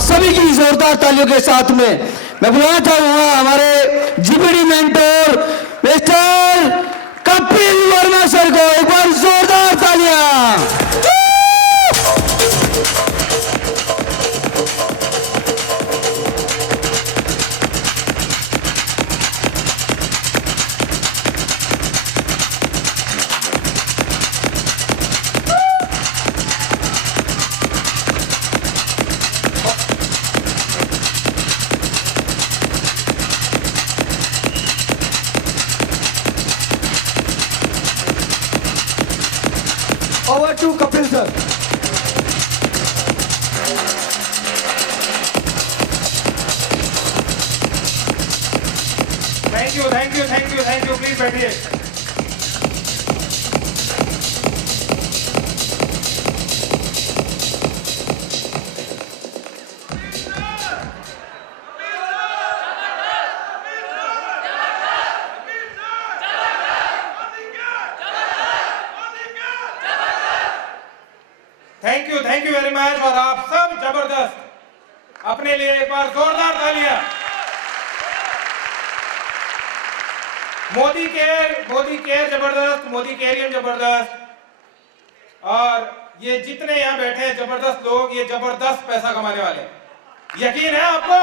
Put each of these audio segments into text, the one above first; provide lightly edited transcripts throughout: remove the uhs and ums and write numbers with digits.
सभी की जोरदार तालियों के साथ में मैं बुलाना चाहूंगा हमारे GPD mentor mister Kapil Verma sir को। एक बार जोरदार तालियां। Over to Kapil sir. Thank you. Please बैठिए। Thank you very much. और आप सब जबरदस्त, अपने लिए एक बार जोरदार तालियां। मोदी केयर जबरदस्त, मोदी केरियम जबरदस्त। और ये जितने यहाँ बैठे हैं जबरदस्त लोग, ये जबरदस्त पैसा कमाने वाले। यकीन है आपको?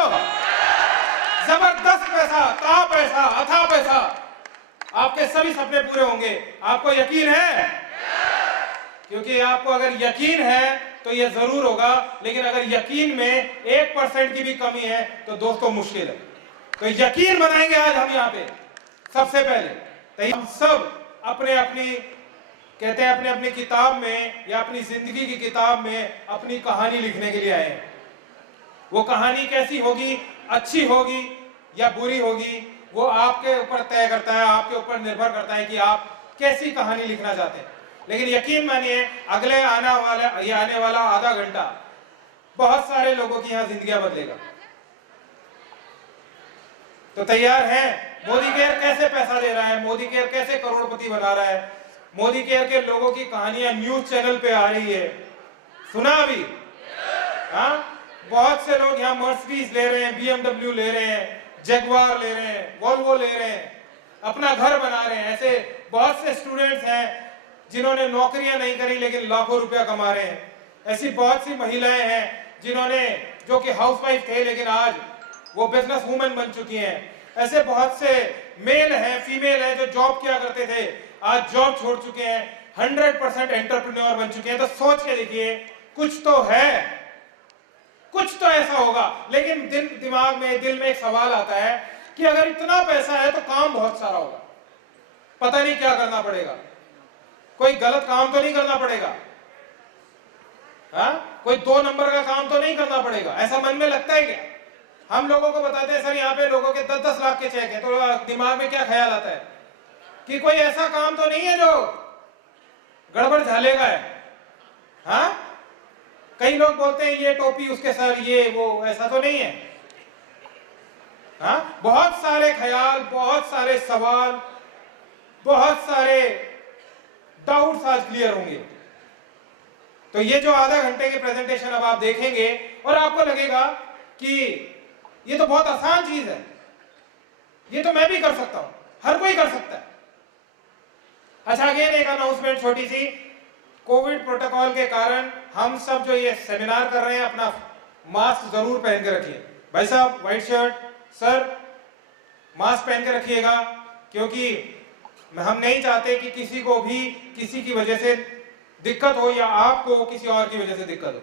जबरदस्त पैसा, ता पैसा, अथा पैसा, आपके सभी सपने पूरे होंगे। आपको यकीन है? क्योंकि आपको अगर यकीन है तो ये जरूर होगा, लेकिन अगर यकीन में 1% की भी कमी है तो दोस्तों मुश्किल है। तो यकीन बनाएंगे आज हम यहाँ पे सबसे पहले। तो हम सब अपने अपनी किताब में या अपनी जिंदगी की किताब में अपनी कहानी लिखने के लिए आए हैं। वो कहानी कैसी होगी, अच्छी होगी या बुरी होगी, वो आपके ऊपर तय करता है, आपके ऊपर निर्भर करता है कि आप कैसी कहानी लिखना चाहते हैं। लेकिन यकीन मानिए अगले आने वाला आधा घंटा बहुत सारे लोगों की यहाँ जिंदगियां बदलेगा। तो तैयार हैं? मोदी केयर कैसे पैसा दे रहा है, मोदी केयर कैसे करोड़पति बना रहा है, मोदी केयर के लोगों की कहानियां न्यूज चैनल पे आ रही है। सुना अभी? हाँ, बहुत से लोग यहाँ मर्सिडीज ले रहे हैं, BMW ले रहे हैं, जगुआर ले रहे हैं, वोल्वो ले रहे हैं, अपना घर बना रहे हैं। ऐसे बहुत से स्टूडेंट्स हैं जिन्होंने नौकरियां नहीं करी लेकिन लाखों रुपया कमा रहे हैं। ऐसी बहुत सी महिलाएं हैं जो कि हाउसवाइफ थे लेकिन आज वो बिजनेस वुमेन बन चुकी हैं। ऐसे बहुत से मेल हैं, फीमेल हैं जो जॉब किया करते थे, आज जॉब छोड़ चुके हैं, 100% एंटरप्रेन्योर बन चुके हैं। तो सोच के देखिए, कुछ तो है, कुछ तो ऐसा होगा। लेकिन दिल में एक सवाल आता है कि अगर इतना पैसा है तो काम बहुत सारा होगा, पता नहीं क्या करना पड़ेगा, कोई गलत काम तो नहीं करना पड़ेगा, हाँ? कोई 2 नंबर का काम तो नहीं करना पड़ेगा, ऐसा मन में लगता है क्या? हम लोगों को बताते हैं सर यहाँ पे लोगों के 10-10 लाख के चेक है, तो दिमाग में क्या ख्याल आता है कि कोई ऐसा काम तो नहीं है जो गड़बड़ झालेगा है, हाँ? कई लोग बोलते हैं ये टोपी उसके सर, ये वो, ऐसा तो नहीं है, हाँ? बहुत सारे ख्याल, बहुत सारे सवाल, बहुत सारे डाउट्स आज क्लियर होंगे। तो ये जो आधा घंटे के प्रेजेंटेशन अब आप देखेंगे और आपको लगेगा कि ये तो बहुत आसान चीज है, ये तो मैं भी कर सकता हूं, हर कोई कर सकता है। अच्छा, अगेन एक अनाउंसमेंट छोटी सी। कोविड प्रोटोकॉल के कारण हम सब जो ये सेमिनार कर रहे हैं अपना मास्क जरूर पहन के रखिए। भाई साहब व्हाइट शर्ट, सर मास्क पहन के रखिएगा, क्योंकि हम नहीं चाहते कि किसी को भी किसी की वजह से दिक्कत हो या आपको किसी और की वजह से दिक्कत हो।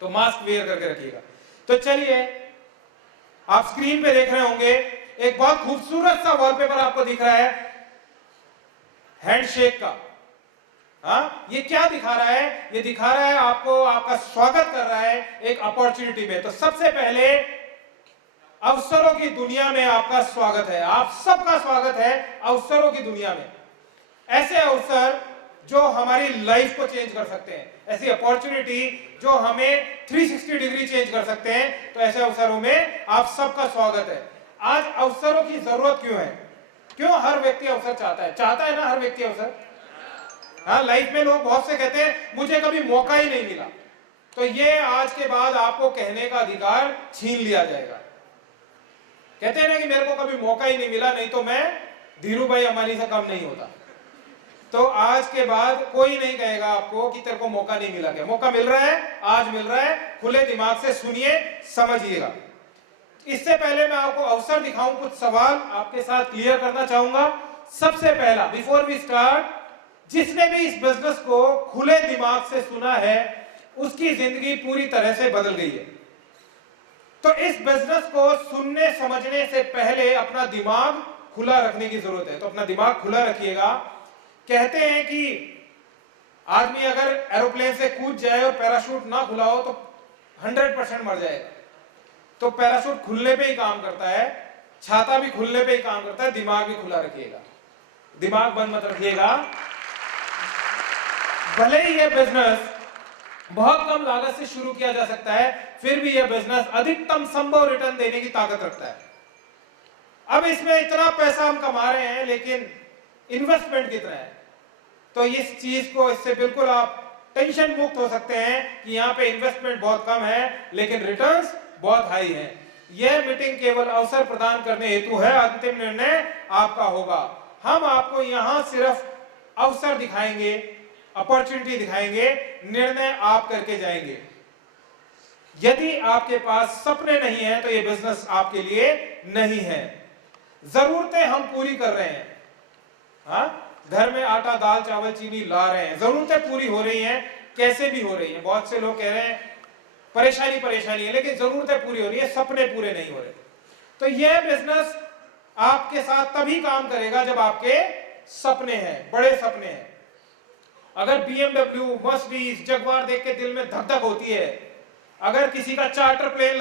तो मास्क वेयर करके रखिएगा। तो चलिए, आप स्क्रीन पे देख रहे होंगे एक बहुत खूबसूरत सा वॉलपेपर आपको दिख रहा है हैंडशेक का। हाँ, ये क्या दिखा रहा है? ये दिखा रहा है आपको, आपका स्वागत कर रहा है एक अपॉर्चुनिटी में। तो सबसे पहले अवसरों की दुनिया में आपका स्वागत है, आप सबका स्वागत है अवसरों की दुनिया में। ऐसे अवसर जो हमारी लाइफ को चेंज कर सकते हैं, ऐसी अपॉर्चुनिटी जो हमें 360 डिग्री चेंज कर सकते हैं, तो ऐसे अवसरों में आप सबका स्वागत है। आज अवसरों की जरूरत क्यों है? क्यों हर व्यक्ति अवसर चाहता है ना हर व्यक्ति अवसर। हाँ, लाइफ में लोग बहुत से कहते हैं मुझे कभी मौका ही नहीं मिला, तो ये आज के बाद आपको कहने का अधिकार छीन लिया जाएगा। कहते हैं ना कि मेरे को कभी मौका ही नहीं मिला, नहीं तो मैं धीरू भाई अंबानी से कम नहीं होता। तो आज के बाद कोई नहीं कहेगा आपको कि तेरे को मौका नहीं मिला। क्या मौका मिल रहा है? आज मिल रहा है। खुले दिमाग से सुनिए, समझिएगा। इससे पहले मैं आपको अवसर दिखाऊं, कुछ सवाल आपके साथ क्लियर करना चाहूंगा। सबसे पहला, बिफोर वी स्टार्ट, जिसने भी इस बिजनेस को खुले दिमाग से सुना है उसकी जिंदगी पूरी तरह से बदल गई है। तो इस बिजनेस को सुनने समझने से पहले अपना दिमाग खुला रखने की जरूरत है। तो अपना दिमाग खुला रखिएगा। कहते हैं कि आदमी अगर एरोप्लेन से कूद जाए और पैराशूट ना खुला हो तो 100% मर जाएगा। तो पैराशूट खुलने पे ही काम करता है, छाता भी खुलने पे ही काम करता है। दिमाग भी खुला रखिएगा, दिमाग बंद मत रखिएगा। भले ही यह बिजनेस बहुत कम लागत से शुरू किया जा सकता है, फिर भी यह बिजनेस अधिकतम संभव रिटर्न देने की ताकत रखता है। अब इसमें इतना पैसा हम कमा रहे हैं, लेकिन इन्वेस्टमेंट कितना है? तो इस चीज को, इससे बिल्कुल आप टेंशन मुक्त हो सकते हैं कि यहाँ पे इन्वेस्टमेंट बहुत कम है लेकिन रिटर्न्स बहुत हाई है। यह मीटिंग केवल अवसर प्रदान करने हेतु है, अंतिम निर्णय आपका होगा। हम आपको यहाँ सिर्फ अवसर दिखाएंगे, अपॉर्चुनिटी दिखाएंगे, निर्णय आप करके जाएंगे। यदि आपके पास सपने नहीं है तो यह बिजनेस आपके लिए नहीं है। जरूरतें हम पूरी कर रहे हैं, हाँ, घर में आटा दाल चावल चीनी ला रहे हैं, जरूरतें पूरी हो रही हैं, कैसे भी हो रही हैं। बहुत से लोग कह रहे हैं परेशानी है, लेकिन जरूरतें पूरी हो रही है, सपने पूरे नहीं हो रहे। तो यह बिजनेस आपके साथ तभी काम करेगा जब आपके सपने हैं, बड़े सपने हैं। अगर BMW, मर्सिडीज, जगुआर देख के दिल में धक धक होती है, अगर किसी का चार्टर प्लेन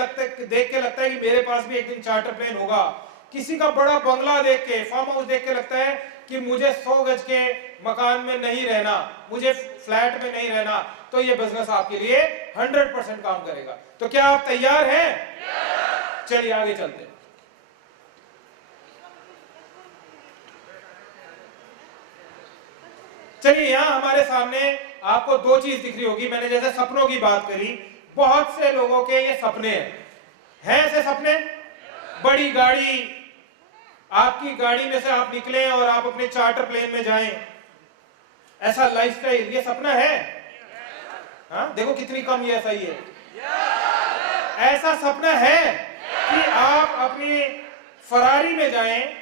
देख के लगता है कि मेरे पास भी एक दिन चार्टर प्लेन होगा, किसी का बड़ा बंगला देख के, फार्म हाउस देख के लगता है कि मुझे 100 गज के मकान में नहीं रहना, मुझे फ्लैट में नहीं रहना, तो ये बिजनेस आपके लिए 100% काम करेगा। तो क्या आप तैयार हैं? चलिए आगे चलते हैं। चलिए, यहां हमारे सामने आपको दो चीज दिख रही होगी। मैंने जैसे सपनों की बात करी, बहुत से लोगों के ये सपने हैं ऐसे सपने, बड़ी गाड़ी, आपकी गाड़ी में से आप निकले और आप अपने चार्टर प्लेन में जाएं, ऐसा लाइफस्टाइल, ये सपना है? हाँ, देखो कितनी कम ये सही है। ऐसा सपना है कि आप अपनी फरारी में जाएं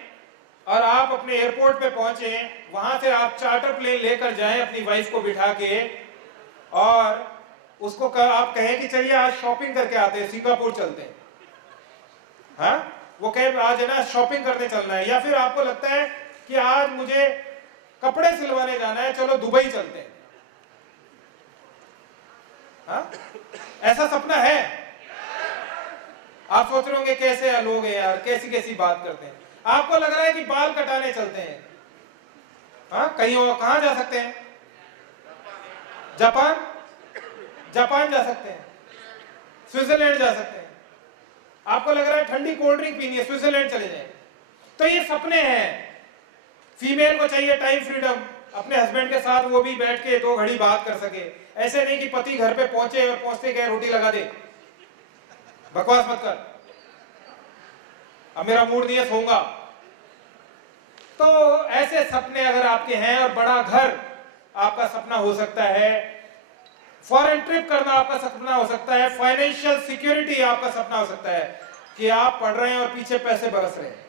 और आप अपने एयरपोर्ट पे पहुंचे, वहां से आप चार्टर प्लेन लेकर जाएं अपनी वाइफ को बिठा के, और उसको आप कहें कि चलिए आज शॉपिंग करके आते हैं, सिंगापुर चलते हैं। हाँ, वो कहे आज है ना शॉपिंग करने चलना है। या फिर आपको लगता है कि आज मुझे कपड़े सिलवाने जाना है, चलो दुबई चलते हैं। हाँ? ऐसा सपना है? आप सोच रहे होंगे कैसे लोग हैं यार, कैसी कैसी बात करते हैं। आपको लग रहा है कि बाल कटाने चलते हैं। हाँ, कहीं और कहां जा सकते हैं? जापान जा सकते हैं, स्विट्जरलैंड जा सकते हैं। आपको लग रहा है ठंडी कोल्ड ड्रिंक पीनी है, स्विट्जरलैंड चले जाएं। तो ये सपने हैं। फीमेल को चाहिए टाइम फ्रीडम, अपने हस्बैंड के साथ वो भी बैठ के 2 घड़ी बात कर सके। ऐसे नहीं कि पति घर पे पहुंचे और पहुंचते गए रोटी लगा दे। बकवास मत कर, अब मेरा मूड नहीं है, सोऊंगा। तो ऐसे सपने अगर आपके हैं, और बड़ा घर आपका सपना हो सकता है, फॉरेन ट्रिप करना आपका सपना हो सकता है, फाइनेंशियल सिक्योरिटी आपका सपना हो सकता है कि आप पढ़ रहे हैं और पीछे पैसे बरस रहे हैं।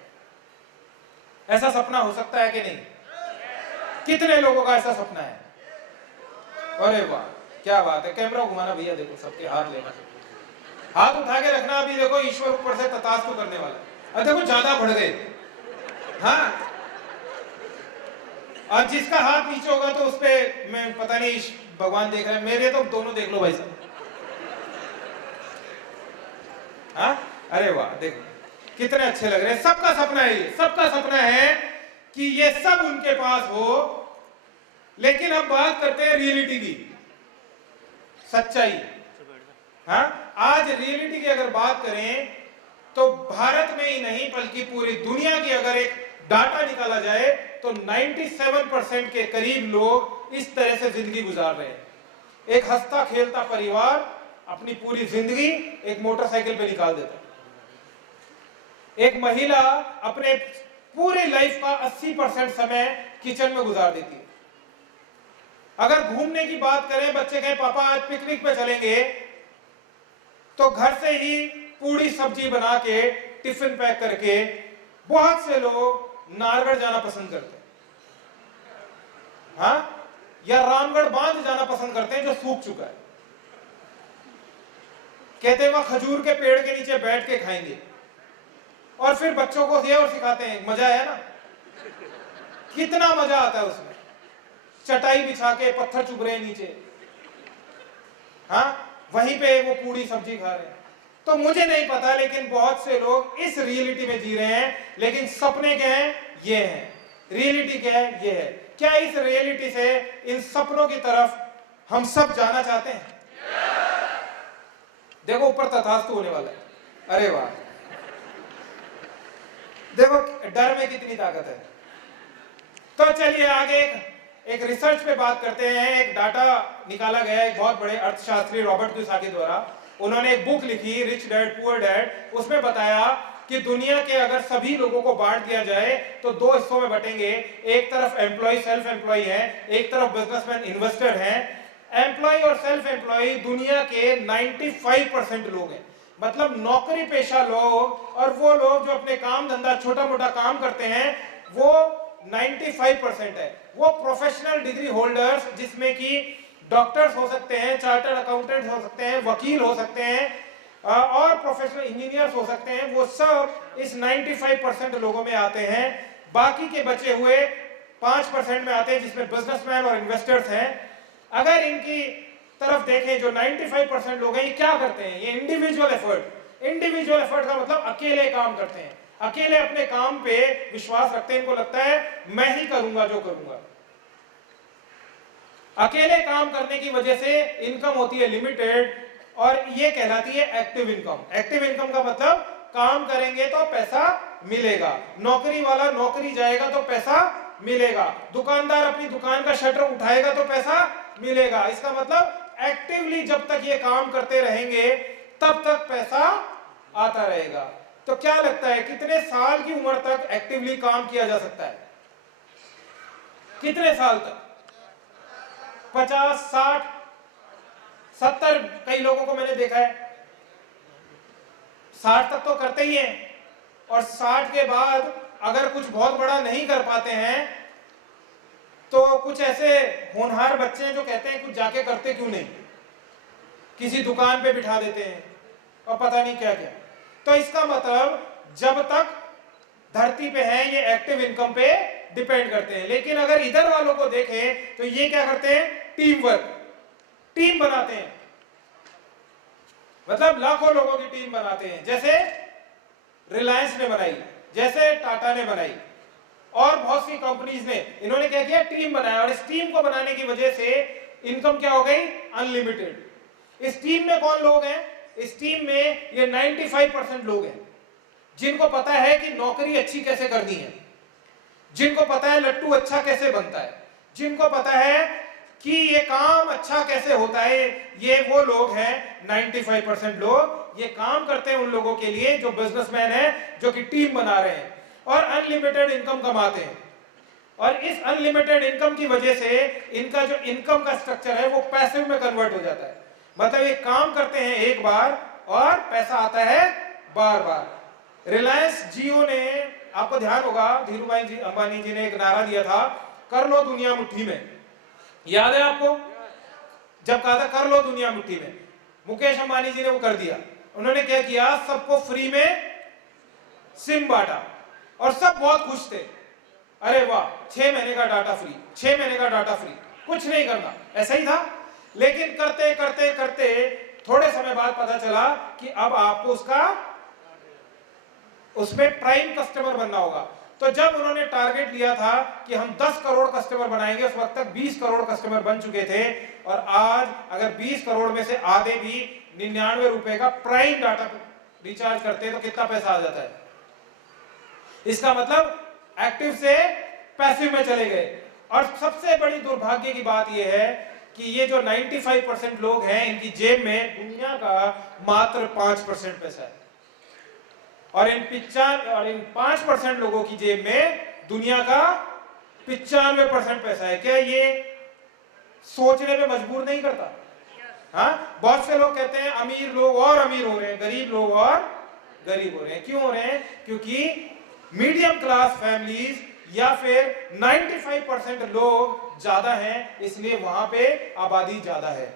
ऐसा सपना हो सकता है कि नहीं? कितने लोगों का ऐसा सपना है? अरे वाह, क्या बात है। कैमरा घुमाना भैया, देखो सबके हाथ लेना, हाथ उठा के रखना। अभी देखो ईश्वर ऊपर से तथास्तु करने वाला। और देखो ज्यादा बढ़ गए। हाँ, और जिसका हाथ नीचे होगा तो उस पे मैं पता नहीं भगवान देख रहे हैं। मेरे तो दोनों देख लो भाई साहब। हाँ, अरे वाह, देखो कितने अच्छे लग रहे हैं। सबका सपना है ये, सबका सपना है कि ये सब उनके पास हो। लेकिन अब बात करते हैं रियलिटी की, सच्चाई। हाँ, आज रियलिटी की अगर बात करें तो भारत में ही नहीं बल्कि पूरी दुनिया की अगर एक डाटा निकाला जाए तो 97% के करीब लोग इस तरह से जिंदगी गुजार रहे हैं। एक हंसता खेलता परिवार, अपनी पूरी जिंदगी एक मोटरसाइकिल पे निकाल देता है। एक महिला अपने पूरी लाइफ का 80% समय किचन में गुजार देती है। अगर घूमने की बात करें, बच्चे कहें पापा आज पिकनिक पे चलेंगे, तो घर से ही पूरी सब्जी बना के टिफिन पैक करके बहुत से लोग नारगढ़ जाना पसंद करते हैं, हाँ, या रामगढ़ बांध जाना पसंद करते हैं जो सूख चुका है। कहते हैं वहां खजूर के पेड़ के नीचे बैठ के खाएंगे, और फिर बच्चों को ये और सिखाते हैं। मजा है ना, कितना मजा आता है उसमें, चटाई बिछा के पत्थर चुभ रहे हैं नीचे, हाँ, वहीं पे वो पूरी सब्जी खा रहे हैं। तो मुझे नहीं पता, लेकिन बहुत से लोग इस रियलिटी में जी रहे हैं, लेकिन सपने क्या हैं? ये हैं। रियलिटी क्या है? ये है। क्या इस रियलिटी से, इन सपनों की तरफ हम सब जाना चाहते हैं? देखो ऊपर तथास्तु होने वाला है। अरे वाह, देखो डर में कितनी ताकत है। तो चलिए आगे एक रिसर्च पे बात करते हैं। एक डाटा निकाला गया एक बहुत बड़े अर्थशास्त्री रॉबर्ट कियोसाकी द्वारा। उन्होंने एक बुक लिखी, रिच डैड पुअर डैड। उसमें बताया कि दुनिया के अगर सभी लोगों को बांट दिया जाए तो दो हिस्सों में बटेंगे। एक तरफ एम्प्लॉय सेल्फ एम्प्लॉय है, एक तरफ बिजनेसमैन इन्वेस्टर है। एम्प्लॉय और सेल्फ एम्प्लॉय दुनिया के 95% लोग हैं, मतलब नौकरी पेशा लोग, और वो लोग जो अपने काम धंधा छोटा मोटा काम करते हैं वो 95% है। वो प्रोफेशनल डिग्री होल्डर्स, जिसमें कि डॉक्टर्स हो सकते हैं, चार्टर्ड अकाउंटेंट्स हो सकते हैं, वकील हो सकते हैं, और प्रोफेशनल इंजीनियर्स हो सकते हैं, वो सब इस 95% लोगों में आते हैं। बाकी के बचे हुए 5% में आते हैं, जिसमें बिजनेसमैन और इन्वेस्टर्स हैं। अगर इनकी तरफ देखें, जो 95% लोग हैं, ये क्या करते हैं? ये इंडिविजुअल एफर्ट। इंडिविजुअल एफर्ट का मतलब अकेले काम करते हैं, अकेले अपने काम पे विश्वास रखते हैं। इनको लगता है मैं ही करूंगा जो करूंगा। अकेले काम करने की वजह से इनकम होती है लिमिटेड, और ये कहलाती है एक्टिव इनकम। एक्टिव इनकम का मतलब काम करेंगे तो पैसा मिलेगा, नौकरी वाला नौकरी जाएगा तो पैसा मिलेगा, दुकानदार अपनी दुकान का शटर उठाएगा तो पैसा मिलेगा। इसका मतलब एक्टिवली जब तक ये काम करते रहेंगे तब तक पैसा आता रहेगा। तो क्या लगता है कितने साल की उम्र तक एक्टिवली काम किया जा सकता है? कितने साल तक? 50, 60, 70। कई लोगों को मैंने देखा है 60 तक तो करते ही हैं, और 60 के बाद अगर कुछ बहुत बड़ा नहीं कर पाते हैं तो कुछ ऐसे होनहार बच्चे हैं जो कहते हैं कुछ जाके करते क्यों नहीं, किसी दुकान पे बिठा देते हैं और पता नहीं क्या क्या। तो इसका मतलब जब तक धरती पे हैं ये एक्टिव इनकम पे डिपेंड करते हैं। लेकिन अगर इधर वालों को देखें तो ये क्या करते हैं? टीम वर्क, टीम बनाते हैं, मतलब लाखों लोगों की टीम बनाते हैं। जैसे रिलायंस ने बनाई, जैसे टाटा ने बनाई, और बहुत सी कंपनीज ने, इन्होंने क्या किया? टीम बनाया। और इस टीम को बनाने की वजह से इनकम क्या हो गई? अनलिमिटेड। इस टीम में कौन लोग हैं? इस टीम में ये 95% लोग हैं जिनको पता है कि नौकरी अच्छी कैसे करनी है, जिनको पता है लट्टू अच्छा कैसे बनता है, जिनको पता है कि ये काम अच्छा कैसे होता है। ये वो लोग हैं 95% लोग। ये काम करते हैं उन लोगों के लिए जो बिजनेसमैन है, जो कि टीम बना रहे हैं और अनलिमिटेड इनकम कमाते हैं। और इस अनलिमिटेड इनकम की वजह से इनका जो इनकम का स्ट्रक्चर है वो पैसिव में कन्वर्ट हो जाता है। मतलब ये काम करते हैं एक बार और पैसा आता है बार बार। रिलायंस जियो ने, आपको ध्यान होगा धीरूभाई जी अंबानी जी ने एक नारा दिया था, कर लो दुनिया मुट्ठी में। याद है आपको? जब कहा था कर लो दुनिया मुट्ठी में, मुकेश अंबानी जी ने वो कर दिया। उन्होंने क्या किया? सबको फ्री में सिम बांटा और सब बहुत खुश थे। अरे वाह, 6 महीने का डाटा फ्री, 6 महीने का डाटा फ्री, कुछ नहीं करना, ऐसा ही था। लेकिन करते करते करते थोड़े समय बाद पता चला कि अब आपको उसमें प्राइम कस्टमर बनना होगा। तो जब उन्होंने टारगेट लिया था कि हम 10 करोड़ कस्टमर बनाएंगे, उस वक्त तक 20 करोड़ कस्टमर बन चुके थे। और आज अगर 20 करोड़ में से आधे भी 99 रुपए का प्राइम डाटा रिचार्ज करते हैं तो कितना पैसा आ जाता है? इसका मतलब एक्टिव से पैसिव में चले गए। और सबसे बड़ी दुर्भाग्य की बात यह है कि ये जो 95% लोग हैं इनकी जेब में दुनिया का मात्र 5% पैसा है, और इन 5% लोगों की जेब में दुनिया का 95% पैसा है। क्या ये सोचने पे मजबूर नहीं करता? हाँ, बहुत से लोग कहते हैं अमीर लोग और अमीर हो रहे हैं, गरीब लोग और गरीब हो रहे हैं। क्यों हो रहे हैं? क्योंकि मीडियम क्लास फैमिलीज या फिर 95% लोग ज्यादा हैं, इसलिए वहां पे आबादी ज्यादा है।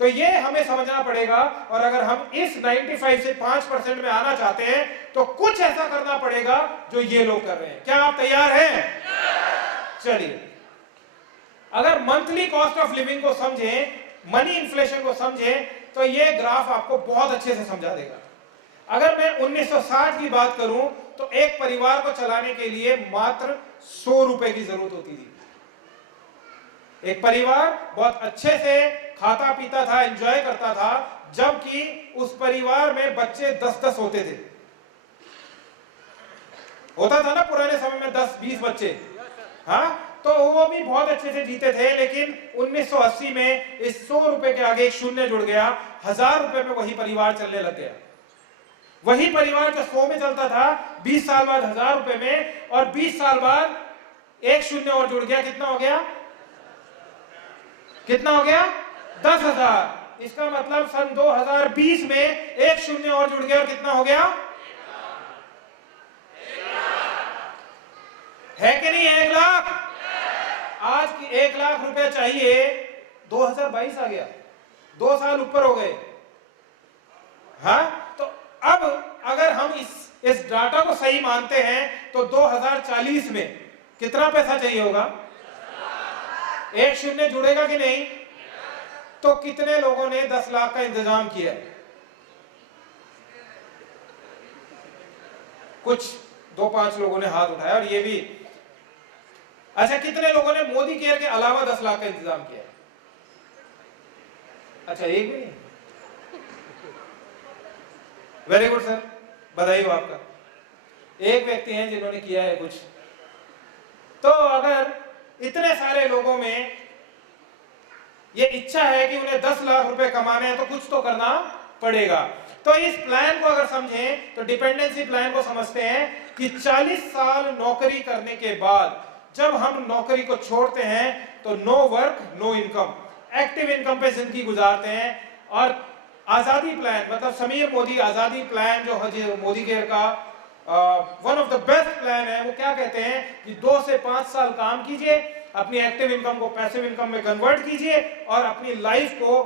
तो ये हमें समझना पड़ेगा, और अगर हम इस 95 से 5% में आना चाहते हैं तो कुछ ऐसा करना पड़ेगा जो ये लोग कर रहे हैं। क्या आप तैयार हैं? चलिए, अगर मंथली कॉस्ट ऑफ लिविंग को समझें, मनी इन्फ्लेशन को समझें, तो ये ग्राफ आपको बहुत अच्छे से समझा देगा। अगर मैं 1960 की बात करूं तो एक परिवार को चलाने के लिए मात्र 100 रुपए की जरूरत होती थी। एक परिवार बहुत अच्छे से खाता पीता था, एंजॉय करता था, जबकि उस परिवार में बच्चे 10-10 होते थे। होता था ना पुराने समय में 10-20 बच्चे। हाँ, तो वो भी बहुत अच्छे से जीते थे। लेकिन 1980 में इस 100 रुपए के आगे एक शून्य जुड़ गया, 1000 रुपए में वही परिवार चलने लग गया। वही परिवार जो 100 में चलता था 20 साल बाद 1000 रुपए में, और 20 साल बाद एक शून्य और जुड़ गया। कितना हो गया? कितना हो गया? 10,000। इसका मतलब सन 2020 में एक शून्य और जुड़ गया, और कितना हो गया? है कि नहीं? 1 लाख। आज की 1 लाख रुपए चाहिए, 2022 आ गया, 2 साल ऊपर हो गए। हाँ, तो अब अगर हम इस डाटा को सही मानते हैं तो 2040 में कितना पैसा चाहिए होगा? एक शून्य जुड़ेगा कि नहीं? तो कितने लोगों ने 10 लाख का इंतजाम किया? कुछ 2-5 लोगों ने हाथ उठाया, और ये भी। अच्छा, कितने लोगों ने मोदी केयर के अलावा 10 लाख का इंतजाम किया? अच्छा, एक भी नहीं। वेरी गुड सर, बधाई हो आपका। एक व्यक्ति हैं जिन्होंने किया है कुछ। तो अगर इतने सारे लोगों में ये इच्छा है कि उन्हें 10 लाख रुपए कमाने हैं, तो कुछ तो करना पड़ेगा। तो इस प्लान को अगर समझें तो डिपेंडेंसी प्लान को समझते हैं कि 40 साल नौकरी करने के बाद जब हम नौकरी को छोड़ते हैं तो no work no income, active income पे जिंदगी गुजारते हैं। और आजादी प्लान, मतलब समीर मोदी आजादी प्लान जो मोदी केयर का one of the best plan है, वो क्या कहते हैं कि 2 से 5 साल काम कीजिए, अपनी एक्टिव इनकम को पैसिव इनकम में कन्वर्ट कीजिए, और अपनी लाइफ को,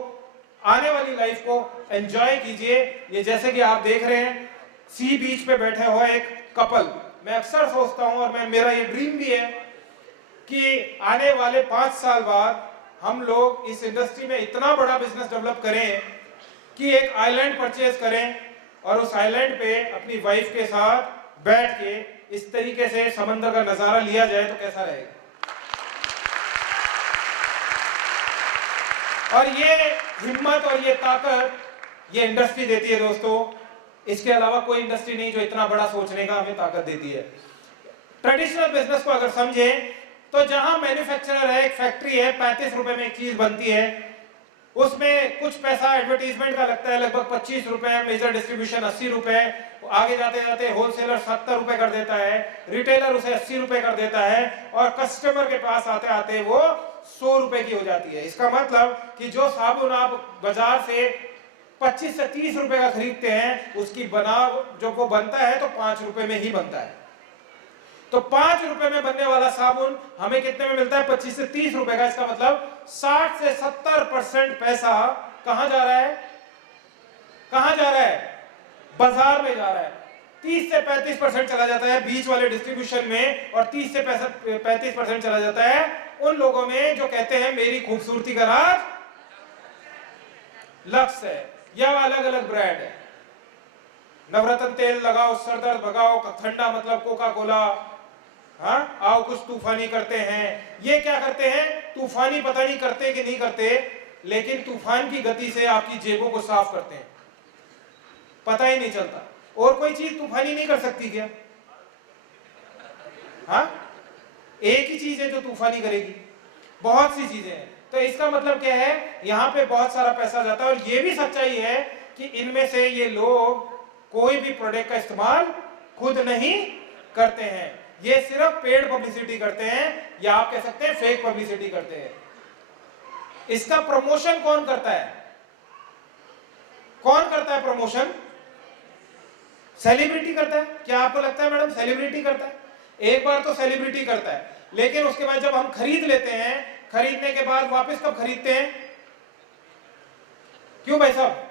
आने वाली लाइफ को एंजॉय कीजिए। ये जैसे कि आप देख रहे हैं, सी बीच पे बैठे हुए एक कपल। मैं अक्सर सोचता हूं, और मेरा ये ड्रीम भी है कि आने वाले 5 साल बाद हम लोग इस इंडस्ट्री में इतना बड़ा बिजनेस डेवलप करें कि एक आइलैंड परचेज करें, और उस आइलैंड पे अपनी वाइफ के साथ बैठ के इस तरीके से समंदर का नजारा लिया जाए तो कैसा रहेगा। और ये हिम्मत और ये ताकत ये इंडस्ट्री देती है दोस्तों। इसके अलावा कोई इंडस्ट्री नहीं जो इतना बड़ा सोचने का हमें ताकत देती है। ट्रेडिशनल बिजनेस को अगर समझें तो जहां मैन्युफैक्चरर है, एक फैक्ट्री है, 35 रुपए में एक चीज बनती है, उसमें कुछ पैसा एडवर्टीजमेंट का लगता है, लगभग 25 रुपए, मेजर डिस्ट्रीब्यूशन 80 रुपए, आगे जाते जाते होलसेलर 70 रुपए कर देता है, रिटेलर उसे 80 रुपए कर देता है, और कस्टमर के पास आते आते वो 100 रुपए की हो जाती है। इसका मतलब कि जो साबुन आप बाजार से 25 से 30 रुपए का खरीदते हैं, उसकी जो वो बनता है तो 5 रुपए में ही बनता है। तो 5 रुपए में बनने वाला साबुन हमें कितने में मिलता है? 25 से 30 रुपए का। इसका मतलब 60 से 70% पैसा कहां जा रहा है? कहां जा रहा है? बाजार में जा रहा है। 30 से 35% चला जाता है बीच वाले डिस्ट्रीब्यूशन में, और 30 से 35% चला जाता है उन लोगों में जो कहते हैं मेरी खूबसूरती का राज लक्स है, या अलग अलग ब्रांड है। नवरत्न तेल लगाओ, सरदर्द भगाओ, ठंडा मतलब कोका कोला, हाँ, आओ कुछ तूफानी करते हैं। ये क्या करते हैं? तूफानी पता नहीं करते कि नहीं करते, लेकिन तूफान की गति से आपकी जेबों को साफ करते हैं, पता ही नहीं चलता। और कोई चीज तूफानी नहीं कर सकती क्या? हाँ, एक ही चीज है जो तूफानी करेगी। बहुत सी चीजें हैं, तो इसका मतलब क्या है, यहाँ पे बहुत सारा पैसा जाता है। और ये भी सच्चाई है कि इनमें से ये लोग कोई भी प्रोडक्ट का इस्तेमाल खुद नहीं करते हैं, ये सिर्फ पेड पब्लिसिटी करते हैं, या आप कह सकते हैं फेक पब्लिसिटी करते हैं। इसका प्रमोशन कौन करता है? कौन करता है प्रमोशन? सेलिब्रिटी करता है। क्या आपको लगता है मैडम सेलिब्रिटी करता है? एक बार तो सेलिब्रिटी करता है, लेकिन उसके बाद जब हम खरीद लेते हैं, खरीदने के बाद वापस कब खरीदते हैं? क्यों भाई साहब?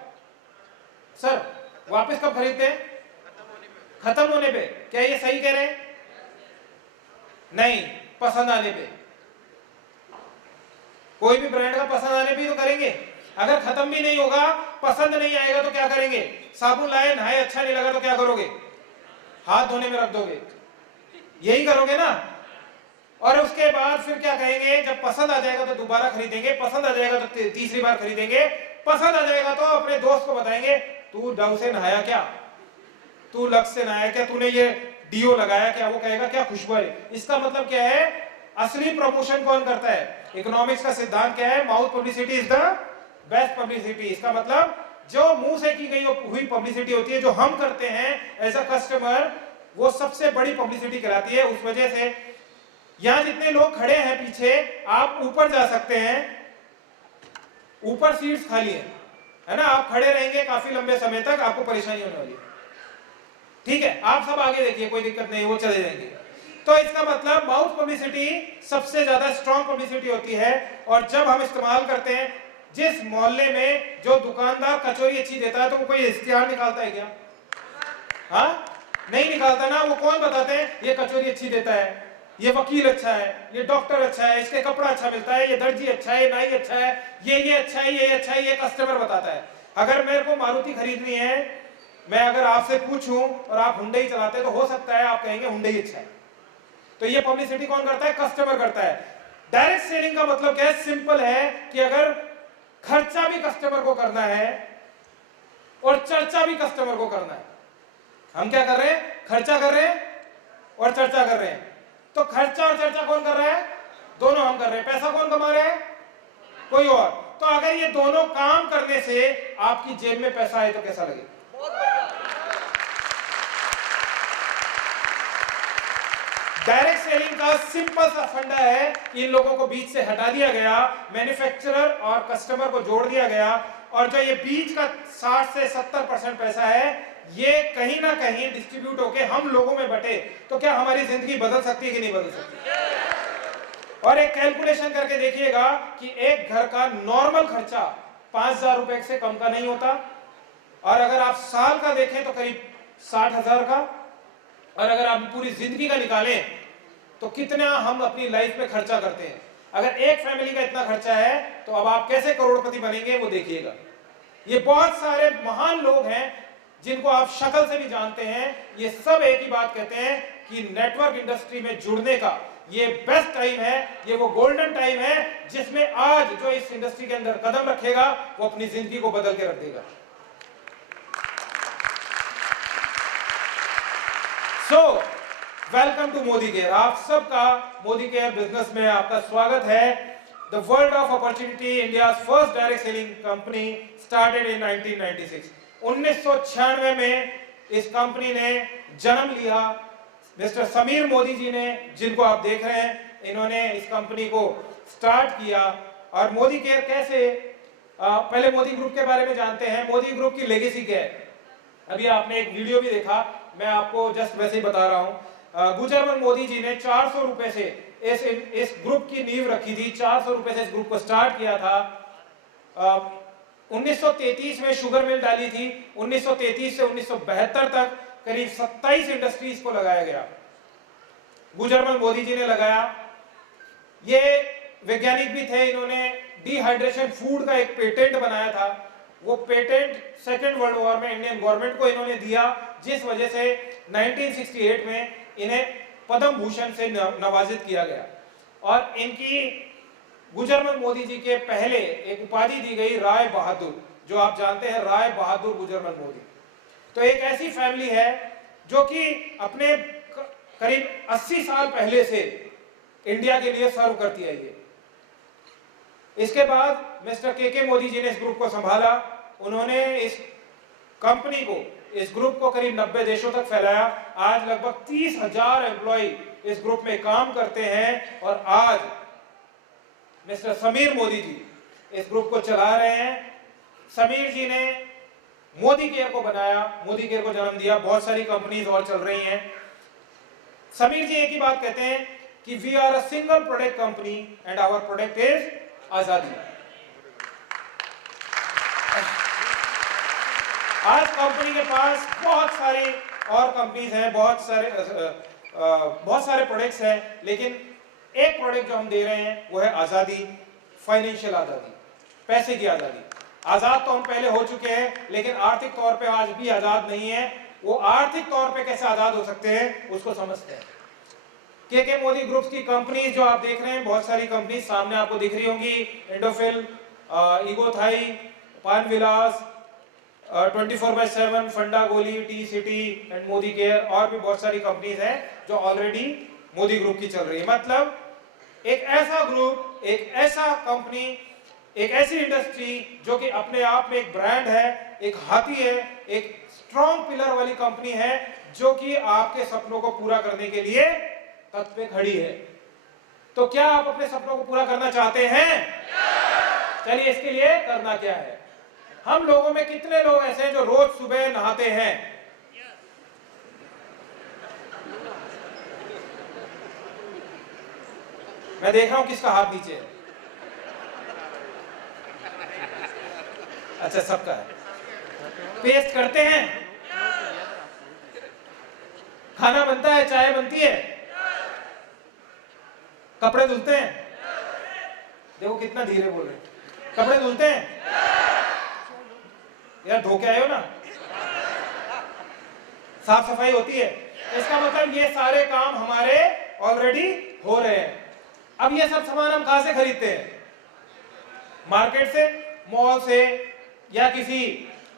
सर वापस कब खरीदते हैं? खत्म होने पे। क्या ये सही कह रहे हैं? नहीं, पसंद आने पे। कोई भी ब्रांड का पसंद आने पे तो करेंगे। अगर खत्म भी नहीं होगा, पसंद नहीं आएगा तो क्या करेंगे? साबुन लाए, नहाए, अच्छा नहीं लगा तो क्या करोगे? हाथ धोने में रख दोगे, यही करोगे ना। और उसके बाद फिर क्या कहेंगे? जब पसंद आ जाएगा तो दोबारा खरीदेंगे, पसंद आ जाएगा तो तीसरी बार खरीदेंगे, पसंद आ जाएगा तो अपने दोस्त को बताएंगे, तू डव से नहाया क्या, तू लक्स से नहाया क्या, तूने ये डीओ लगाया क्या? वो कहेगा क्या खुशबू है। इसका मतलब क्या है? असली प्रमोशन कौन करता है? इकोनॉमिक्स का सिद्धांत क्या है? Mouth publicity is the best publicity. इसका मतलब जो मुंह से की गई हुई पब्लिसिटी होती है, जो हम करते हैं एज अ कस्टमर, वो सबसे बड़ी पब्लिसिटी कहलाती है। उस वजह से यहां जितने लोग खड़े हैं पीछे, आप ऊपर जा सकते हैं, ऊपर सीट्स खाली है ना, आप खड़े रहेंगे काफी लंबे समय तक, आपको परेशानी होने वाली है। ठीक है, आप सब आगे देखिए, कोई दिक्कत नहीं, वो चले जाएंगे। तो इसका मतलब माउथ पब्लिसिटी सबसे ज्यादा स्ट्रॉन्ग पब्लिसिटी होती है। और जब हम इस्तेमाल करते हैं, जिस मोहल्ले में जो दुकानदार कचौरी अच्छी देता है, तो वो कोई इश्तिहार निकालता है क्या? हाँ, नहीं निकालता ना। वो कौन बताते हैं? ये कचौरी अच्छी देता है, ये वकील अच्छा है, ये डॉक्टर अच्छा है, इसके कपड़ा अच्छा मिलता है, ये दर्जी अच्छा है, ये नाई अच्छा है, ये अच्छा है, ये अच्छा है, ये कस्टमर बताता है। अगर मेरे को मारुति खरीदनी है, मैं अगर आपसे पूछूं और आप हुंडई चलाते हैं, तो हो सकता है आप कहेंगे हुंडई अच्छा है। तो ये पब्लिसिटी कौन करता है? कस्टमर करता है। डायरेक्ट सेलिंग का मतलब क्या है? सिंपल है कि अगर खर्चा भी कस्टमर को करना है और चर्चा भी कस्टमर को करना है, हम क्या कर रहे हैं? खर्चा कर रहे हैं और चर्चा कर रहे हैं। तो खर्चा और चर्चा कौन कर रहा है? दोनों हम कर रहे हैं। पैसा कौन कमा रहा है? कोई और। तो अगर ये दोनों काम करने से आपकी जेब में पैसा आए तो कैसा लगे? डायरेक्ट सेलिंग का सिंपल सा फंडा है, इन लोगों को बीच से हटा दिया गया, मैन्युफैक्चरर और कस्टमर को जोड़ दिया गया, और जो ये बीच का 60 से 70% पैसा है, ये कहीं ना कहीं डिस्ट्रीब्यूट होके हम लोगों में बटे। तो क्या हमारी जिंदगी बदल सकती है कि नहीं बदल सकती? और एक कैलकुलेशन करके देखिएगा कि एक घर का नॉर्मल खर्चा 5,000 रुपए से कम का नहीं होता, और अगर आप साल का देखें तो करीब 60,000 का, और अगर आप पूरी जिंदगी का निकालें तो कितना हम अपनी लाइफ में खर्चा करते हैं। अगर एक फैमिली का इतना खर्चा है, तो अब आप कैसे करोड़पति बनेंगे वो देखिएगा। ये बहुत सारे महान लोग हैं जिनको आप शक्ल से भी जानते हैं, ये सब एक ही बात कहते हैं कि नेटवर्क इंडस्ट्री में जुड़ने का ये बेस्ट टाइम है, ये वो गोल्डन टाइम है जिसमें आज जो इस इंडस्ट्री के अंदर कदम रखेगा वो अपनी जिंदगी को बदल के रख देगा। So welcome to Modi care. आप सबका मोदी केयर बिजनेस में आपका स्वागत है। The world of opportunity, India first direct selling company started in 1996। 1996 में इस कंपनी ने जन्म लिया। मिस्टर समीर मोदी जी ने, जिनको आप देख रहे हैं, इन्होंने इस कंपनी को स्टार्ट किया। और मोदी केयर कैसे, पहले मोदी ग्रुप के बारे में जानते हैं। मोदी ग्रुप की लेगेसी क्या है? अभी आपने एक वीडियो भी देखा, मैं आपको जस्ट वैसे ही बता रहा हूं। गुजरमल मोदी जी ने 400 रुपए से इस ग्रुप की नींव रखी थी। 400 रुपए से इस ग्रुप को स्टार्ट किया था। 1933 में शुगर मिल डाली थी। 1933 से 1972 तक करीब 27 इंडस्ट्रीज को लगाया गया, गुजरमल मोदी जी ने लगाया। ये वैज्ञानिक भी थे, इन्होंने डिहाइड्रेशन फूड का एक पेटेंट बनाया था। वो पेटेंट सेकेंड वर्ल्ड वॉर में इंडियन गवर्नमेंट को इन्होंने दिया, जिस वजह से 1968 में इन्हें पद्म भूषण से नवाजित किया गया। और इनकी गुजरमल मोदी जी के पहले एक उपाधि दी गई राय बहादुर, जो आप जानते हैं, राय बहादुर गुजरमल मोदी। तो एक ऐसी फैमिली है जो कि अपने करीब 80 साल पहले से इंडिया के लिए सर्व करती आई है। इसके बाद मिस्टर के मोदी जी ने इस ग्रुप को संभाला। उन्होंने इस कंपनी को, इस ग्रुप को करीब 90 देशों तक फैलाया। आज लगभग 30,000 एम्प्लॉय इस ग्रुप में काम करते हैं और आज मिस्टर समीर मोदी जी इस ग्रुप को चला रहे हैं। समीर जी ने मोदी केयर को बनाया, मोदी केयर को जन्म दिया। बहुत सारी कंपनीज और चल रही हैं। समीर जी एक ही बात कहते हैं कि we are a single product company and our product is आजादी। आज कंपनी के पास बहुत सारी और कंपनीज हैं, बहुत सारे प्रोडक्ट्स हैं, लेकिन एक प्रोडक्ट जो हम दे रहे हैं वो है आजादी, फाइनेंशियल आजादी, पैसे की आजादी। आजाद तो हम पहले हो चुके हैं, लेकिन आर्थिक तौर पे आज भी आजाद नहीं है। वो आर्थिक तौर पे कैसे आजाद हो सकते हैं उसको समझते हैं। के मोदी ग्रुप की कंपनीज जो आप देख रहे हैं, बहुत सारी कंपनीज सामने आपको दिख रही होंगी, इंडोफिल, ईगो थाई, पान विलास, 24/7, फंडा गोली, T city and Modi care, और भी बहुत सारी कंपनीज हैं जो ऑलरेडी मोदी ग्रुप की चल रही है। मतलब एक ऐसा ग्रुप, एक ऐसा कंपनी, एक ऐसी इंडस्ट्री जो कि अपने आप में एक ब्रांड है, एक हाथी है, एक स्ट्रॉन्ग पिलर वाली कंपनी है जो कि आपके सपनों को पूरा करने के लिए तख्त पे खड़ी है। तो क्या आप अपने सपनों को पूरा करना चाहते हैं? चलिए, इसके लिए करना क्या है। हम लोगों में कितने लोग ऐसे हैं जो रोज सुबह नहाते हैं? मैं देख रहा हूं किसका हाथ नीचे है। अच्छा, सबका है। पेस्ट करते हैं, खाना बनता है, चाय बनती है, कपड़े धुलते हैं। देखो कितना धीरे बोल रहे हैं। कपड़े धुलते हैं यार, धो के आए हो ना। साफ सफाई होती है। इसका मतलब ये सारे काम हमारे ऑलरेडी हो रहे हैं। अब ये सब सामान हम कहां से खरीदते हैं? मार्केट से, मॉल से, या किसी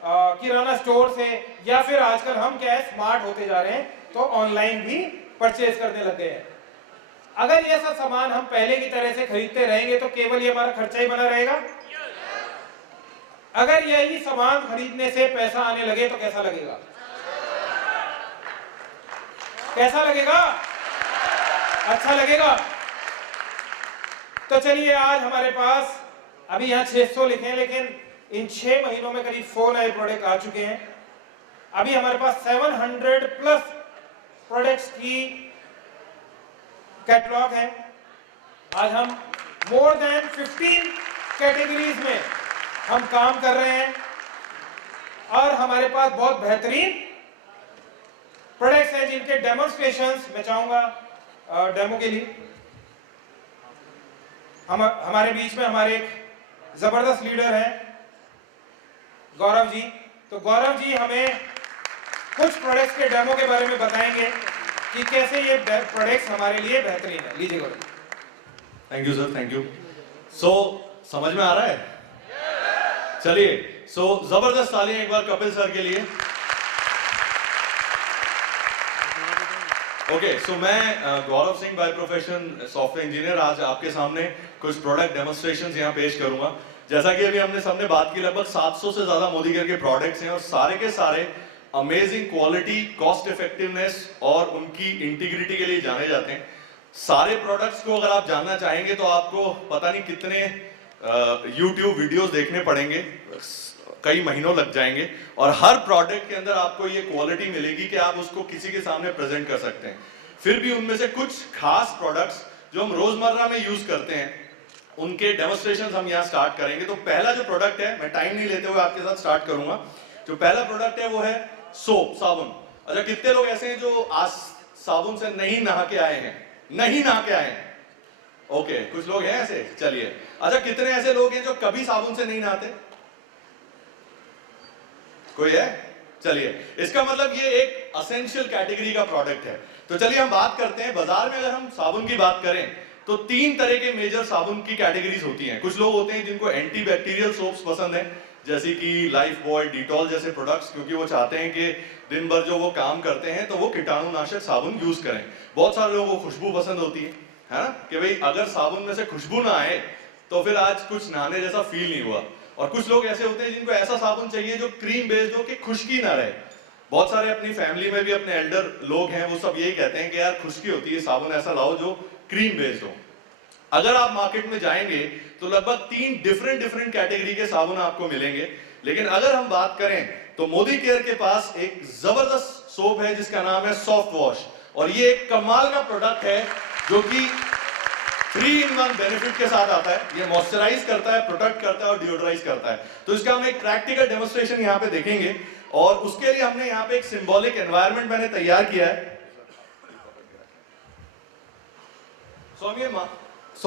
किराना स्टोर से, या फिर आजकल हम क्या है, स्मार्ट होते जा रहे हैं तो ऑनलाइन भी परचेज करने लग गए हैं। अगर ये सब सामान हम पहले की तरह से खरीदते रहेंगे तो केवल ये हमारा खर्चा ही बना रहेगा। अगर यही सामान खरीदने से पैसा आने लगे तो कैसा लगेगा? कैसा लगेगा? अच्छा लगेगा। तो चलिए, आज हमारे पास अभी यहाँ 600 लिखे हैं, लेकिन इन 6 महीनों में करीब 100 नए प्रोडक्ट आ चुके हैं। अभी हमारे पास 700 प्लस प्रोडक्ट्स की कैटलॉग है। आज हम मोर देन 15 कैटेगरीज में हम काम कर रहे हैं और हमारे पास बहुत बेहतरीन प्रोडक्ट्स हैं जिनके डेमोन्स्ट्रेशंस मैं चाहूंगा डेमो के लिए। हमारे बीच में हमारे एक जबरदस्त लीडर हैं गौरव जी। तो गौरव जी हमें कुछ प्रोडक्ट्स के डेमो के बारे में बताएंगे कि कैसे ये प्रोडक्ट्स हमारे लिए बेहतरीन है। लीजिए Gaurav. Thank you sir, thank you. So समझ में आ रहा है? चलिए, सो जबरदस्त तालियां एक बार कपिल सर के लिए। ओके, सो मैं Gaurav Singh by profession software engineer आज आपके सामने कुछ प्रोडक्ट डेमोन्स्ट्रेशंस यहाँ पेश करूंगा। जैसा कि अभी हमने सबने बात की, लगभग 700 से ज्यादा मोदी केयर के प्रोडक्ट्स हैं और सारे के सारे अमेजिंग क्वालिटी, कॉस्ट इफेक्टिवनेस और उनकी इंटीग्रिटी के लिए जाने जाते हैं। सारे प्रोडक्ट्स को अगर आप जानना चाहेंगे तो आपको पता नहीं कितने YouTube वीडियोस देखने पड़ेंगे, कई महीनों लग जाएंगे, और हर प्रोडक्ट के अंदर आपको ये क्वालिटी मिलेगी कि आप उसको किसी के सामने प्रेजेंट कर सकते हैं। फिर भी उनमें से कुछ खास प्रोडक्ट्स जो हम रोजमर्रा में यूज करते हैं उनके डेमोन्स्ट्रेशंस हम यहाँ स्टार्ट करेंगे। तो पहला जो प्रोडक्ट है, मैं टाइम नहीं लेते हुए आपके साथ स्टार्ट करूंगा। जो पहला प्रोडक्ट है वो है सोप, साबुन। अच्छा, कितने लोग ऐसे हैं जो आज साबुन से नहीं नहा के आए हैं? नहीं नहा के आए हैं? ओके, कुछ लोग हैं ऐसे। चलिए, अच्छा, कितने ऐसे लोग हैं जो कभी साबुन से नहीं नहाते? कोई है? चलिए, इसका मतलब ये एक असेंशियल कैटेगरी का प्रोडक्ट है। तो चलिए हम बात करते हैं। बाजार में अगर हम साबुन की बात करें तो 3 तरह के मेजर साबुन की कैटेगरीज होती हैं। कुछ लोग होते हैं जिनको एंटी बैक्टीरियल सोप्स पसंद है, जैसे कि लाइफ बॉय, डिटॉल जैसे प्रोडक्ट्स, क्योंकि वो चाहते हैं कि दिन भर जो वो काम करते हैं तो वो कीटाणुनाशक साबुन यूज करें। बहुत सारे लोगों को खुशबू पसंद होती है ना, कि भाई अगर साबुन में से खुशबू ना आए तो फिर आज कुछ नहाने जैसा फील नहीं हुआ। और कुछ लोग ऐसे होते हैं जिनको ऐसा साबुन चाहिए जो क्रीम बेस्ड हो कि खुश्की ना रहे। बहुत सारे अपनी फैमिली में भी अपने एल्डर लोग हैं, वो सब यही कहते हैं कि यार खुश्की होती है, साबुन ऐसा लाओ जो क्रीम बेस्ड हो। अगर आप मार्केट में जाएंगे तो लगभग 3 डिफरेंट कैटेगरी के साबुन आपको मिलेंगे। लेकिन अगर हम बात करें तो मोदी केयर के पास एक जबरदस्त सोप है जिसका नाम है सॉफ्ट वॉश, और ये एक कमाल का प्रोडक्ट है जो कि 3-in-1 बेनिफिट के साथ आता है। ये मॉइस्चराइज करता है, प्रोटेक्ट करता है और डिओडराइज करता है। तो इसका हम एक प्रैक्टिकल डेमोन्स्ट्रेशन यहाँ पे देखेंगे, और उसके लिए हमने यहाँ पे एक सिंबॉलिक एनवायरनमेंट मैंने तैयार किया है। सो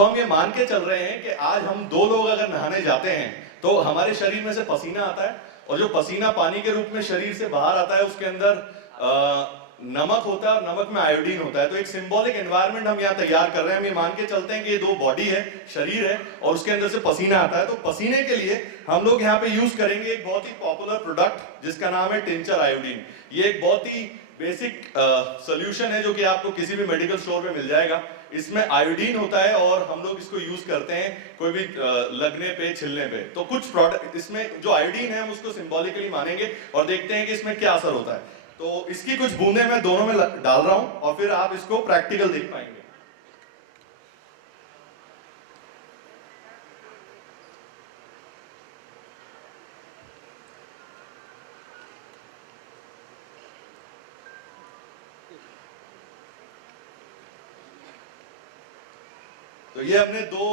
हम ये मान के चल रहे हैं कि आज हम 2 लोग अगर नहाने जाते हैं तो हमारे शरीर में से पसीना आता है, और जो पसीना पानी के रूप में शरीर से बाहर आता है उसके अंदर नमक होता है और नमक में आयोडीन होता है। तो एक सिंबॉलिक एनवायरनमेंट हम यहाँ तैयार कर रहे हैं। हम ये मान के चलते हैं कि ये 2 बॉडी है, शरीर है, और उसके अंदर से पसीना आता है। तो पसीने के लिए हम लोग यहाँ पे यूज करेंगे एक बहुत ही पॉपुलर प्रोडक्ट जिसका नाम है टिंचर आयोडीन। ये एक बहुत ही बेसिक सोल्यूशन है जो कि आपको किसी भी मेडिकल स्टोर पे मिल जाएगा। इसमें आयोडीन होता है और हम लोग इसको यूज करते हैं कोई भी लगने पे, छिलने पे। तो कुछ प्रोडक्ट इसमें जो आयोडीन है हम उसको सिंबॉलिकली मानेंगे और देखते हैं कि इसमें क्या असर होता है। तो इसकी कुछ बूंदे मैं दोनों में डाल रहा हूं और फिर आप इसको प्रैक्टिकल देख पाएंगे। तो ये हमने 2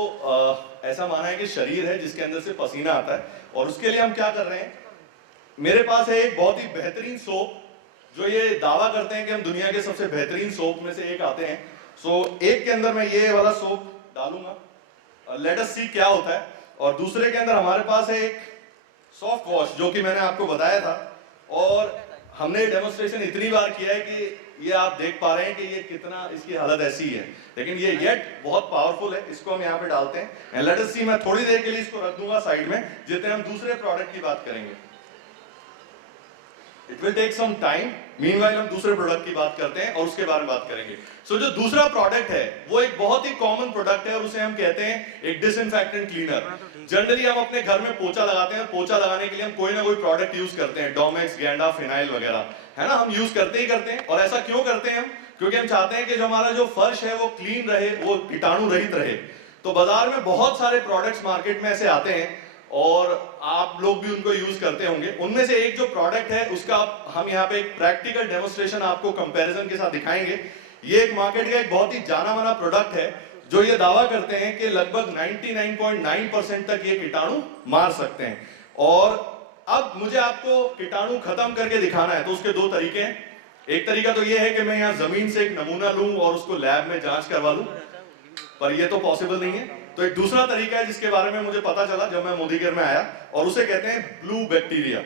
ऐसा माना है कि शरीर है जिसके अंदर से पसीना आता है, और उसके लिए हम क्या कर रहे हैं, मेरे पास है एक बहुत ही बेहतरीन सोप जो ये दावा करते हैं कि हम दुनिया के सबसे बेहतरीन सोप में से एक आते हैं। सो एक के अंदर मैं ये वाला सोप डालूंगा, लेट अस सी क्या होता है। और दूसरे के अंदर हमारे पास है एक सॉफ्ट वॉश जो कि मैंने आपको बताया था, और हमने डेमोन्स्ट्रेशन इतनी बार किया है कि ये आप देख पा रहे हैं कि ये कितना इसकी हालत ऐसी है, लेकिन ये येट बहुत पावरफुल है। इसको हम यहाँ पे डालते हैं एंड लेट अस सी। मैं थोड़ी देर के लिए इसको रख दूंगा साइड में, जितने हम दूसरे प्रोडक्ट की बात करेंगे। It will take some time, meanwhile हम दूसरे प्रोडक्ट की बात करते हैं और उसके बारे में बात करेंगे। सो जो दूसरा प्रोडक्ट है वो एक बहुत ही कॉमन प्रोडक्ट है और उसे हम कहते हैं एक डिसइंफेक्टेंट क्लीनर। जनरली हम अपने घर में पोछा लगाते हैं, पोछा लगाने के लिए हम कोई ना कोई प्रोडक्ट यूज करते हैं, डोमेक्स, गैंडा, फिनाइल वगैरह, है ना, हम यूज करते ही करते हैं। और ऐसा क्यों करते हैं हम? क्योंकि हम चाहते हैं कि जो हमारा जो फर्श है वो क्लीन रहे, वो कीटाणु रहित रहे। तो बाजार में बहुत सारे प्रोडक्ट्स मार्केट में ऐसे आते हैं और आप लोग भी उनको यूज करते होंगे। उनमें से एक जो प्रोडक्ट है उसका हम यहाँ पे एक प्रैक्टिकल डेमोन्स्ट्रेशन आपको कंपैरिजन के साथ दिखाएंगे। ये एक मार्केट का एक बहुत ही जाना माना प्रोडक्ट है जो ये दावा करते हैं कि लगभग 99.9% तक ये कीटाणु मार सकते हैं। और अब मुझे आपको कीटाणु खत्म करके दिखाना है, तो उसके 2 तरीके हैं। एक तरीका तो ये है कि मैं यहाँ जमीन से एक नमूना लूं और उसको लैब में जांच करवा लूं, पर ये तो पॉसिबल नहीं है। तो एक दूसरा तरीका है जिसके बारे में मुझे पता चला जब मैं मोदी केयर में आया, और उसे कहते हैं ब्लू बैक्टीरिया।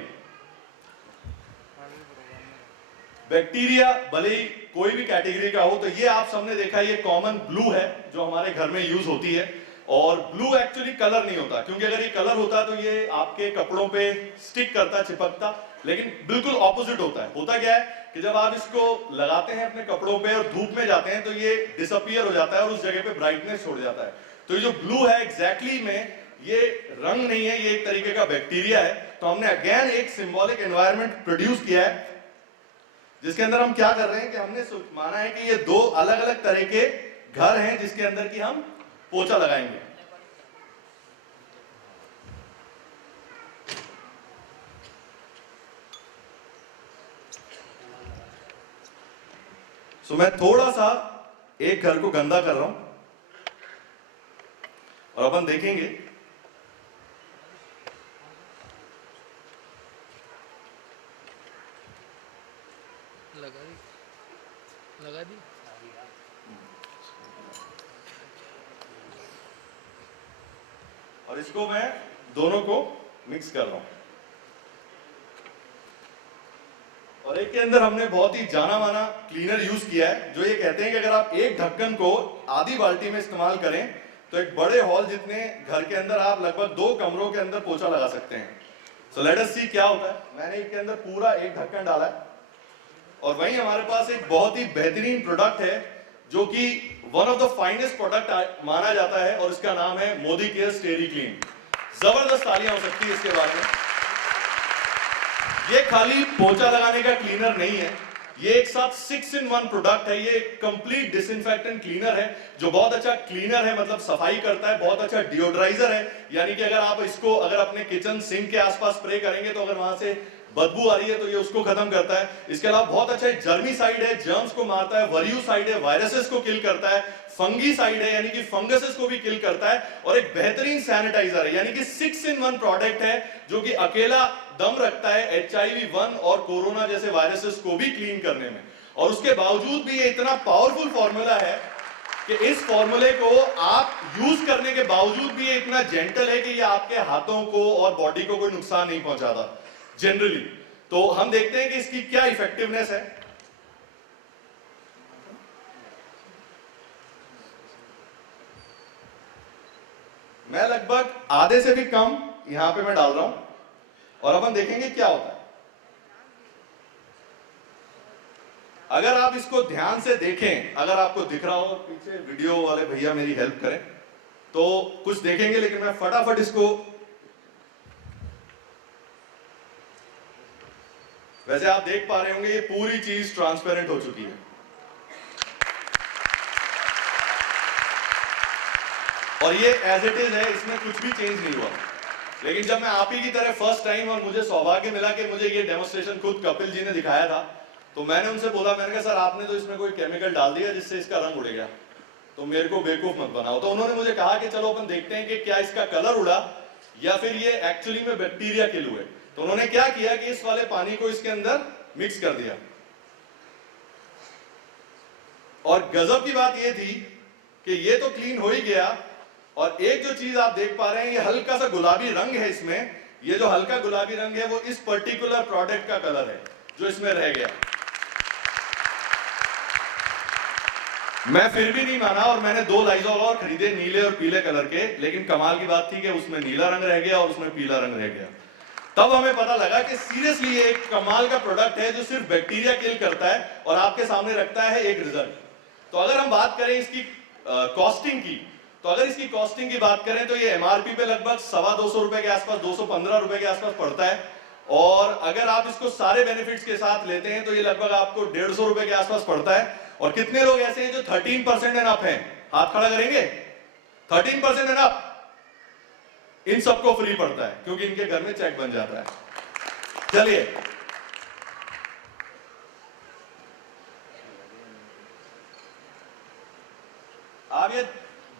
बैक्टीरिया भले ही कोई भी कैटेगरी का हो, तो ये आप सबने देखा ये कॉमन ब्लू है जो हमारे घर में यूज होती है। और ब्लू एक्चुअली कलर नहीं होता, क्योंकि अगर ये कलर होता तो ये आपके कपड़ों पे स्टिक करता, चिपकता, लेकिन बिल्कुल ऑपोजिट होता है। होता क्या है कि जब आप इसको लगाते हैं अपने कपड़ों पे और धूप में जाते हैं तो ये डिसअपीयर हो जाता है और उस जगह पे ब्राइटनेस छोड़ जाता है। तो ये जो ब्लू है एग्जैक्टली में ये रंग नहीं है, ये एक तरीके का बैक्टीरिया है। तो हमने अगेन एक सिंबॉलिक एनवायरनमेंट प्रोड्यूस किया है जिसके अंदर हम क्या कर रहे हैं कि हमने माना है कि ये 2 अलग अलग तरह के घर हैं जिसके अंदर की हम पोछा लगाएंगे। सो मैं थोड़ा सा एक घर को गंदा कर रहा हूं और अपन देखेंगे लगा दी। और इसको मैं दोनों को मिक्स कर रहा हूं। और एक के अंदर हमने बहुत ही जाना माना क्लीनर यूज किया है जो ये कहते हैं कि अगर आप एक ढक्कन को आधी बाल्टी में इस्तेमाल करें तो एक बड़े हॉल जितने घर के अंदर आप लगभग 2 कमरों के अंदर पोछा लगा सकते हैं। सो लेट अस सी क्या होता है। मैंने इसके अंदर पूरा एक ढक्कन डाला है और वहीं हमारे पास एक बहुत ही बेहतरीन प्रोडक्ट है जो कि one of the finest product माना जाता है, और इसका नाम है मोदी केयर स्टेरी क्लीन। जबरदस्त तालियां हो सकती है इसके बारे में। ये खाली पोछा लगाने का क्लीनर नहीं है, ये एक साथ 6-in-1 प्रोडक्ट है। ये कंप्लीट डिसइंफेक्टेंट क्लीनर है जो बहुत अच्छा क्लीनर है, मतलब सफाई करता है, बहुत अच्छा डिओड्राइजर है। यानी कि अगर आप इसको अगर अपने किचन सिंक के आसपास स्प्रे करेंगे तो अगर वहां से बदबू आ रही है तो ये उसको खत्म करता है। इसके अलावा बहुत अच्छा जर्मीसाइड है, जर्म्स को मारता है, वरियोसाइड है, वायरसेस को किल करता है, फंगीसाइड है यानी कि फंगसेस को भी किल करता है, और एक बेहतरीन सैनिटाइजर है। यानी कि 6-in-1 प्रोडक्ट है जो कि अकेला दम रखता है HIV-1 और कोरोना जैसे वायरसेस को भी क्लीन करने में। और उसके बावजूद भी ये इतना पावरफुल फॉर्मूला है कि इस फॉर्मूले को आप यूज करने के बावजूद भी ये इतना जेंटल है कि ये आपके हाथों को और बॉडी को कोई नुकसान नहीं पहुंचाता जनरली। तो हम देखते हैं कि इसकी क्या इफेक्टिवनेस है। मैं लगभग आधे से भी कम यहां पे मैं डाल रहा हूं, और अपन देखेंगे क्या होता है। अगर आप इसको ध्यान से देखें, अगर आपको दिख रहा हो, पीछे वीडियो वाले भैया मेरी हेल्प करें, तो कुछ देखेंगे, लेकिन मैं फटाफट इसको, वैसे आप देख पा रहे होंगे ये पूरी चीज ट्रांसपेरेंट हो चुकी है, और ये एज इट इज है, इसमें कुछ भी चेंज नहीं हुआ। लेकिन जब मैं आप ही की तरह फर्स्ट टाइम, और मुझे सौभाग्य मिला कि मुझे ये डेमोन्स्ट्रेशन खुद कपिल जी ने दिखाया था, तो मैंने उनसे बोला, मैंने कहा सर आपने तो इसमें कोई केमिकल डाल दिया जिससे इसका रंग उड़ गया, तो मेरे को बेवकूफ मत बनाओ। तो उन्होंने मुझे कहा कि चलो अपन देखते हैं कि क्या इसका कलर उड़ा या फिर ये एक्चुअली में बैक्टीरिया किल हुए। तो उन्होंने क्या किया कि इस वाले पानी को इसके अंदर मिक्स कर दिया, और गजब की बात ये थी कि ये तो क्लीन हो ही गया, और एक जो चीज आप देख पा रहे हैं, ये हल्का सा गुलाबी रंग है इसमें। ये जो हल्का गुलाबी रंग है वो इस पर्टिकुलर प्रोडक्ट का कलर है जो इसमें रह गया। मैं फिर भी नहीं माना, और मैंने 2 लाइजॉल और खरीदे नीले और पीले कलर के, लेकिन कमाल की बात थी कि उसमें नीला रंग रह गया और उसमें पीला रंग रह गया। तब हमें पता लगा कि सीरियसली ये एक कमाल का प्रोडक्ट है जो सिर्फ बैक्टीरिया किल करता है और आपके सामने रखता है एक रिजल्ट। तो अगर हम बात करें इसकी कॉस्टिंग की, तो अगर इसकी कॉस्टिंग की बात करें तो ये एमआरपी पे लगभग 225 रुपए के आसपास, 215 रुपए के आसपास पड़ता है, और अगर आप इसको सारे बेनिफिट्स के साथ लेते हैं तो ये लगभग आपको 150 रुपए के आसपास पड़ता है। और कितने लोग ऐसे हैं जो 13% एंड अप हैं? हाथ खड़ा करेंगे। 13% एंड अप, इन सबको फ्री पड़ता है क्योंकि इनके घर में चेक बन जाता है। चलिए, आप ये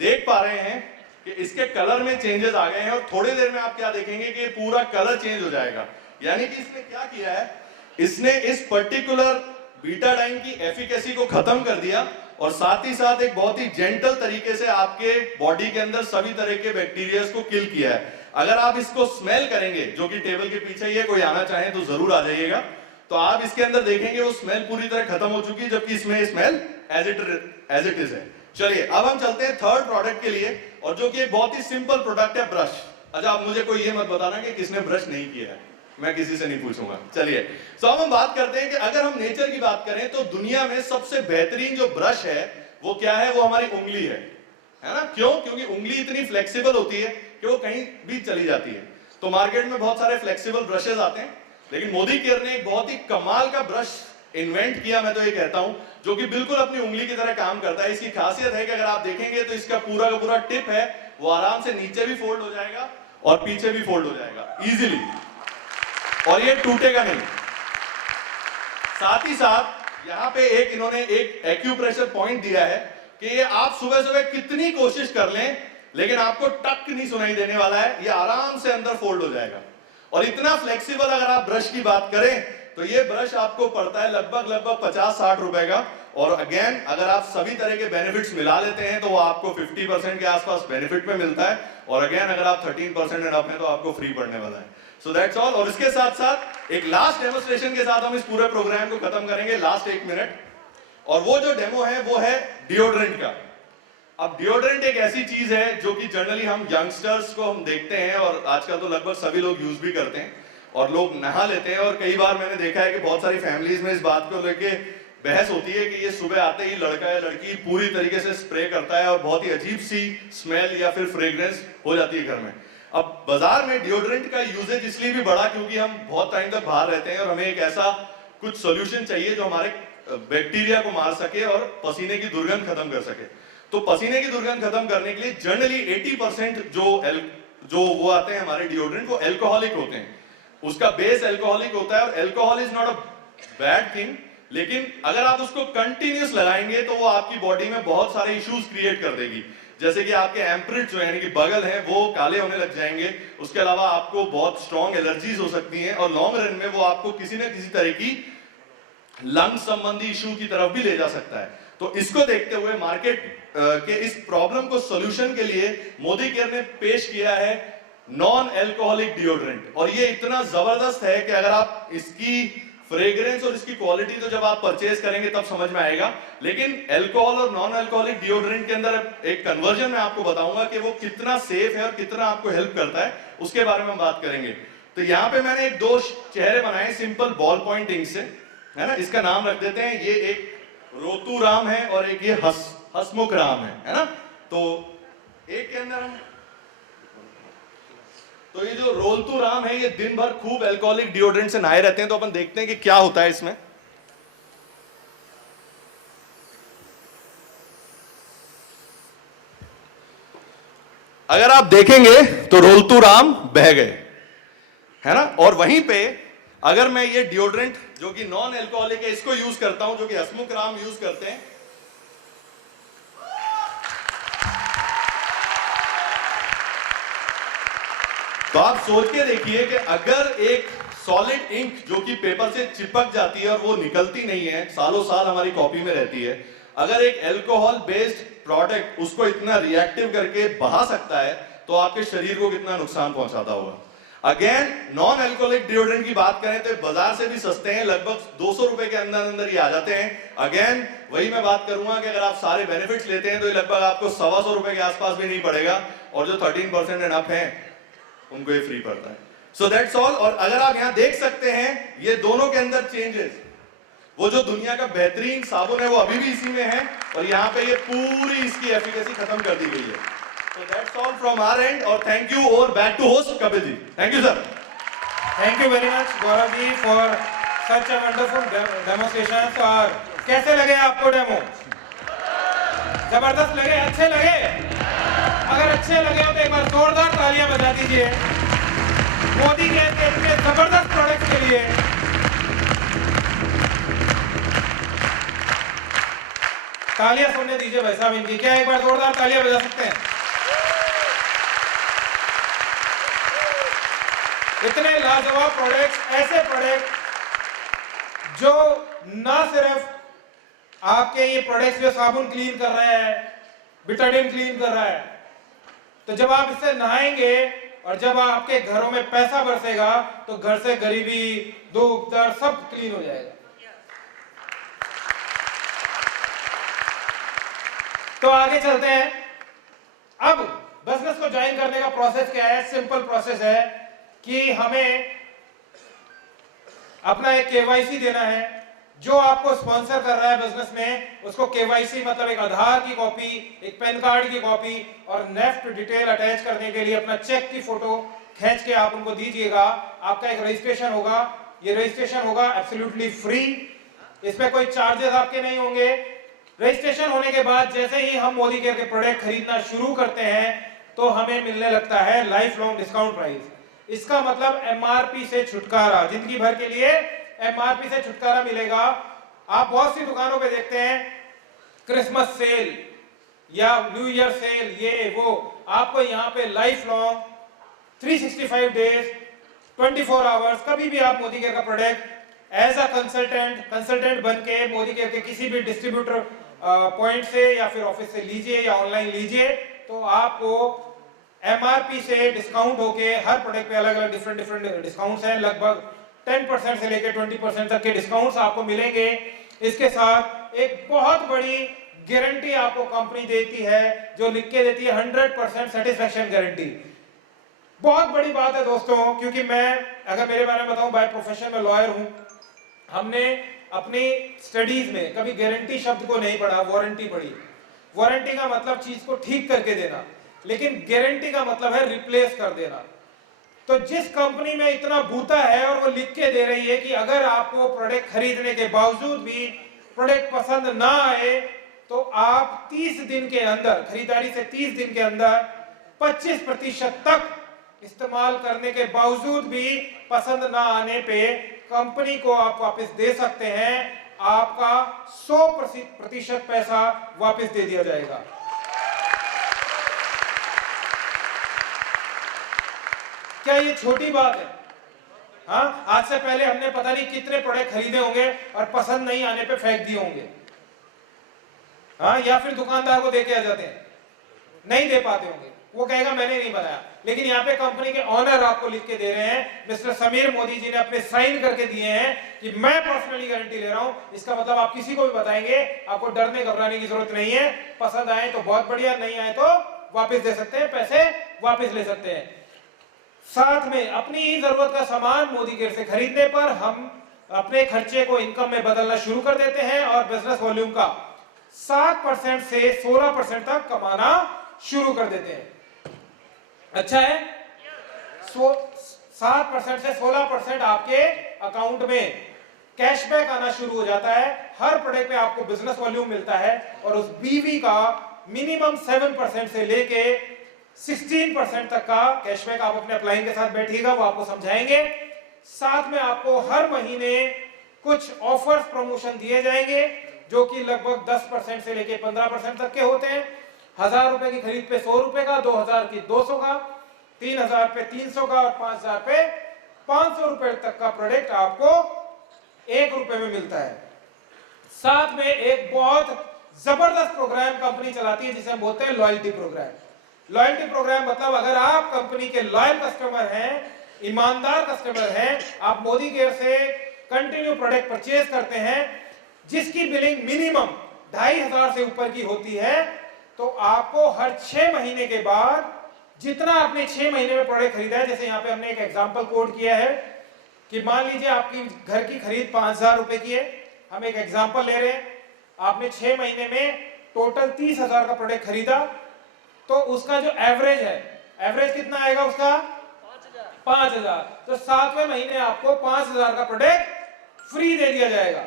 देख पा रहे हैं कि इसके कलर में चेंजेस आ गए हैं, और थोड़ी देर में आप क्या देखेंगे कि पूरा कलर चेंज हो जाएगा। यानी कि इसने क्या किया है, इसने इस पर्टिकुलर बीटाडाइन की एफिकेसी को खत्म कर दिया, और साथ ही साथ एक बहुत ही जेंटल तरीके से आपके बॉडी के अंदर सभी तरह के बैक्टीरियाज को किल किया है। अगर आप इसको स्मेल करेंगे, जो कि टेबल के पीछे ही है, कोई आना चाहे तो जरूर आ जाइएगा, तो आप इसके अंदर देखेंगे वो स्मेल पूरी तरह खत्म हो चुकी है, जबकि इसमें स्मेल एज इट इज है। चलिए, अब हम चलते हैं थर्ड प्रोडक्ट के लिए, और जो कि एक बहुत ही सिंपल प्रोडक्ट है, ब्रश। अच्छा, आप मुझे कोई ये मत बताना कि किसने ब्रश नहीं किया है, मैं किसी से नहीं पूछूंगा। चलिए, तो अब हम बात करते हैं कि अगर हम नेचर की बात करें तो दुनिया में सबसे बेहतरीन जो ब्रश है वो क्या है, वो हमारी उंगली है ना? क्यों? क्योंकि उंगली इतनी फ्लेक्सिबल होती है कि वो कहीं भी चली जाती है। तो मार्केट में बहुत सारे फ्लेक्सिबल ब्रशेस आते हैं, लेकिन मोदी केयर ने एक बहुत ही कमाल का ब्रश इन्वेंट किया, मैं तो ये कहता हूं, जो कि बिल्कुल अपनी उंगली की तरह काम करता है। इसकी खासियत है कि अगर आप देखेंगे तो इसका पूरा का पूरा टिप है वो आराम से नीचे भी फोल्ड हो जाएगा और पीछे भी फोल्ड हो जाएगा इजीली, और ये टूटेगा नहीं। साथ ही साथ यहां पे एक इन्होंने एक एक्यूप्रेशर पॉइंट दिया है कि ये आप सुबह सुबह कितनी कोशिश कर लें लेकिन आपको टक नहीं सुनाई देने वाला है, ये आराम से अंदर फोल्ड हो जाएगा। और इतना फ्लेक्सिबल अगर आप ब्रश की बात करें तो ये ब्रश आपको पड़ता है लगभग 50-60 रुपए का, और अगेन अगर आप सभी तरह के बेनिफिट्स मिला लेते हैं तो वो आपको 50% के आसपास बेनिफिट में मिलता है, और अगेन अगर आप 13% एंड अप में तो आपको फ्री पड़ने वाला है। So that's all. और इसके साथ साथ एक लास्ट डेमोन्स्ट्रेशन के साथ हम इस पूरे प्रोग्राम को खत्म करेंगे, लास्ट 1 मिनट, और वो जो डेमो है वो है डिओड्रेंट का। अब डिओड्रेंट एक ऐसी चीज है जो कि जनरली हम यंगस्टर्स को हम देखते हैं, और आजकल तो लगभग सभी लोग यूज भी करते हैं और लोग नहा लेते हैं, और कई बार मैंने देखा है कि बहुत सारी फैमिलीज में इस बात को लेके बहस होती है कि ये सुबह आते ही लड़का या लड़की पूरी तरीके से स्प्रे करता है और बहुत ही अजीब सी स्मेल या फिर फ्रेग्रेंस हो जाती है घर में। अब बाजार में डिओड्रेंट का यूजेज इसलिए भी बढ़ा क्योंकि हम बहुत टाइम तक बाहर रहते हैं और हमें एक ऐसा कुछ सॉल्यूशन चाहिए जो हमारे बैक्टीरिया को मार सके और पसीने की दुर्गंध खत्म कर सके। तो पसीने की दुर्गंध खत्म करने के लिए जनरली 80% जो वो आते हैं हमारे डिओड्रेंट वो अल्कोहलिक होते हैं, उसका बेस अल्कोहलिक होता है और alcohol is not a bad thing, लेकिन अगर आप उसको कंटिन्यूस लगाएंगे तो वो आपकी बॉडी में बहुत सारे इश्यूज क्रिएट कर देगी, जैसे कि आपके एम्प्रिट जो यानी कि बगल हैं वो काले होने लग जाएंगे। उसके अलावा आपको बहुत स्ट्रॉन्ग एलर्जीज हो सकती हैं और लॉन्ग रन में वो आपको किसी न किसी तरह की लंग संबंधी इश्यू की तरफ भी ले जा सकता है। तो इसको देखते हुए मार्केट के इस प्रॉब्लम को सॉल्यूशन के लिए मोदी केयर ने पेश किया है नॉन अल्कोहलिक डिओड्रेंट, और ये इतना जबरदस्त है कि अगर आप इसकी फ्रेग्रेंस और इसकी क्वालिटी तो जब आप परचेज करेंगे तब समझ में आएगा, लेकिन अल्कोहल और नॉन अल्कोहलिक डिओड्रेंट के अंदर एक कन्वर्जन मैं आपको बताऊंगा कि वो कितना सेफ है और कितना आपको हेल्प करता है, उसके बारे में हम बात करेंगे। तो यहाँ पे मैंने एक दो चेहरे बनाए सिंपल बॉल पॉइंट इंक से, है ना, इसका नाम रख देते हैं, ये एक रोतू राम है और एक ये हसमुख राम है ना। तो एक के अंदर हम तो ये जो रोलतू राम है ये दिन भर खूब अल्कोहलिक डिओड्रेंट से नहाए रहते हैं, तो अपन देखते हैं कि क्या होता है इसमें। अगर आप देखेंगे तो रोलतू राम बह गए, है ना, और वहीं पे अगर मैं ये डिओड्रेंट जो कि नॉन अल्कोहलिक है इसको यूज करता हूं, जो कि हसमुख राम यूज करते हैं, तो आप सोच के देखिए कि अगर एक सॉलिड इंक जो कि पेपर से चिपक जाती है और वो निकलती नहीं है, सालों साल हमारी कॉपी में रहती है, अगर एक अल्कोहल बेस्ड प्रोडक्ट उसको इतना रिएक्टिव करके बहा सकता है तो आपके शरीर को कितना नुकसान पहुंचाता होगा। अगेन नॉन अल्कोहलिक डिओड्रेंट की बात करें तो बाजार से भी सस्ते हैं, लगभग 200 रुपए के अंदर अंदर ये आ जाते हैं। अगेन वही मैं बात करूंगा कि अगर आप सारे बेनिफिट्स लेते हैं तो ये लगभग आपको 125 रुपए के आसपास भी नहीं पड़ेगा, और जो 13% एंड अप है उनको ये फ्री पड़ता है। So that's all. और अगर आप यहां देख सकते हैं ये दोनों के अंदर चेंजेस, वो जो दुनिया का बेहतरीन साबुन है वो अभी भी इसी में है, और यहाँ पे ये पूरी इसकी एफिकेसी खत्म कर दी गई है। So that's all from our end, और thank you, और back to host Kapil ji. Thank you sir. Thank you very much Gaurav ji for such a wonderful demonstration। और कैसे लगे आपको डेमो? जबरदस्त लगे, अच्छे लगे? अगर अच्छे लगे हो तो एक बार जोरदार तालियां बजा दीजिए मोदी के जबरदस्त प्रोडक्ट के लिए। तालियां सुनने दीजिए भाई साहब इनकी, क्या एक बार जोरदार तालियां बजा सकते हैं? इतने लाजवाब प्रोडक्ट्स, ऐसे प्रोडक्ट जो ना सिर्फ आपके ये प्रोडक्ट्स जो साबुन क्लीन कर रहा है, बिटाडिन क्लीन कर रहा है, तो जब आप इससे नहाएंगे और जब आपके घरों में पैसा बरसेगा तो घर से गरीबी, दुख, दर्द सब क्लीन हो जाएगा। तो आगे चलते हैं। अब बिजनेस को ज्वाइन करने का प्रोसेस क्या है? सिंपल प्रोसेस है कि हमें अपना एक केवाईसी देना है। जो आपको स्पॉन्सर कर रहा है बिजनेस में उसको केवाईसी मतलब एक आधार की कॉपी, एक पैन कार्ड की कॉपी और नेफ्ट डिटेल अटैच करने के लिए अपना चेक की फोटो खींच के आप उनको दीजिएगा। आपका एक रजिस्ट्रेशन होगा, ये रजिस्ट्रेशन होगा एब्सोल्युटली फ्री, इसमें कोई चार्जेस आपके नहीं होंगे। रजिस्ट्रेशन होने के बाद जैसे ही हम मोदी केयर के प्रोडक्ट खरीदना शुरू करते हैं तो हमें मिलने लगता है लाइफ लॉन्ग डिस्काउंट प्राइस। इसका मतलब एमआरपी से छुटकारा, जिंदगी भर के लिए एमआरपी से छुटकारा मिलेगा। आप बहुत सी दुकानों पे देखते हैं क्रिसमस सेल या न्यू ईयर सेल, ये वो, आपको यहाँ पे लाइफ लॉन्ग 365 डेज 24 आवर्स कभी भी आप मोदी केयर का प्रोडक्ट एज अ कंसल्टेंट बन के मोदी केयर के किसी भी डिस्ट्रीब्यूटर पॉइंट से या फिर ऑफिस से लीजिए या ऑनलाइन लीजिए, तो आपको एमआरपी से डिस्काउंट होके हर प्रोडक्ट पे अलग अलग डिफरेंट डिस्काउंट्स हैं। लगभग 10% से लेकर 20% तक के डिस्काउंट्स आपको मिलेंगे। इसके साथ एक बहुत बड़ी गारंटी आपको कंपनी देती है जो लिख के देती है 100% सेटिस्फैक्शन गारंटी। बहुत बड़ी बात है दोस्तों, क्योंकि मैं अगर मेरे बारे में बताऊं, बाय प्रोफेशन में लॉयर हूं। हमने अपनी स्टडीज में कभी गारंटी शब्द को नहीं पढ़ा, वारंटी पढ़ी। वारंटी का मतलब चीज को ठीक करके देना, लेकिन गारंटी का मतलब है रिप्लेस कर देना। तो जिस कंपनी में इतना बूता है और वो लिख के दे रही है कि अगर आपको प्रोडक्ट खरीदने के बावजूद भी प्रोडक्ट पसंद ना आए तो आप 30 दिन के अंदर, खरीदारी से 30 दिन के अंदर 25% तक इस्तेमाल करने के बावजूद भी पसंद ना आने पे कंपनी को आप वापस दे सकते हैं, आपका 100% पैसा वापस दे दिया जाएगा। क्या ये छोटी बात है? हाँ, आज से पहले हमने पता नहीं कितने प्रोडक्ट खरीदे होंगे और पसंद नहीं आने पे फेंक दिए होंगे। हाँ, या फिर दुकानदार को दे के आ जाते हैं, नहीं दे पाते होंगे, वो कहेगा मैंने नहीं बनाया। लेकिन यहाँ पे कंपनी के ऑनर आपको लिख के दे रहे हैं, मिस्टर समीर मोदी जी ने अपने साइन करके दिए हैं कि मैं पर्सनली गारंटी ले रहा हूं। इसका मतलब आप किसी को भी बताएंगे, आपको डरने घबराने की जरूरत नहीं है। पसंद आए तो बहुत बढ़िया, नहीं आए तो वापस दे सकते हैं, पैसे वापस ले सकते हैं। साथ में अपनी ही जरूरत का सामान मोदी केयर से खरीदने पर हम अपने खर्चे को इनकम में बदलना शुरू कर देते हैं और बिजनेस वॉल्यूम का 7% से 16% तक कमाना शुरू कर देते हैं। अच्छा है, 7% से 16% आपके अकाउंट में कैशबैक आना शुरू हो जाता है। हर प्रोडक्ट पे आपको बिजनेस वॉल्यूम मिलता है और उस बीवी का मिनिमम 7% से लेके 16% तक का कैशबैक आप अपने अपलाइन के साथ बैठिएगा, वो आपको समझाएंगे। साथ में आपको हर महीने कुछ ऑफर्स, प्रमोशन दिए जाएंगे जो कि लगभग 10% से लेके 15% तक के होते हैं। 1000 रुपए की खरीद पे 100 रुपए का, 2000 की 200 का, 3000 पे 300 का और 5000 पे 500 रुपए तक का प्रोडक्ट आपको 1 रुपए में मिलता है। साथ में एक बहुत जबरदस्त प्रोग्राम कंपनी चलाती है जिसे हम बोलते हैं लॉयल्टी प्रोग्राम। लॉयल्टी प्रोग्राम मतलब अगर आप कंपनी के लॉयल कस्टमर हैं, ईमानदार कस्टमर हैं, आप मोदी केयर से कंटिन्यू प्रोडक्ट परचेज करते हैं जिसकी बिलिंग मिनिमम 2500 से ऊपर की होती है, तो आपको हर 6 महीने के बाद जितना आपने 6 महीने में प्रोडक्ट खरीदा है, जैसे यहाँ पे हमने एक एग्जांपल कोड किया है कि मान लीजिए आपकी घर की खरीद 5000 रुपए की है, हम एक एग्जांपल ले रहे हैं, आपने 6 महीने में टोटल 30,000 का प्रोडक्ट खरीदा, तो उसका जो एवरेज है, एवरेज कितना आएगा उसका 5000। तो 7वें महीने आपको 5000 का प्रोडक्ट फ्री दे दिया जाएगा।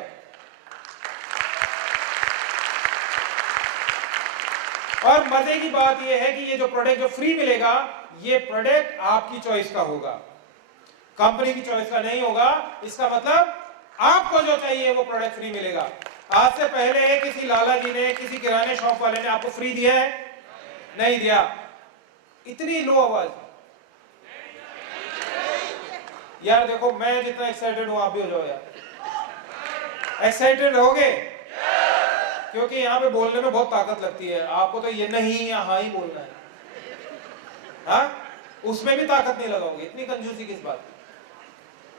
और मजे की बात यह है कि ये जो प्रोडक्ट जो फ्री मिलेगा, ये प्रोडक्ट आपकी चॉइस का होगा, कंपनी की चॉइस का नहीं होगा। इसका मतलब आपको जो चाहिए वो प्रोडक्ट फ्री मिलेगा। आज से पहले किसी लाला जी ने, किसी किराने शॉप वाले ने आपको फ्री दिया है? नहीं दिया। इतनी लो आवाज यार, देखो मैं जितना एक्साइटेड हूं आप भी हो जाओ यार। एक्साइटेड रहोगे? क्योंकि यहाँ पे बोलने में बहुत ताकत लगती है। आपको तो ये नहीं या हाँ ही बोलना है, हाँ? उसमें भी ताकत नहीं लगाओगे, इतनी कंजूसी किस बात की?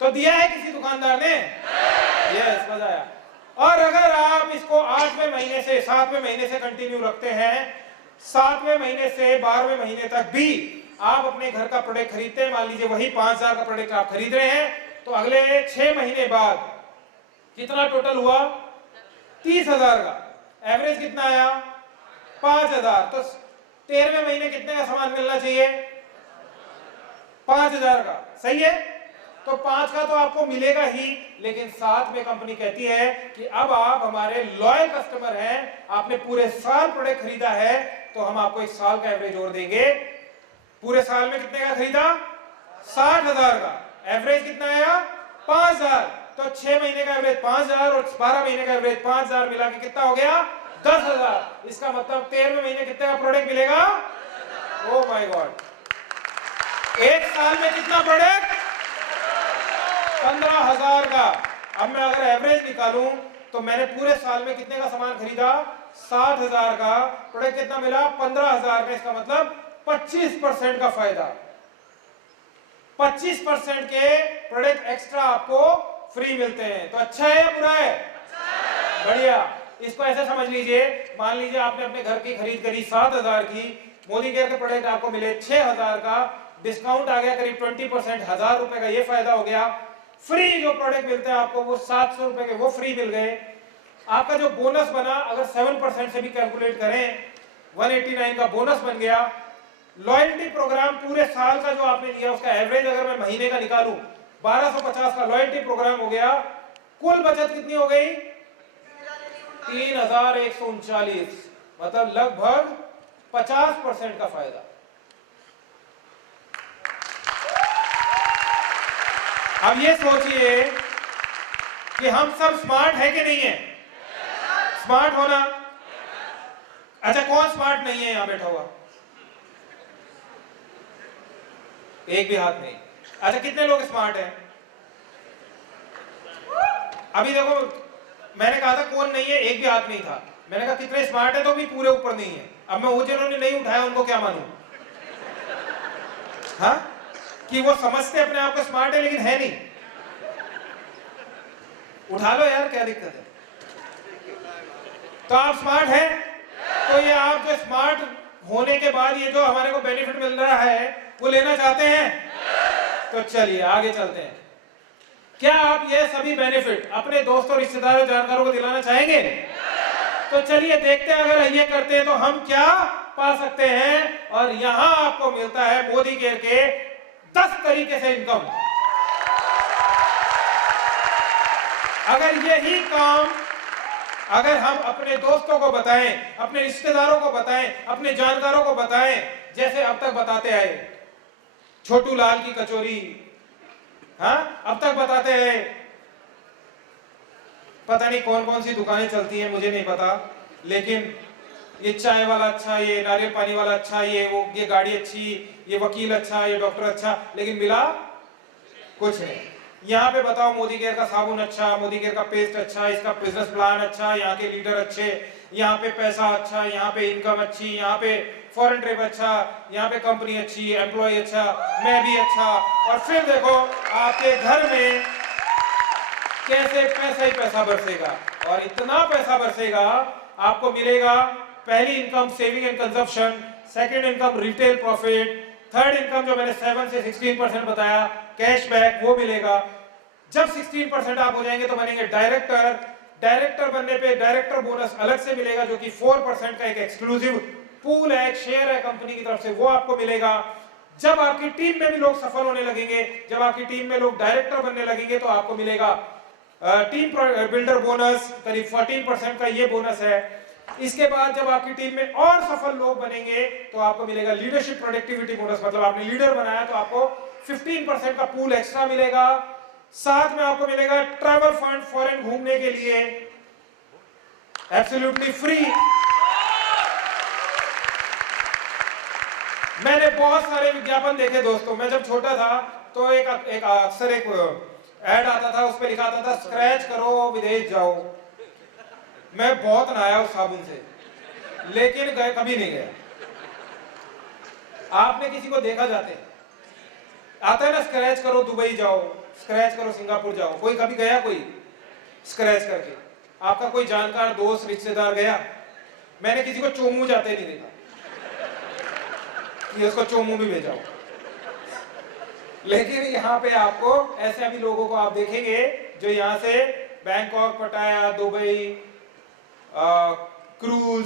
तो दिया है किसी दुकानदार ने? यस, मजा आया। और अगर आप इसको 8वें महीने से 7वें महीने से कंटिन्यू रखते हैं, 7वें महीने से 12वें महीने तक भी आप अपने घर का प्रोडक्ट खरीदते हैं, मान लीजिए वही 5000 का प्रोडक्ट आप खरीद रहे हैं, तो अगले 6 महीने बाद कितना टोटल हुआ? 30,000 का। एवरेज कितना आया? 5000। तो 13वें महीने कितने का सामान मिलना चाहिए? 5000 का। सही है? तो 5 का तो आपको मिलेगा ही, लेकिन साथ में कंपनी कहती है कि अब आप हमारे लॉयल कस्टमर हैं, आपने पूरे साल प्रोडक्ट खरीदा है, तो हम आपको 1 साल का एवरेज और देंगे। पूरे साल में कितने का खरीदा? 60,000 का। एवरेज कितना आया? 5000। तो 6 महीने का एवरेज 5000 और 12 महीने का एवरेज 5000 मिला के कितना हो गया? 10,000। इसका मतलब 13वें महीने कितने का प्रोडक्ट मिलेगा? ओ माय गॉड, 1 साल में कितना प्रोडक्ट? 15,000 का। अब मैं अगर एवरेज निकालूं तो मैंने पूरे साल में कितने का सामान खरीदा? 60,000 का। प्रोडक्ट कितना मिला? 15,000 का। इसका मतलब 25% का फायदा। 25% के प्रोडक्ट एक्स्ट्रा आपको फ्री मिलते हैं। तो अच्छा है या बुरा है? बढ़िया। इसको ऐसे समझ लीजिए, मान लीजिए आपने अपने घर की खरीद करी 7,000 की, मोदी केयर के प्रोडक्ट आपको मिले 6,000 का, डिस्काउंट आ गया करीब 20%, 1000 रुपए का ये फायदा हो गया। फ्री जो प्रोडक्ट मिलते हैं आपको वो 700 रुपए के वो फ्री मिल गए। आपका जो बोनस बना अगर 7% से भी कैलकुलेट करें 189 का बोनस बन गया। लॉयल्टी प्रोग्राम पूरे साल का जो आपने लिया उसका एवरेज अगर मैं महीने का निकालूं 1250 का लॉयल्टी प्रोग्राम हो गया। कुल बचत कितनी हो गई 3139, मतलब लगभग 50% का फायदा। अब ये सोचिए कि हम सब स्मार्ट है कि नहीं है? स्मार्ट होना। अच्छा कौन स्मार्ट नहीं है यहां बैठा हुआ? एक भी हाथ नहीं। अच्छा कितने लोग स्मार्ट हैं? अभी देखो मैंने कहा था कौन नहीं है, एक भी हाथ नहीं था। मैंने कहा कितने स्मार्ट है तो भी पूरे ऊपर नहीं है। अब मैं वो जिन्होंने नहीं उठाया उनको क्या मानूं? हाँ कि वो समझते अपने आप को स्मार्ट है लेकिन है नहीं। उठा लो यार, क्या दिक्कत है? तो आप स्मार्ट हैं, तो ये आप जो स्मार्ट होने के बाद ये जो हमारे को बेनिफिट मिल रहा है वो लेना चाहते हैं? तो चलिए आगे चलते हैं। क्या आप ये सभी बेनिफिट अपने दोस्तों रिश्तेदारों जानकारों को दिलाना चाहेंगे? तो चलिए देखते हैं अगर ये करते हैं तो हम क्या पा सकते हैं। और यहां आपको मिलता है मोदी केयर के 10 तरीके से इनकम। अगर यही काम अगर हम अपने दोस्तों को बताएं, अपने रिश्तेदारों को बताएं, अपने जानकारों को बताएं, जैसे अब तक बताते आए छोटू लाल की कचौरी, हाँ अब तक बताते हैं, पता नहीं कौन कौन सी दुकानें चलती हैं मुझे नहीं पता, लेकिन ये चाय वाला अच्छा, ये नारियल पानी वाला अच्छा, ये गाड़ी अच्छी, ये वकील अच्छा, ये डॉक्टर अच्छा, लेकिन मिला कुछ नहीं। यहाँ पे बताओ मोदी केयर का साबुन अच्छा, मोदी केयर का पेस्ट अच्छा, इसका बिजनेस प्लान अच्छा, यहाँ के लीडर अच्छे, यहाँ पे पैसा अच्छा, यहाँ पे इनकम अच्छी, यहाँ पे फॉरेन ट्रिप अच्छा, यहाँ पे कंपनी अच्छी, एम्प्लॉय अच्छा, मैं भी अच्छा। और फिर देखो आपके घर में कैसे पैसा ही पैसा बरसेगा। और इतना पैसा बरसेगा आपको मिलेगा पहली income saving and consumption, second income retail profit, third income जो मैंने 7 से 16% बताया कैशबैक वो मिलेगा। जब 16% आप हो जाएंगे तो बनेंगे डायरेक्टर। डायरेक्टर बनने पे डायरेक्टर बोनस अलग से मिलेगा जो कि 4% का एक एक्सक्लूसिव पूल है, एक शेयर है कंपनी की तरफ से, वो आपको मिलेगा। जब आपकी टीम में भी लोग सफल होने लगेंगे, जब आपकी टीम में लोग डायरेक्टर बनने लगेंगे तो आपको मिलेगा टीम बिल्डर बोनस, करीब 14% का ये बोनस है। इसके बाद जब आपकी टीम में और सफल लोग बनेंगे तो आपको मिलेगा लीडरशिप प्रोडक्टिविटी बोनस, मतलब आपने लीडर बनाया तो आपको 15% का पूल एक्स्ट्रा मिलेगा। साथ में आपको मिलेगा ट्रैवल फंड फॉरेन घूमने के लिए एब्सोल्युटली फ्री। मैंने बहुत सारे विज्ञापन देखे दोस्तों। मैं जब छोटा था तो एक अक्सर एक ऐड आता था, उस पर लिखा आता था स्क्रैच करो विदेश जाओ। मैं बहुत नहाया उस साबुन से, लेकिन कभी नहीं गया। आपने किसी को देखा जाते आता है ना स्क्रैच करो दुबई जाओ, स्क्रैच करो सिंगापुर जाओ, कोई कभी गया कोई स्क्रैच करके? आपका कोई जानकार दोस्त रिश्तेदार गया? मैंने किसी को चोमू जाते नहीं देखा कि उसको चोमू भी भेजा हो। लेकिन यहाँ पे आपको ऐसे अभी लोगों को आप देखेंगे जो यहाँ से बैंकॉक, पटाया, दुबई, क्रूज,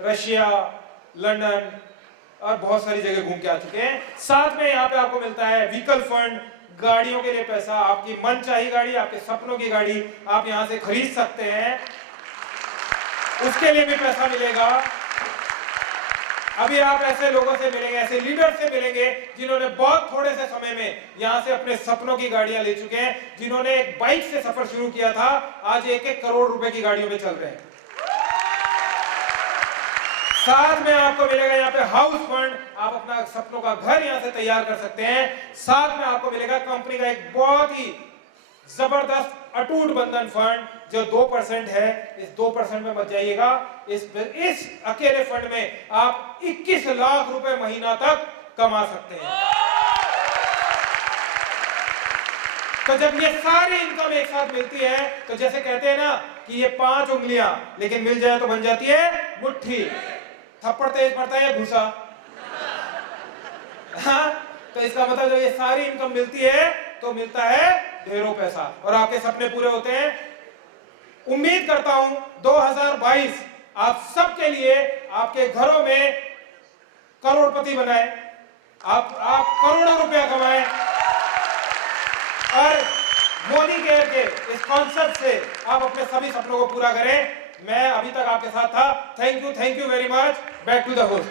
रशिया, लंदन और बहुत सारी जगह घूम के आ चुके हैं। साथ में यहाँ पे आपको मिलता है व्हीकल फंड, गाड़ियों के लिए पैसा, आपकी मनचाही गाड़ी, आपके सपनों की गाड़ी आप यहाँ से खरीद सकते हैं, उसके लिए भी पैसा मिलेगा। अभी आप ऐसे लोगों से मिलेंगे, ऐसे लीडर से मिलेंगे जिन्होंने बहुत थोड़े से समय में यहाँ से अपने सपनों की गाड़ियां ले चुके हैं, जिन्होंने एक बाइक से सफर शुरू किया था, आज 1-1 करोड़ रुपए की गाड़ियों में चल रहे हैं। साथ में आपको मिलेगा यहाँ पे हाउस फंड, आप अपना सपनों का घर यहाँ से तैयार कर सकते हैं। साथ में आपको मिलेगा कंपनी का एक बहुत ही जबरदस्त अटूट बंधन फंड जो 2% है। इस 2% में मत जाइएगा। इस अकेले फंड में आप 21 लाख रुपए महीना तक कमा सकते हैं। तो जब ये सारी इनकम एक साथ मिलती है तो जैसे कहते हैं ना कि ये 5 उंगलियां लेकिन मिल जाए तो बन जाती है मुट्ठी। थप्पड़ तेज पड़ता है या घुसा? हाँ, तो इसका मतलब जब ये सारी इनकम मिलती है तो मिलता है ढेरों पैसा और आपके सपने पूरे होते हैं। उम्मीद करता हूं 2022 आप सबके लिए आपके घरों में करोड़पति बनाए, आप करोड़ों रुपया कमाएं और मोदी केयर के इस कॉन्सेप्ट से आप अपने सभी सपनों को पूरा करें। मैं अभी तक आपके साथ था। Thank you very much. Back to the host.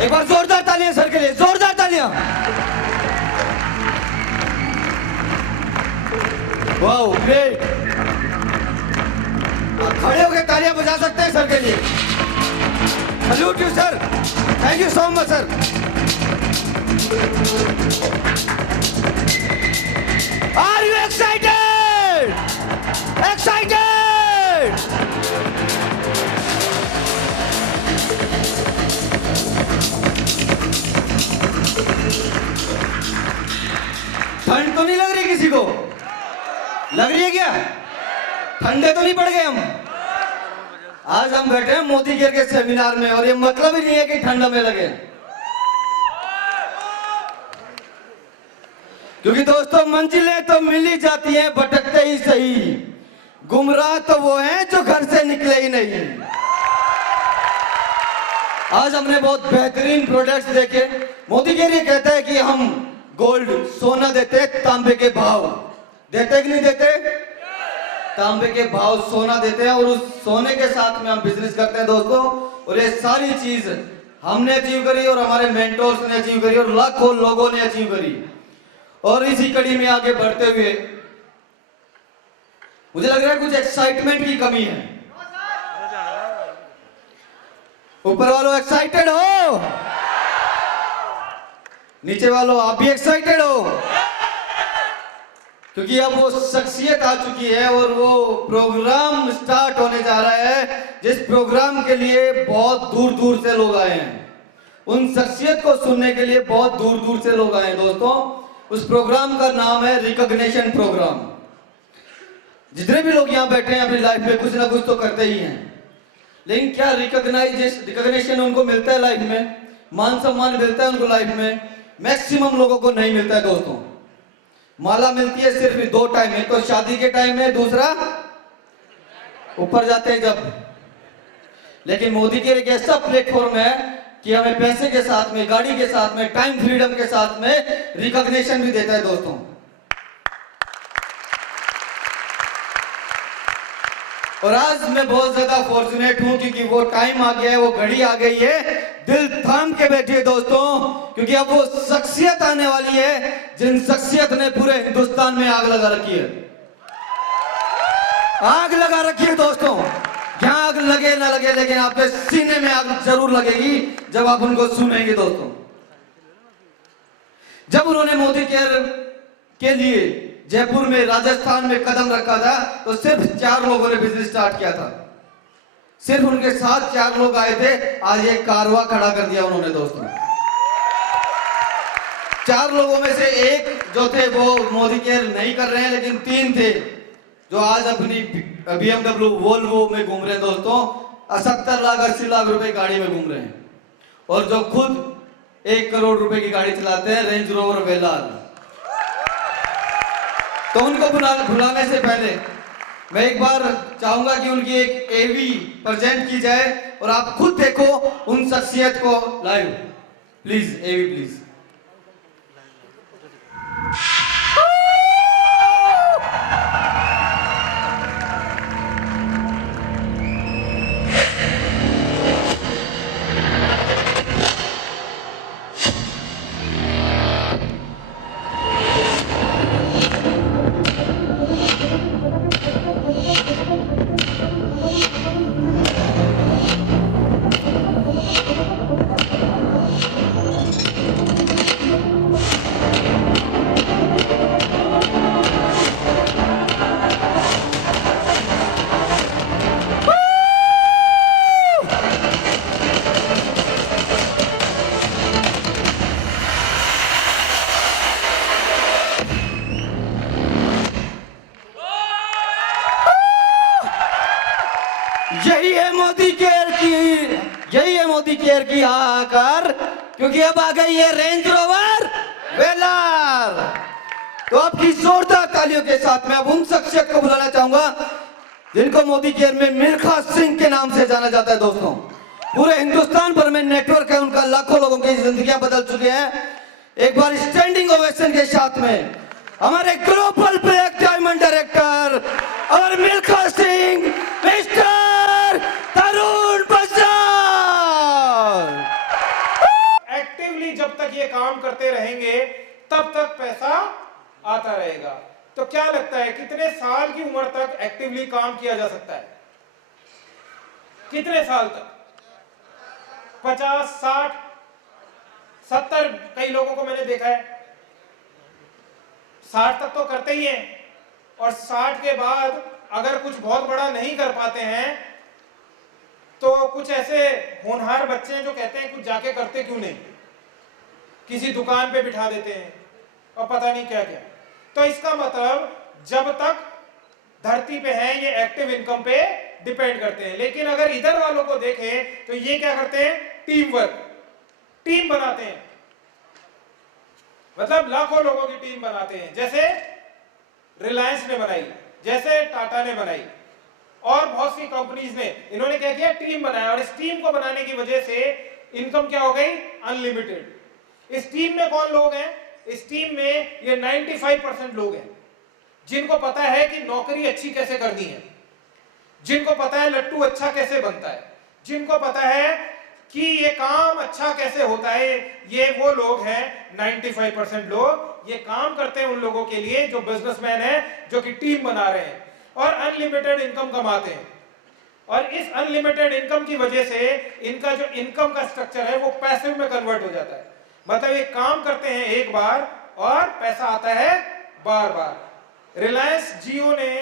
एक बार जोरदार तालियां सर के लिए, जोरदार तालियां। Wow, great. आप खड़े होकर तालियां बजा सकते हैं सर के लिए। Salute you sir, thank you so much sir. Are you excited? Excited? ठंड तो नहीं लग रही किसी को? लग रही है क्या? ठंडे तो नहीं पड़ गए हम? आज हम बैठे हैं मोदी केयर के सेमिनार में और ये मतलब ही नहीं है कि ठंड में लगे, क्योंकि दोस्तों मंजिलें तो मिल ही जाती हैं भटकते ही सही, गुमराह तो वो हैं जो घर से निकले ही नहीं। आज हमने बहुत बेहतरीन प्रोडक्ट्स देखे। मोदी केयर ये कहता है कि हम गोल्ड सोना देते, तांबे के भाव देते कि नहीं देते? तांबे के भाव सोना देते हैं और उस सोने के साथ में हम बिजनेस करते हैं दोस्तों। और ये सारी चीज हमने अचीव करी और हमारे मेंटोर्स ने अचीव करी और लाखों लोगों ने अचीव करी। और इसी कड़ी में आगे बढ़ते हुए मुझे लग रहा है कुछ एक्साइटमेंट की कमी है। ऊपर वालों एक्साइटेड हो? नीचे वालों आप भी एक्साइटेड हो? क्योंकि अब वो शख्सियत आ चुकी है और वो प्रोग्राम स्टार्ट होने जा रहा है जिस प्रोग्राम के लिए बहुत दूर दूर से लोग आए हैं। उन शख्सियत को सुनने के लिए बहुत दूर दूर से लोग आए हैं दोस्तों। उस प्रोग्राम का नाम है रिकॉग्निशन प्रोग्राम। जितने भी लोग यहाँ बैठे हैं अपनी लाइफ में कुछ ना कुछ तो करते ही हैं, लेकिन क्या रिकॉग्निशन उनको मिलता है लाइफ में? मान सम्मान मिलता है उनको लाइफ में? मैक्सिमम लोगों को नहीं मिलता है दोस्तों। माला मिलती है सिर्फ 2 टाइम, एक तो शादी के टाइम में, दूसरा ऊपर जाते हैं जब। लेकिन मोदी के एक ऐसा प्लेटफॉर्म है कि हमें पैसे के साथ में, गाड़ी के साथ में, टाइम फ्रीडम के साथ में रिकॉग्निशन भी देता है दोस्तों। और आज मैं बहुत ज्यादा फॉर्चुनेट हूं क्योंकि वो टाइम आ गया है, वो घड़ी आ गई है। दिल थाम के बैठिए दोस्तों, क्योंकि अब वो शख्सियत आने वाली है जिन शख्सियत ने पूरे हिंदुस्तान में आग लगा रखी है। आग लगा रखी है दोस्तों। यहाँ आग लगे ना लगे, लेकिन आपके सीने में आग जरूर लगेगी जब आप उनको सुनेंगे दोस्तों। जब उन्होंने मोदी केयर के लिए जयपुर में, राजस्थान में कदम रखा था तो सिर्फ 4 लोगों ने बिजनेस स्टार्ट किया था। सिर्फ उनके साथ 4 लोग आए थे। आज एक कारवां खड़ा कर दिया उन्होंने दोस्तों। 4 लोगों में से एक जो थे वो मोदी केयर नहीं कर रहे हैं, लेकिन 3 थे जो आज अपनी BMW वोल्वो में घूम रहे हैं दोस्तों। 70 लाख 80 लाख रुपए गाड़ी में घूम रहे हैं और जो खुद 1 करोड़ रुपए की गाड़ी चलाते हैं, रेंज रोवर वेलार। तो उनको बुलाने से पहले मैं एक बार चाहूंगा कि उनकी एक एवी प्रेजेंट की जाए और आप खुद देखो उन शख्सियत को लाइव। Please AV please. यही है मोदी केयर की, यही है मोदी केयर की हाहाकार, क्योंकि अब आ गई है रेंज रोवर वेलर। तो आपकी जोरदार तालियों के साथ मैं अब उन शख्सियत को बुलाना चाहूंगा जिनको मोदी केयर में मिल्खा सिंह के नाम से जाना जाता है। दोस्तों, पूरे हिंदुस्तान भर में नेटवर्क है उनका, लाखों लोगों की जिंदगियां बदल चुके हैं। एक बार स्टैंडिंग ओवेशन के साथ में हमारे ग्लोबल ब्लैक डायमंड डायरेक्टर और मिल्खा सिंह, मिस्टर तरुण बजाज। एक्टिवली जब तक ये काम करते रहेंगे तब तक पैसा आता रहेगा। तो क्या लगता है कितने साल की उम्र तक एक्टिवली काम किया जा सकता है? कितने साल तक? 50, 60, 70? कई लोगों को मैंने देखा है 60 तक तो करते ही हैं, और 60 के बाद अगर कुछ बहुत बड़ा नहीं कर पाते हैं तो कुछ ऐसे होनहार बच्चे हैं जो कहते हैं कुछ जाके करते क्यों नहीं, किसी दुकान पे बिठा देते हैं और पता नहीं क्या क्या। तो इसका मतलब जब तक धरती पे हैं ये एक्टिव इनकम पे डिपेंड करते हैं। लेकिन अगर इधर वालों को देखें तो ये क्या करते हैं? टीम वर्क, टीम बनाते हैं, मतलब लाखों लोगों की टीम बनाते हैं। जैसे रिलायंस ने बनाई, जैसे टाटा ने बनाई, और बहुत सी कंपनीज ने, इन्होंने क्या किया? टीम बनाया। और इस टीम को बनाने की वजह से इनकम क्या हो गई? अनलिमिटेड। इस टीम में कौन लोग हैं? इस टीम में ये 95% लोग हैं जिनको पता है कि नौकरी अच्छी कैसे करनी है, जिनको पता है लट्टू अच्छा कैसे बनता है, जिनको पता है कि ये काम अच्छा कैसे होता है। ये वो लोग हैं 95% लोग। ये काम करते हैं उन लोगों के लिए जो बिजनेसमैन है, जो कि टीम बना रहे हैं और अनलिमिटेड इनकम कमाते हैं। और इस अनलिमिटेड इनकम की वजह से इनका जो इनकम का स्ट्रक्चर है वो पैसिव में कन्वर्ट हो जाता है। मतलब ये काम करते हैं एक बार और पैसा आता है बार बार। रिलायंस जियो ने,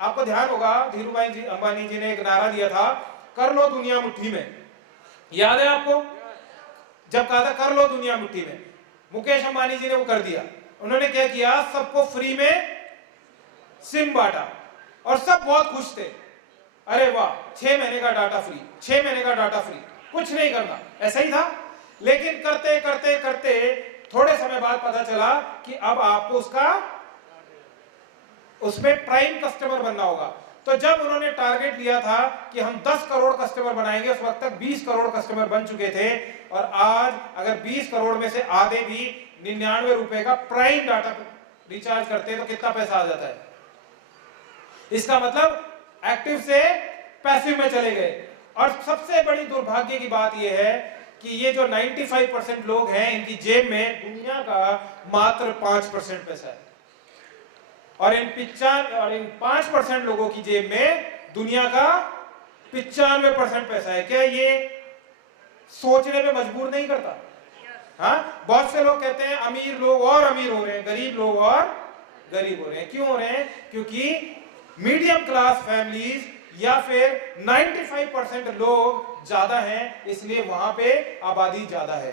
आपको ध्यान होगा धीरूभाई जी अंबानी जी ने एक नारा दिया था, कर लो दुनिया मुट्ठी में। याद है आपको? जब कहा था कर लो दुनिया मुट्ठी में, मुकेश अंबानी जी ने वो कर दिया। उन्होंने क्या किया? सबको फ्री में सिम बांटा और सब बहुत खुश थे। अरे वाह, 6 महीने का डाटा फ्री, 6 महीने का डाटा फ्री, कुछ नहीं करना, ऐसा ही था। लेकिन करते करते करते थोड़े समय बाद पता चला कि अब आपको उसमें प्राइम कस्टमर बनना होगा। तो जब उन्होंने टारगेट लिया था कि हम 10 करोड़ कस्टमर बनाएंगे, उस वक्त तक 20 करोड़ कस्टमर बन चुके थे। और आज अगर 20 करोड़ में से आधे भी 99 रुपए का प्राइम डाटा रिचार्ज करते तो कितना पैसा आ जाता है? इसका मतलब एक्टिव से पैसिव में चले गए। और सबसे बड़ी दुर्भाग्य की बात यह है कि ये जो 95% लोग हैं, इनकी जेब में दुनिया का मात्र 5% पैसा है, और इन 5% लोगों की जेब में दुनिया का 95% पैसा है। क्या ये सोचने पे मजबूर नहीं करता? हाँ, बहुत से लोग कहते हैं अमीर लोग और अमीर हो रहे हैं, गरीब लोग और गरीब हो रहे हैं। क्यों हो रहे हैं? क्योंकि मीडियम क्लास फैमिलीज या फिर 95% लोग ज्यादा हैं, इसलिए वहां पे आबादी ज्यादा है।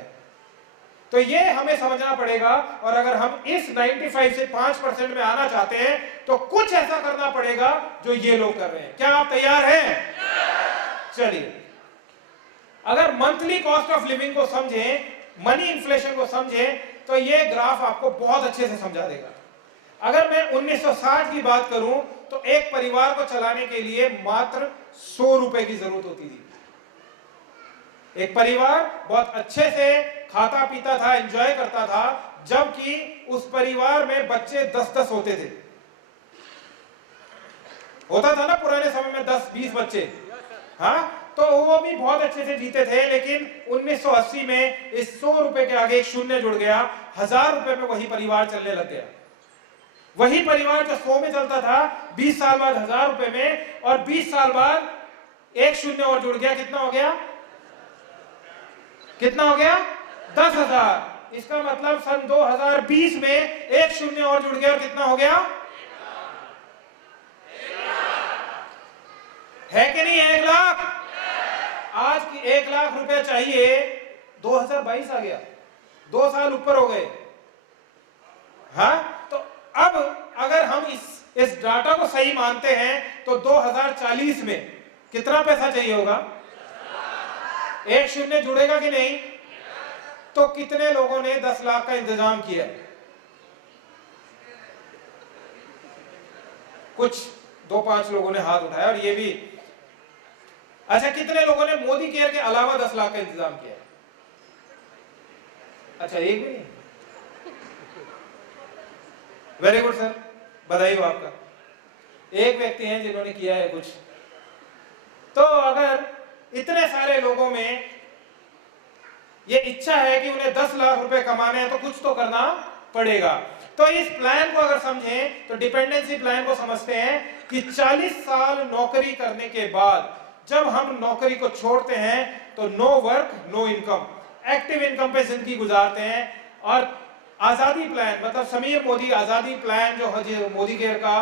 तो ये हमें समझना पड़ेगा। और अगर हम इस 95 से 5% में आना चाहते हैं तो कुछ ऐसा करना पड़ेगा जो ये लोग कर रहे हैं। क्या आप तैयार हैं? चलिए, अगर मंथली कॉस्ट ऑफ लिविंग को समझें, मनी इन्फ्लेशन को समझें, तो ये ग्राफ आपको बहुत अच्छे से समझा देगा। अगर मैं 1960 की बात करूं तो एक परिवार को चलाने के लिए मात्र 100 रुपए की जरूरत होती थी। एक परिवार बहुत अच्छे से खाता पीता था, एंजॉय करता था, जबकि उस परिवार में बच्चे 10-10 होते थे। होता था ना पुराने समय में 10-20 बच्चे। हाँ, तो वो भी बहुत अच्छे से जीते थे। लेकिन 1980 में इस 100 रुपए के आगे एक शून्य जुड़ गया, 1000 रुपए में वही परिवार चलने लग गया। वही परिवार जो 100 में चलता था, 20 साल बाद 1000 रुपए में, और 20 साल बाद एक शून्य और जुड़ गया। कितना हो गया? कितना हो गया? 10,000। इसका मतलब सन 2020 में एक शून्य और जुड़ गया और कितना हो गया? है कि नहीं? 1 लाख। आज की 1 लाख रुपए चाहिए, 2022 आ गया, 2 साल ऊपर हो गए। हाँ, तो अब अगर हम इस डाटा को सही मानते हैं तो 2040 में कितना पैसा चाहिए होगा? एक शून्य जुड़ेगा कि नहीं? तो कितने लोगों ने 10 लाख का इंतजाम किया? कुछ 2-5 लोगों ने हाथ उठाया और ये भी। अच्छा, कितने लोगों ने मोदी केयर के अलावा 10 लाख का इंतजाम किया? अच्छा, एक भी नहीं। वेरी गुड सर, बधाई हो आपका। एक व्यक्ति हैं जिन्होंने किया है कुछ। तो अगर इतने सारे लोगों में ये इच्छा है कि उन्हें 10 लाख रुपए कमाने हैं तो कुछ तो करना पड़ेगा। तो इस प्लान को अगर समझें तो डिपेंडेंसी प्लान को समझते हैं कि 40 साल नौकरी करने के बाद जब हम नौकरी को छोड़ते हैं तो no work no income, active income पे जिंदगी गुजारते हैं। और आजादी प्लान मतलब समीर मोदी आजादी प्लान जो मोदी केयर का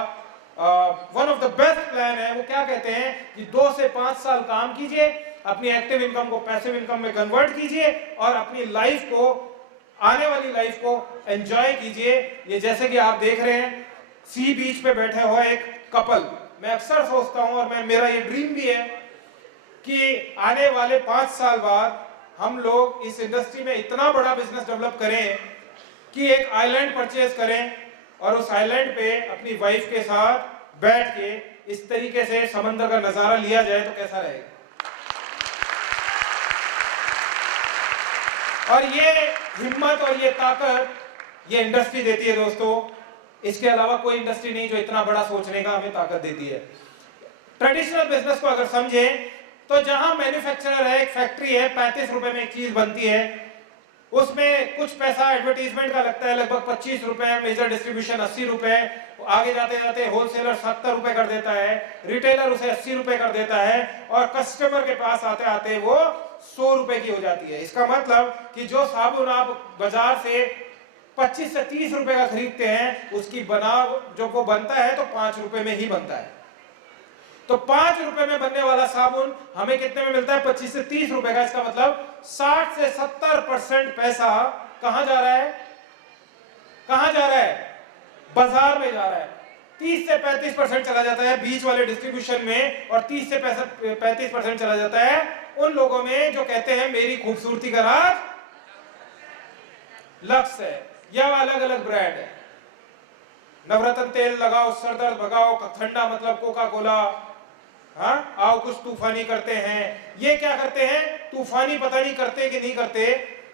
one of the best plan है, वो क्या कहते हैं कि 2 से 5 साल काम कीजिए, अपनी एक्टिव इनकम को पैसिव इनकम में कन्वर्ट कीजिए और अपनी लाइफ को, आने वाली लाइफ को एंजॉय कीजिए। ये जैसे कि आप देख रहे हैं सी बीच पे बैठे हुए एक कपल, मैं अक्सर सोचता हूं और मेरा ये ड्रीम भी है कि आने वाले 5 साल बाद हम लोग इस इंडस्ट्री में इतना बड़ा बिजनेस डेवलप करें कि एक आइलैंड परचेज करें और उस आइलैंड पे अपनी वाइफ के साथ बैठ के इस तरीके से समंदर का नजारा लिया जाए तो कैसा रहेगा। और ये हिम्मत और ये ताकत ये इंडस्ट्री देती है दोस्तों। इसके अलावा कोई इंडस्ट्री नहीं जो इतना बड़ा सोचने का हमें ताकत देती है। ट्रेडिशनल बिजनेस को अगर समझें तो जहां मैन्युफैक्चरर है, एक फैक्ट्री है, 35 रुपए में एक चीज बनती है, उसमें कुछ पैसा एडवर्टीजमेंट का लगता है, लगभग 25 रुपए, मेजर डिस्ट्रीब्यूशन 80 रुपए, आगे जाते जाते होलसेलर 70 रुपए कर देता है, रिटेलर उसे 80 रुपए कर देता है और कस्टमर के पास आते आते वो 100 रुपए की हो जाती है। इसका मतलब कि जो साबुन आप बाजार से 25 से 30 रुपए का खरीदते हैं उसकी जो वो बनता है तो 5 रुपए में ही बनता है। तो 5 रुपए में बनने वाला साबुन हमें कितने में मिलता है? 25 से 30 रुपए का। इसका मतलब 60 से 70% पैसा कहां जा रहा है? कहां जा रहा है? बाजार में जा रहा है। 30 से 35% चला जाता है बीच वाले डिस्ट्रीब्यूशन में और 30 से 35% चला जाता है उन लोगों में जो कहते हैं मेरी खूबसूरती का राज लक्स है या अलग अलग ब्रांड है। नवरत्न तेल लगाओ, सरदर्द भगाओ, ठंडा मतलब कोका कोला, हाँ आओ कुछ तूफानी करते हैं। ये क्या करते हैं? तूफानी पता नहीं करते कि नहीं करते,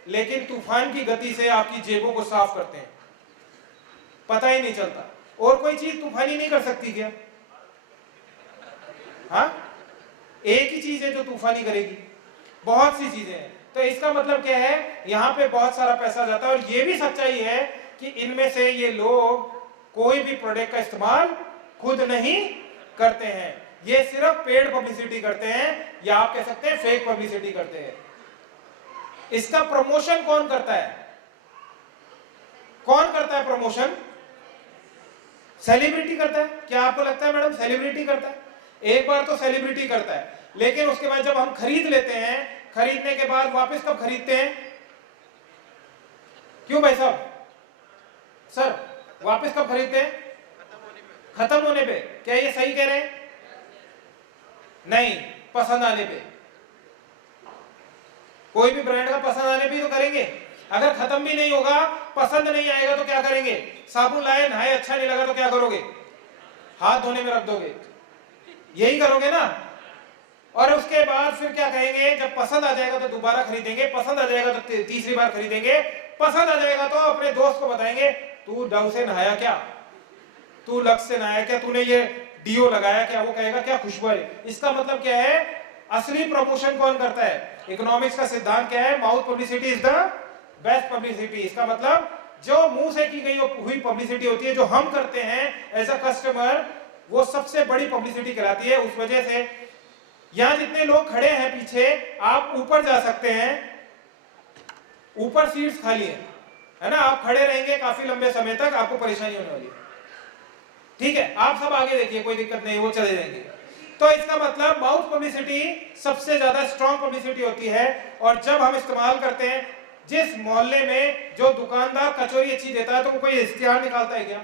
लेकिन तूफान की गति से आपकी जेबों को साफ करते हैं, पता ही नहीं चलता। और कोई चीज तूफानी नहीं कर सकती क्या? हाँ, एक ही चीज है जो तूफानी करेगी, बहुत सी चीजें हैं। तो इसका मतलब क्या है? यहाँ पे बहुत सारा पैसा जाता है। और ये भी सच्चाई है कि इनमें से ये लोग कोई भी प्रोडक्ट का इस्तेमाल खुद नहीं करते हैं, ये सिर्फ पेड पब्लिसिटी करते हैं या आप कह सकते हैं फेक पब्लिसिटी करते हैं। इसका प्रमोशन कौन करता है? कौन करता है प्रमोशन? सेलिब्रिटी करता है। क्या आपको लगता है मैडम सेलिब्रिटी करता है? एक बार तो सेलिब्रिटी करता है, लेकिन उसके बाद जब हम खरीद लेते हैं, खरीदने के बाद वापस कब खरीदते हैं? क्यों भाई साहब? सर वापस कब खरीदते हैं? खत्म होने पे। क्या ये सही कह रहे हैं? नहीं, पसंद आने पे। कोई भी ब्रांड का पसंद आने पे तो करेंगे। अगर खत्म भी नहीं होगा, पसंद नहीं आएगा तो क्या करेंगे? साबुन लाए, नहाए, अच्छा नहीं लगा तो क्या करोगे? हाथ धोने में रख दोगे, यही करोगे ना। और उसके बाद फिर क्या कहेंगे? जब पसंद आ जाएगा तो दोबारा खरीदेंगे, पसंद आ जाएगा तो तीसरी बार खरीदेंगे, पसंद आ जाएगा तो अपने दोस्त को बताएंगे तू डव से नहाया क्या, तू लक्स से नहाया क्या, तूने ये डीओ लगाया क्या? वो कहेगा क्या खुशबू है। इसका मतलब क्या है? असली प्रमोशन कौन करता है? इकोनॉमिक्स का सिद्धांत क्या है? Mouth publicity is the best publicity. इसका मतलब जो मुंह से की गई हुई पब्लिसिटी होती है, जो हम करते हैं एज अ कस्टमर, वो सबसे बड़ी पब्लिसिटी कहलाती है। उस वजह से यहां जितने लोग खड़े हैं पीछे, आप ऊपर जा सकते हैं, ऊपर सीट्स खाली है ना, आप खड़े रहेंगे काफी लंबे समय तक, आपको परेशानी होने वाली है। ठीक है, आप सब आगे देखिए, कोई दिक्कत नहीं, वो चले जाएंगे। तो इसका मतलब माउथ पब्लिसिटी सबसे ज्यादा स्ट्रॉन्ग पब्लिसिटी होती है। और जब हम इस्तेमाल करते हैं, जिस मोहल्ले में जो दुकानदार कचौरी अच्छी देता है तो वो कोई इश्तिहार निकालता है क्या?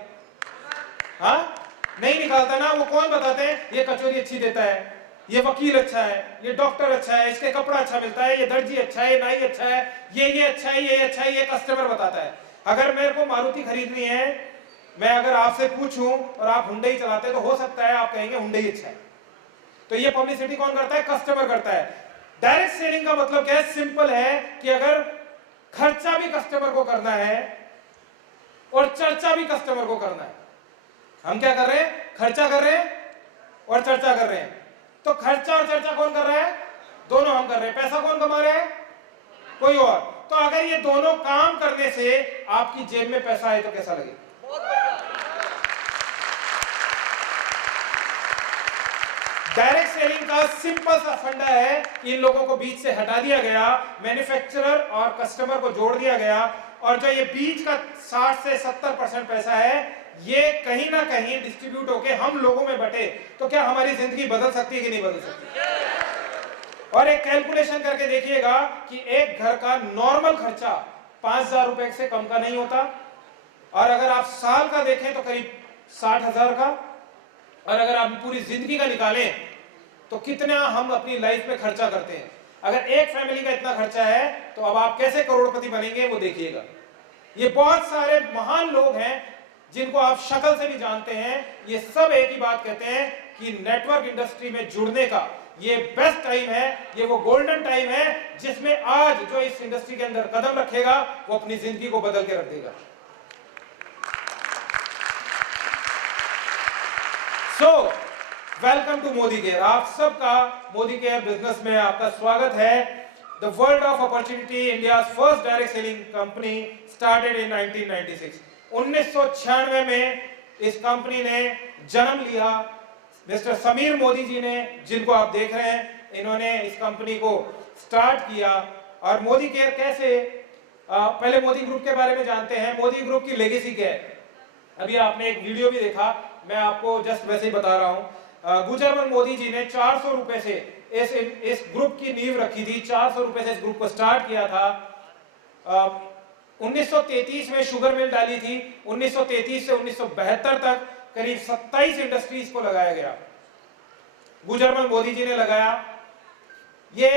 हाँ, नहीं निकालता ना। वो कौन बताते हैं? ये कचौरी अच्छी देता है, ये वकील अच्छा है, ये डॉक्टर अच्छा है, इसके कपड़ा अच्छा मिलता है, ये दर्जी अच्छा है, ये नाई अच्छा है, ये अच्छा है, ये अच्छा है, ये कस्टमर बताता है। अगर मेरे को मारुति खरीदनी है मैं अगर आपसे पूछूं और आप हुंडई चलाते हैं तो हो सकता है आप कहेंगे हुंडई अच्छा है। तो ये पब्लिसिटी कौन करता है? कस्टमर करता है। डायरेक्ट सेलिंग का मतलब क्या है? सिंपल है कि अगर खर्चा भी कस्टमर को करना है और चर्चा भी कस्टमर को करना है, हम क्या कर रहे हैं? खर्चा कर रहे हैं और चर्चा कर रहे हैं। तो खर्चा और चर्चा कौन कर रहा है? दोनों हम कर रहे हैं। पैसा कौन कमा रहा है? कोई और। तो अगर ये दोनों काम करने से आपकी जेब में पैसा आए तो कैसा लगे? डायरेक्ट सेलिंग का सिंपल सा फंडा है, इन लोगों को बीच से हटा दिया गया, मैन्युफैक्चरर और कस्टमर को जोड़ दिया गया, और जो ये बीच का 60 से 70% पैसा है ये कहीं ना कहीं डिस्ट्रीब्यूट होके हम लोगों में बटे तो क्या हमारी जिंदगी बदल सकती है कि नहीं बदल सकती? और एक कैलकुलेशन करके देखिएगा कि एक घर का नॉर्मल खर्चा 5,000 रुपए से कम का नहीं होता, और अगर आप साल का देखें तो करीब 60,000 का, और अगर आप पूरी जिंदगी का निकालें तो कितना हम अपनी लाइफ में खर्चा करते हैं। अगर एक फैमिली का इतना खर्चा है तो अब आप कैसे करोड़पति बनेंगे वो देखिएगा। ये बहुत सारे महान लोग हैं जिनको आप शक्ल से भी जानते हैं, ये सब एक ही बात कहते हैं कि नेटवर्क इंडस्ट्री में जुड़ने का ये बेस्ट टाइम है, ये वो गोल्डन टाइम है जिसमें आज जो इस इंडस्ट्री के अंदर कदम रखेगा वो अपनी जिंदगी को बदल के रख देगा। So welcome to Modi care. आप सबका मोदी केयर बिजनेस में आपका स्वागत है। The world of opportunity, India first direct selling company started in 1996। 1996 में इस कंपनी ने जन्म लिया। मिस्टर समीर मोदी जी ने, जिनको आप देख रहे हैं, इन्होंने इस कंपनी को स्टार्ट किया। और मोदी केयर कैसे, पहले मोदी ग्रुप के बारे में जानते हैं। मोदी ग्रुप की लेगेसी क्या है? अभी आपने एक वीडियो भी देखा, मैं आपको जस्ट वैसे ही बता रहा हूं। गुजरमल मोदी जी ने 400 रुपए से इस ग्रुप की नींव रखी थी। 400 रुपए से इस ग्रुप को स्टार्ट किया था। 1933 में शुगर मिल डाली थी। 1933 से 1972 तक करीब 27 इंडस्ट्रीज को लगाया गया, गुजरमल मोदी जी ने लगाया। ये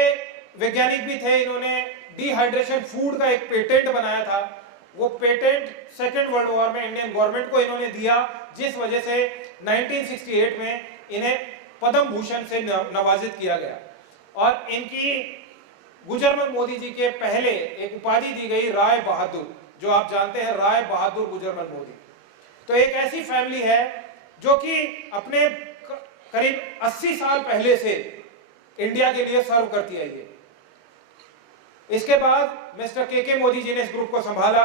वैज्ञानिक भी थे, इन्होंने डिहाइड्रेशन फूड का एक पेटेंट बनाया था। वो पेटेंट सेकेंड वर्ल्ड वॉर में इंडियन गवर्नमेंट को इन्होंने दिया, जिस वजह से 1968 में इन्हें पद्म भूषण से नवाजित किया गया। और इनकी गुजरमल मोदी जी के पहले एक उपाधि दी गई राय बहादुर, जो आप जानते हैं, राय बहादुर गुजरमल मोदी। तो एक ऐसी फैमिली है जो कि अपने करीब 80 साल पहले से इंडिया के लिए सर्व करती आई है। इसके बाद मिस्टर के मोदी जी ने इस ग्रुप को संभाला।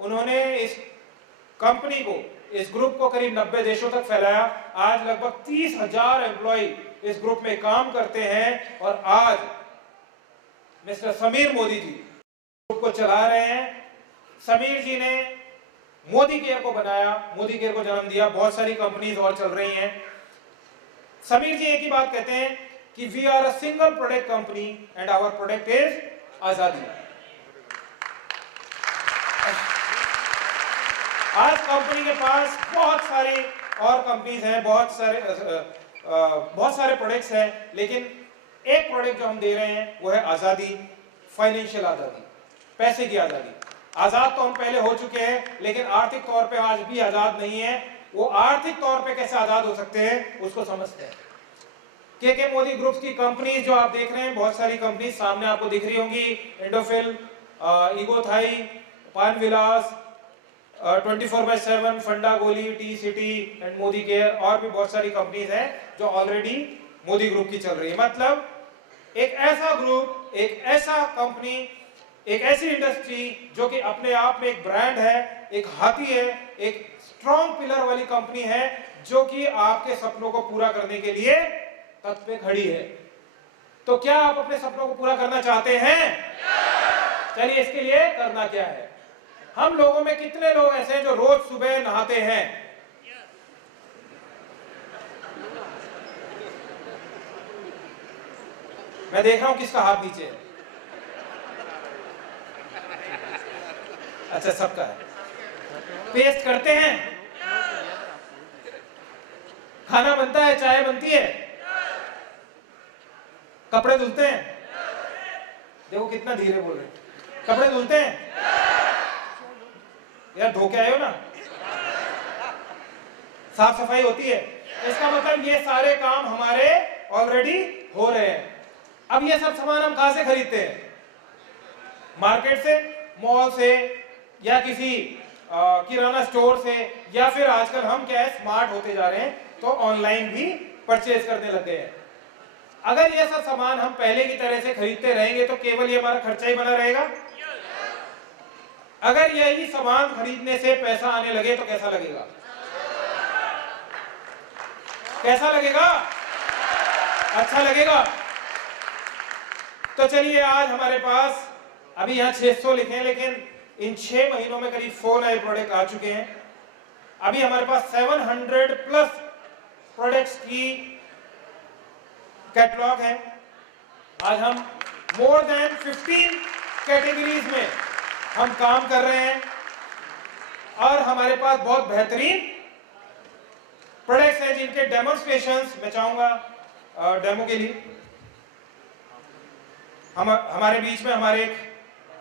उन्होंने इस कंपनी को, इस ग्रुप को करीब 90 देशों तक फैलाया। आज लगभग 30,000 एम्प्लॉय इस ग्रुप में काम करते हैं, और आज मिस्टर समीर मोदी जी ग्रुप को चला रहे हैं। समीर जी ने मोदी केयर को बनाया, मोदी केयर को जन्म दिया। बहुत सारी कंपनीज और चल रही हैं। समीर जी एक ही बात कहते हैं कि we are a single product company and our product is आजादी। आज कंपनी के पास बहुत सारी और कंपनीज हैं, बहुत सारे प्रोडक्ट्स हैं, लेकिन एक प्रोडक्ट जो हम दे रहे हैं वो है आजादी, फाइनेंशियल आजादी, पैसे की आजादी। आजाद तो हम पहले हो चुके हैं, लेकिन आर्थिक तौर पे आज भी आजाद नहीं है। वो आर्थिक तौर पे कैसे आजाद हो सकते हैं उसको समझते हैं। के मोदी ग्रुप की कंपनीज जो आप देख रहे हैं, बहुत सारी कंपनीज सामने आपको दिख रही होंगी। इंडोफिल, ईगो थाई, पान विलास, 24/7, फंडा गोली, T city and Modi care, और भी बहुत सारी कंपनीज हैं जो ऑलरेडी मोदी ग्रुप की चल रही है। मतलब एक ऐसा ग्रुप, एक ऐसा कंपनी, एक ऐसी इंडस्ट्री जो कि अपने आप में एक ब्रांड है, एक हाथी है, एक स्ट्रॉन्ग पिलर वाली कंपनी है, जो कि आपके सपनों को पूरा करने के लिए तख्त पे खड़ी है। तो क्या आप अपने सपनों को पूरा करना चाहते हैं? चलिए, इसके लिए करना क्या है। हम लोगों में कितने लोग ऐसे हैं जो रोज सुबह नहाते हैं? मैं देख रहा हूं किसका हाथ नीचे है। अच्छा, सबका है। पेस्ट करते हैं, खाना बनता है, चाय बनती है, कपड़े धुलते हैं। देखो कितना धीरे बोल रहे हैं। कपड़े धुलते हैं यार, धो के आए हो ना। साफ सफाई होती है। इसका मतलब ये सारे काम हमारे ऑलरेडी हो रहे हैं। अब ये सब सामान हम कहां से खरीदते हैं? मार्केट से, मॉल से, या किसी किराना स्टोर से, या फिर आजकल हम क्या है स्मार्ट होते जा रहे हैं तो ऑनलाइन भी परचेज करने लग गए हैं। अगर ये सब सामान हम पहले की तरह से खरीदते रहेंगे तो केवल ये हमारा खर्चा ही बना रहेगा। अगर यही सामान खरीदने से पैसा आने लगे तो कैसा लगेगा? कैसा लगेगा? अच्छा लगेगा। तो चलिए, आज हमारे पास अभी यहाँ 600 लिखे हैं, लेकिन इन 6 महीनों में करीब 100 नए प्रोडक्ट आ चुके हैं। अभी हमारे पास 700 प्लस प्रोडक्ट्स की कैटलॉग है। आज हम मोर देन 15 कैटेगरीज में हम काम कर रहे हैं और हमारे पास बहुत बेहतरीन प्रोडक्ट्स हैं जिनके डेमोन्स्ट्रेशंस मैं चाहूंगा डेमो के लिए। हमारे बीच में हमारे एक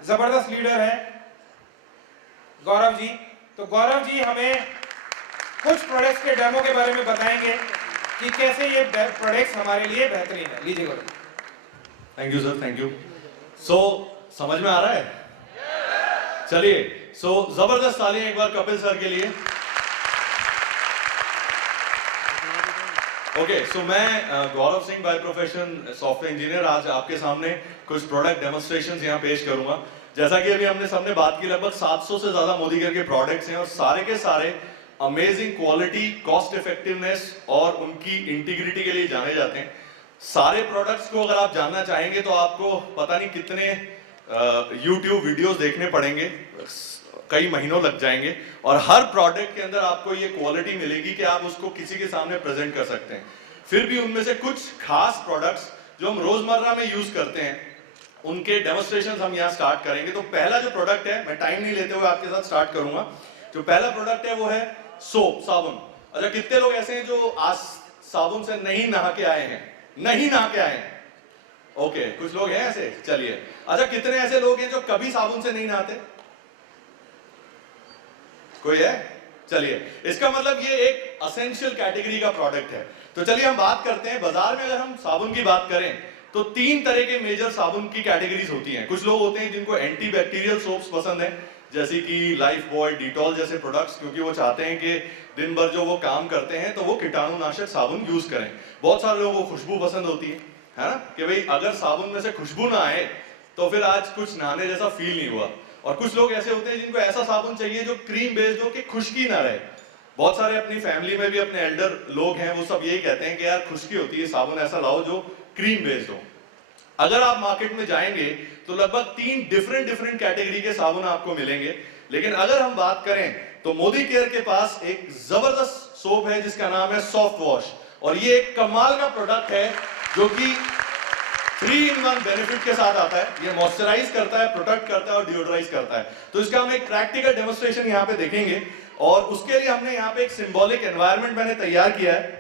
जबरदस्त लीडर हैं गौरव जी। तो गौरव जी हमें कुछ प्रोडक्ट्स के डेमो के बारे में बताएंगे कि कैसे ये प्रोडक्ट्स हमारे लिए बेहतरीन है। लीजिए Gaurav. Thank you sir, thank you. So समझ में आ रहा है? चलिए, सो जबरदस्त तालियां एक बार कपिल सर के लिए। ओके, सो मैं Gaurav Singh by profession software engineer आज आपके सामने कुछ प्रोडक्ट डेमोन्स्ट्रेशंस यहाँ पेश करूंगा। जैसा कि अभी हमने सबने बात की, लगभग 700 से ज्यादा मोदी केयर के प्रोडक्ट्स हैं और सारे के सारे अमेजिंग क्वालिटी, कॉस्ट इफेक्टिवनेस और उनकी इंटीग्रिटी के लिए जाने जाते हैं। सारे प्रोडक्ट्स को अगर आप जानना चाहेंगे तो आपको पता नहीं कितने YouTube वीडियोस देखने पड़ेंगे, कई महीनों लग जाएंगे, और हर प्रोडक्ट के अंदर आपको ये क्वालिटी मिलेगी कि आप उसको किसी के सामने प्रेजेंट कर सकते हैं। फिर भी उनमें से कुछ खास प्रोडक्ट्स जो हम रोजमर्रा में यूज करते हैं उनके डेमोन्स्ट्रेशंस हम यहाँ स्टार्ट करेंगे। तो पहला जो प्रोडक्ट है, मैं टाइम नहीं लेते हुए आपके साथ स्टार्ट करूंगा। जो पहला प्रोडक्ट है वो है सोप, साबुन। अच्छा, कितने लोग ऐसे हैं जो आज साबुन से नहीं नहा के आए हैं? नहीं नहा के आए हैं? ओके, कुछ लोग हैं ऐसे। चलिए, अच्छा, कितने ऐसे लोग हैं जो कभी साबुन से नहीं नहाते? कोई है? चलिए, इसका मतलब ये एक असेंशियल कैटेगरी का प्रोडक्ट है। तो चलिए हम बात करते हैं। बाजार में अगर हम साबुन की बात करें तो 3 तरह के मेजर साबुन की कैटेगरीज होती हैं। कुछ लोग होते हैं जिनको एंटीबैक्टीरियल सोप्स पसंद है, जैसे कि लाइफ बॉय, डिटॉल जैसे प्रोडक्ट्स, क्योंकि वो चाहते हैं कि दिन भर जो वो काम करते हैं तो वो कीटाणुनाशक साबुन यूज करें। बहुत सारे लोगों को खुशबू पसंद होती है ना, कि भाई अगर साबुन में से खुशबू ना आए तो फिर आज कुछ नहाने जैसा फील नहीं हुआ। और कुछ लोग ऐसे होते हैं जिनको ऐसा साबुन चाहिए जो क्रीम बेस्ड हो, कि खुश्की ना रहे। बहुत सारे अपनी फैमिली में भी अपने एल्डर लोग हैं, वो सब यही कहते हैं कि यार खुश्की होती है, साबुन ऐसा लाओ जो क्रीम बेस्ड हो। अगर आप मार्केट में जाएंगे तो लगभग 3 डिफरेंट कैटेगरी के साबुन आपको मिलेंगे। लेकिन अगर हम बात करें तो मोदी केयर के पास एक जबरदस्त सोप है जिसका नाम है सॉफ्ट वॉश, और ये एक कमाल का प्रोडक्ट है जो कि 3-in-1 बेनिफिट के साथ आता है। ये मॉइस्चराइज करता है, प्रोटेक्ट करता है और डिओडराइज करता है। तो इसका हम एक प्रैक्टिकल डेमोन्स्ट्रेशन यहाँ पे देखेंगे, और उसके लिए हमने यहाँ पे एक सिंबॉलिक एनवायरनमेंट मैंने तैयार किया है।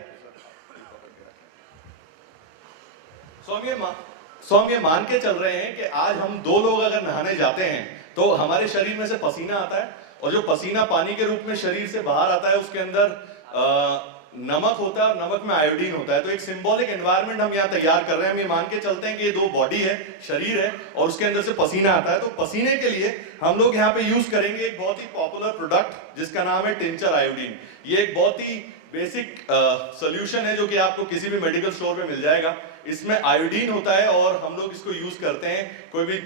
सो हम ये मान के चल रहे हैं कि आज हम 2 लोग अगर नहाने जाते हैं तो हमारे शरीर में से पसीना आता है, और जो पसीना पानी के रूप में शरीर से बाहर आता है उसके अंदर नमक होता है और नमक में आयोडीन होता है। तो एक सिंबॉलिक एनवायरनमेंट हम यहाँ तैयार कर रहे हैं। हम ये मान के चलते हैं कि ये 2 बॉडी है, शरीर है, और उसके अंदर से पसीना आता है। तो पसीने के लिए हम लोग यहाँ पे यूज करेंगे एक बहुत ही पॉपुलर प्रोडक्ट जिसका नाम है टिंचर आयोडीन। ये एक बहुत ही बेसिक सोल्यूशन है जो कि आपको किसी भी मेडिकल स्टोर में मिल जाएगा। इसमें आयोडीन होता है और हम लोग इसको यूज करते हैं कोई भी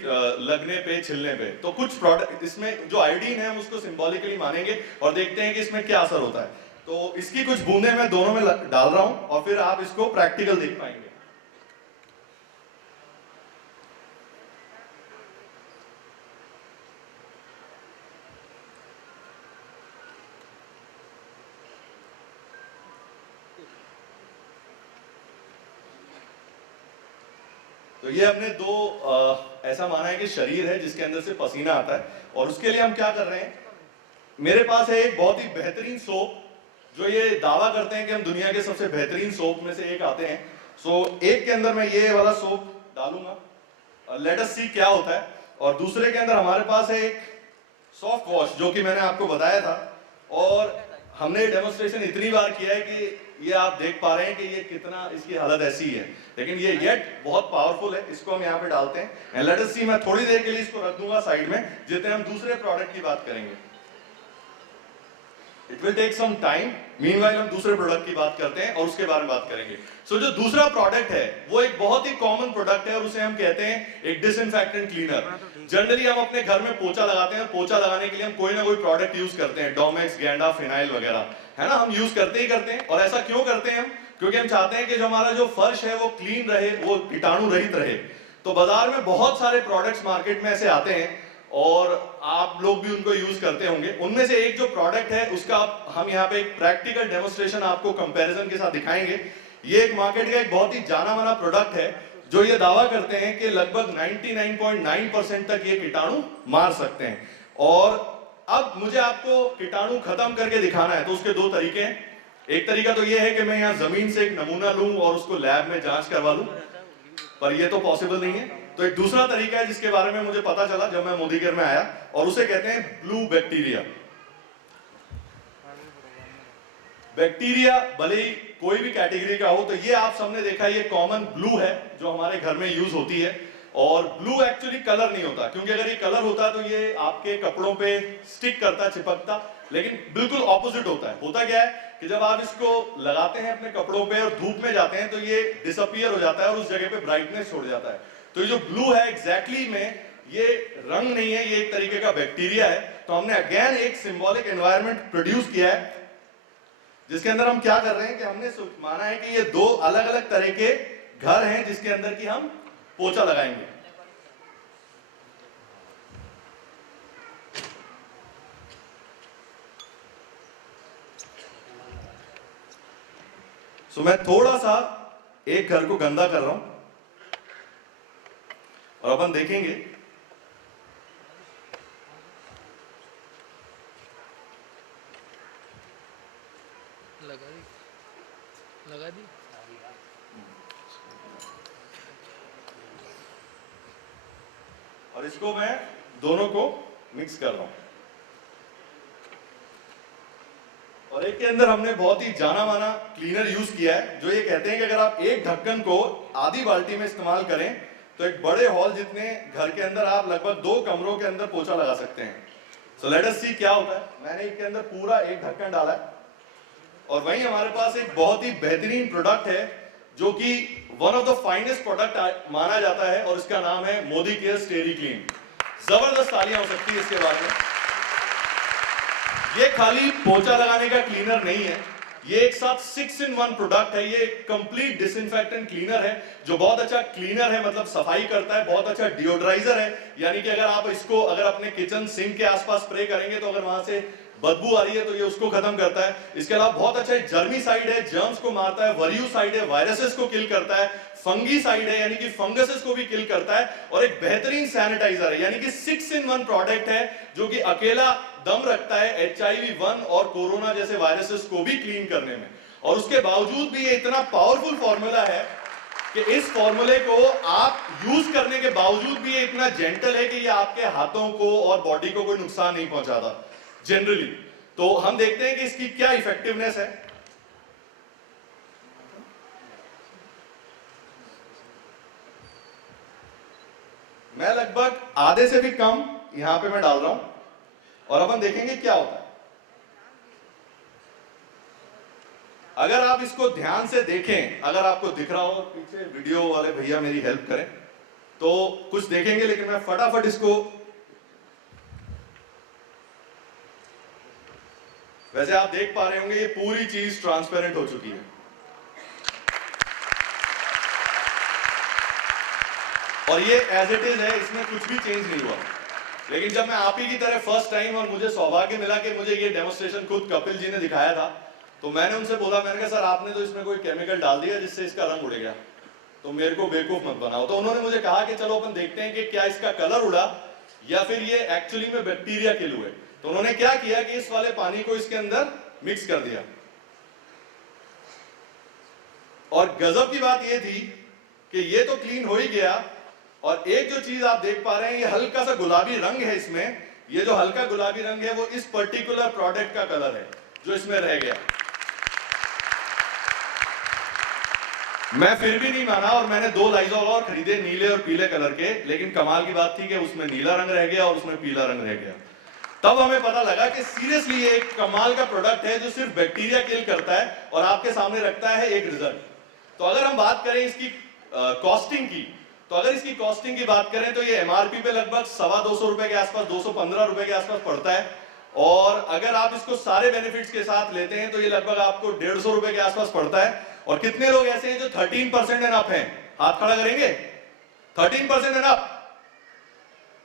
लगने पे, छिलने पे। तो कुछ प्रोडक्ट इसमें जो आयोडीन है हम उसको सिंबॉलिकली मानेंगे और देखते हैं कि इसमें क्या असर होता है। तो इसकी कुछ बूंदे मैं दोनों में डाल रहा हूं और फिर आप इसको प्रैक्टिकल देख पाएंगे। तो ये हमने 2 ऐसा माना है कि शरीर है जिसके अंदर से पसीना आता है, और उसके लिए हम क्या कर रहे हैं, मेरे पास है एक बहुत ही बेहतरीन सोप जो ये दावा करते हैं कि हम दुनिया के सबसे बेहतरीन सोप में से एक आते हैं। सो एक के अंदर मैं ये वाला सोप डालूंगा, लेट अस सी क्या होता है। और दूसरे के अंदर हमारे पास है एक सॉफ्ट वॉश जो कि मैंने आपको बताया था, और हमने डेमोन्स्ट्रेशन इतनी बार किया है कि ये आप देख पा रहे हैं कि ये कितना इसकी हालत ऐसी है, लेकिन ये येट बहुत पावरफुल है। इसको हम यहाँ पे डालते हैं एंड लेट अस सी। मैं थोड़ी देर के लिए इसको रख दूंगा साइड में, जितने हम दूसरे प्रोडक्ट की बात करेंगे। It will take some time, meanwhile हम दूसरे प्रोडक्ट की बात करते हैं और उसके बारे में बात करेंगे। सो जो दूसरा प्रोडक्ट है वो एक बहुत ही कॉमन प्रोडक्ट है और उसे हम कहते हैं एक डिसइंफेक्टेंट क्लीनर। जनरली हम अपने घर में पोछा लगाते हैं और पोछा लगाने के लिए हम कोई ना कोई प्रोडक्ट यूज करते हैं, डोमेक्स, गैंडा, फिनाइल वगैरह, है ना, हम यूज करते ही करते हैं। और ऐसा क्यों करते हैं हम? क्योंकि हम चाहते हैं कि जो हमारा जो फर्श है वो क्लीन रहे, वो कीटाणु रहित रहे। तो बाजार में बहुत सारे प्रोडक्ट्स मार्केट में ऐसे आते हैं और आप लोग भी उनको यूज करते होंगे। उनमें से एक जो प्रोडक्ट है उसका हम यहाँ पे एक प्रैक्टिकल डेमोन्स्ट्रेशन आपको कंपैरिजन के साथ दिखाएंगे। ये एक मार्केट का एक बहुत ही जाना माना प्रोडक्ट है जो ये दावा करते हैं कि लगभग 99.9% तक ये कीटाणु मार सकते हैं। और अब मुझे आपको कीटाणु खत्म करके दिखाना है, तो उसके दो तरीके हैं। एक तरीका तो ये है कि मैं यहाँ जमीन से एक नमूना लूं और उसको लैब में जांच करवा लूं, पर ये तो पॉसिबल नहीं है। तो एक दूसरा तरीका है जिसके बारे में मुझे पता चला जब मैं मोदी केयर में आया, और उसे कहते हैं ब्लू बैक्टीरिया। बैक्टीरिया भले ही कोई भी कैटेगरी का हो, तो ये आप सबने देखा ये कॉमन ब्लू है जो हमारे घर में यूज होती है। और ब्लू एक्चुअली कलर नहीं होता, क्योंकि अगर ये कलर होता तो ये आपके कपड़ों पे स्टिक करता, चिपकता, लेकिन बिल्कुल ऑपोजिट होता है। होता क्या है कि जब आप इसको लगाते हैं अपने कपड़ों पे और धूप में जाते हैं तो ये डिसअपीयर हो जाता है और उस जगह पे ब्राइटनेस छोड़ जाता है। तो ये जो ब्लू है एग्जैक्टली में ये रंग नहीं है, ये एक तरीके का बैक्टीरिया है। तो हमने अगेन एक सिंबॉलिक एनवायरनमेंट प्रोड्यूस किया है जिसके अंदर हम क्या कर रहे हैं कि हमने माना है कि ये दो अलग अलग तरह के घर हैं जिसके अंदर की हम पोछा लगाएंगे। सो मैं थोड़ा सा एक घर को गंदा कर रहा हूं और अपन देखेंगे लगा दी। और इसको मैं दोनों को मिक्स कर रहा हूं। और एक के अंदर हमने बहुत ही जाना माना क्लीनर यूज किया है जो ये कहते हैं कि अगर आप एक ढक्कन को आधी बाल्टी में इस्तेमाल करें तो एक बड़े हॉल जितने घर के अंदर आप लगभग 2 कमरों के अंदर पोछा लगा सकते हैं। सो लेट अस सी क्या होता है। मैंने इसके अंदर पूरा एक ढक्कन डाला है और वहीं हमारे पास एक बहुत ही बेहतरीन प्रोडक्ट है जो कि one of the finest product माना जाता है और इसका नाम है मोदी केयर स्टेरी क्लीन। जबरदस्त तालियां हो सकती है इसके बारे में। ये खाली पोछा लगाने का क्लीनर नहीं है, ये एक साथ 6-in-1 प्रोडक्ट है। ये कंप्लीट डिसइंफेक्टेंट क्लीनर है जो बहुत अच्छा क्लीनर है, मतलब सफाई करता है, बहुत अच्छा डिओड्राइजर है। यानी कि अगर आप इसको अगर अपने किचन सिंक के आसपास स्प्रे करेंगे तो अगर वहां से बदबू आ रही है तो ये उसको खत्म करता है। इसके अलावा बहुत अच्छा जर्मीसाइड है, जर्म्स को मारता है, वरियोसाइड है, वायरसेस को किल करता है, फंगीसाइड है यानी कि फंगसेस को भी किल करता है, और एक बेहतरीन सैनिटाइजर है। यानी कि 6-in-1 प्रोडक्ट है जो कि अकेला दम रखता है HIV-1 और कोरोना जैसे वायरसेस को भी क्लीन करने में। और उसके बावजूद भी ये इतना पावरफुल फॉर्मूला है कि इस फॉर्मूले को आप यूज करने के बावजूद भी ये इतना जेंटल है कि ये आपके हाथों को और बॉडी को कोई नुकसान नहीं पहुंचाता जनरली। तो हम देखते हैं कि इसकी क्या इफेक्टिवनेस है। मैं लगभग आधे से भी कम यहां पे मैं डाल रहा हूं और अपन देखेंगे क्या होता है। अगर आप इसको ध्यान से देखें, अगर आपको दिख रहा हो, पीछे वीडियो वाले भैया मेरी हेल्प करें तो कुछ देखेंगे, लेकिन मैं फटाफट इसको, वैसे आप देख पा रहे होंगे ये पूरी चीज ट्रांसपेरेंट हो चुकी है। और ये एज इट इज है, इसमें कुछ भी चेंज नहीं हुआ। लेकिन जब मैं आप ही की तरह फर्स्ट टाइम और मुझे सौभाग्य मिला कि मुझे ये डेमोन्स्ट्रेशन खुद कपिल जी ने दिखाया था, तो मैंने उनसे बोला, मैंने कहा सर आपने तो इसमें कोई केमिकल डाल दिया जिससे इसका रंग उड़ गया, तो मेरे को बेवकूफ मत बनाओ। तो उन्होंने मुझे कहा कि चलो अपन देखते हैं कि क्या इसका कलर उड़ा या फिर ये एक्चुअली में बैक्टीरिया किल हुए। तो उन्होंने क्या किया कि इस वाले पानी को इसके अंदर मिक्स कर दिया। और गजब की बात ये थी कि ये तो क्लीन हो ही गया, और एक जो चीज आप देख पा रहे हैं, ये हल्का सा गुलाबी रंग है इसमें। ये जो हल्का गुलाबी रंग है वो इस पर्टिकुलर प्रोडक्ट का कलर है। जो इसमें रह गया। मैं फिर भी नहीं माना और मैंने 2 लाइजॉल और खरीदे नीले और पीले कलर के, लेकिन कमाल की बात थी कि उसमें नीला रंग रह गया और उसमें पीला रंग रह गया। तब हमें पता लगा कि सीरियसली ये एक कमाल का प्रोडक्ट है जो सिर्फ बैक्टीरिया किल करता है और आपके सामने रखता है एक रिजल्ट। तो अगर हम बात करें इसकी कॉस्टिंग की, तो अगर इसकी कॉस्टिंग की बात करें तो ये एमआरपी पे लगभग 225 रुपए के आसपास, 215 रुपए के आसपास पड़ता है। और अगर आप इसको सारे बेनिफिट्स के साथ लेते हैं तो ये लगभग आपको 150 रुपए के आसपास पड़ता है। और कितने लोग ऐसे हैं जो 13% एंड अप हैं? हाथ खड़ा करेंगे। 13% एंड अप,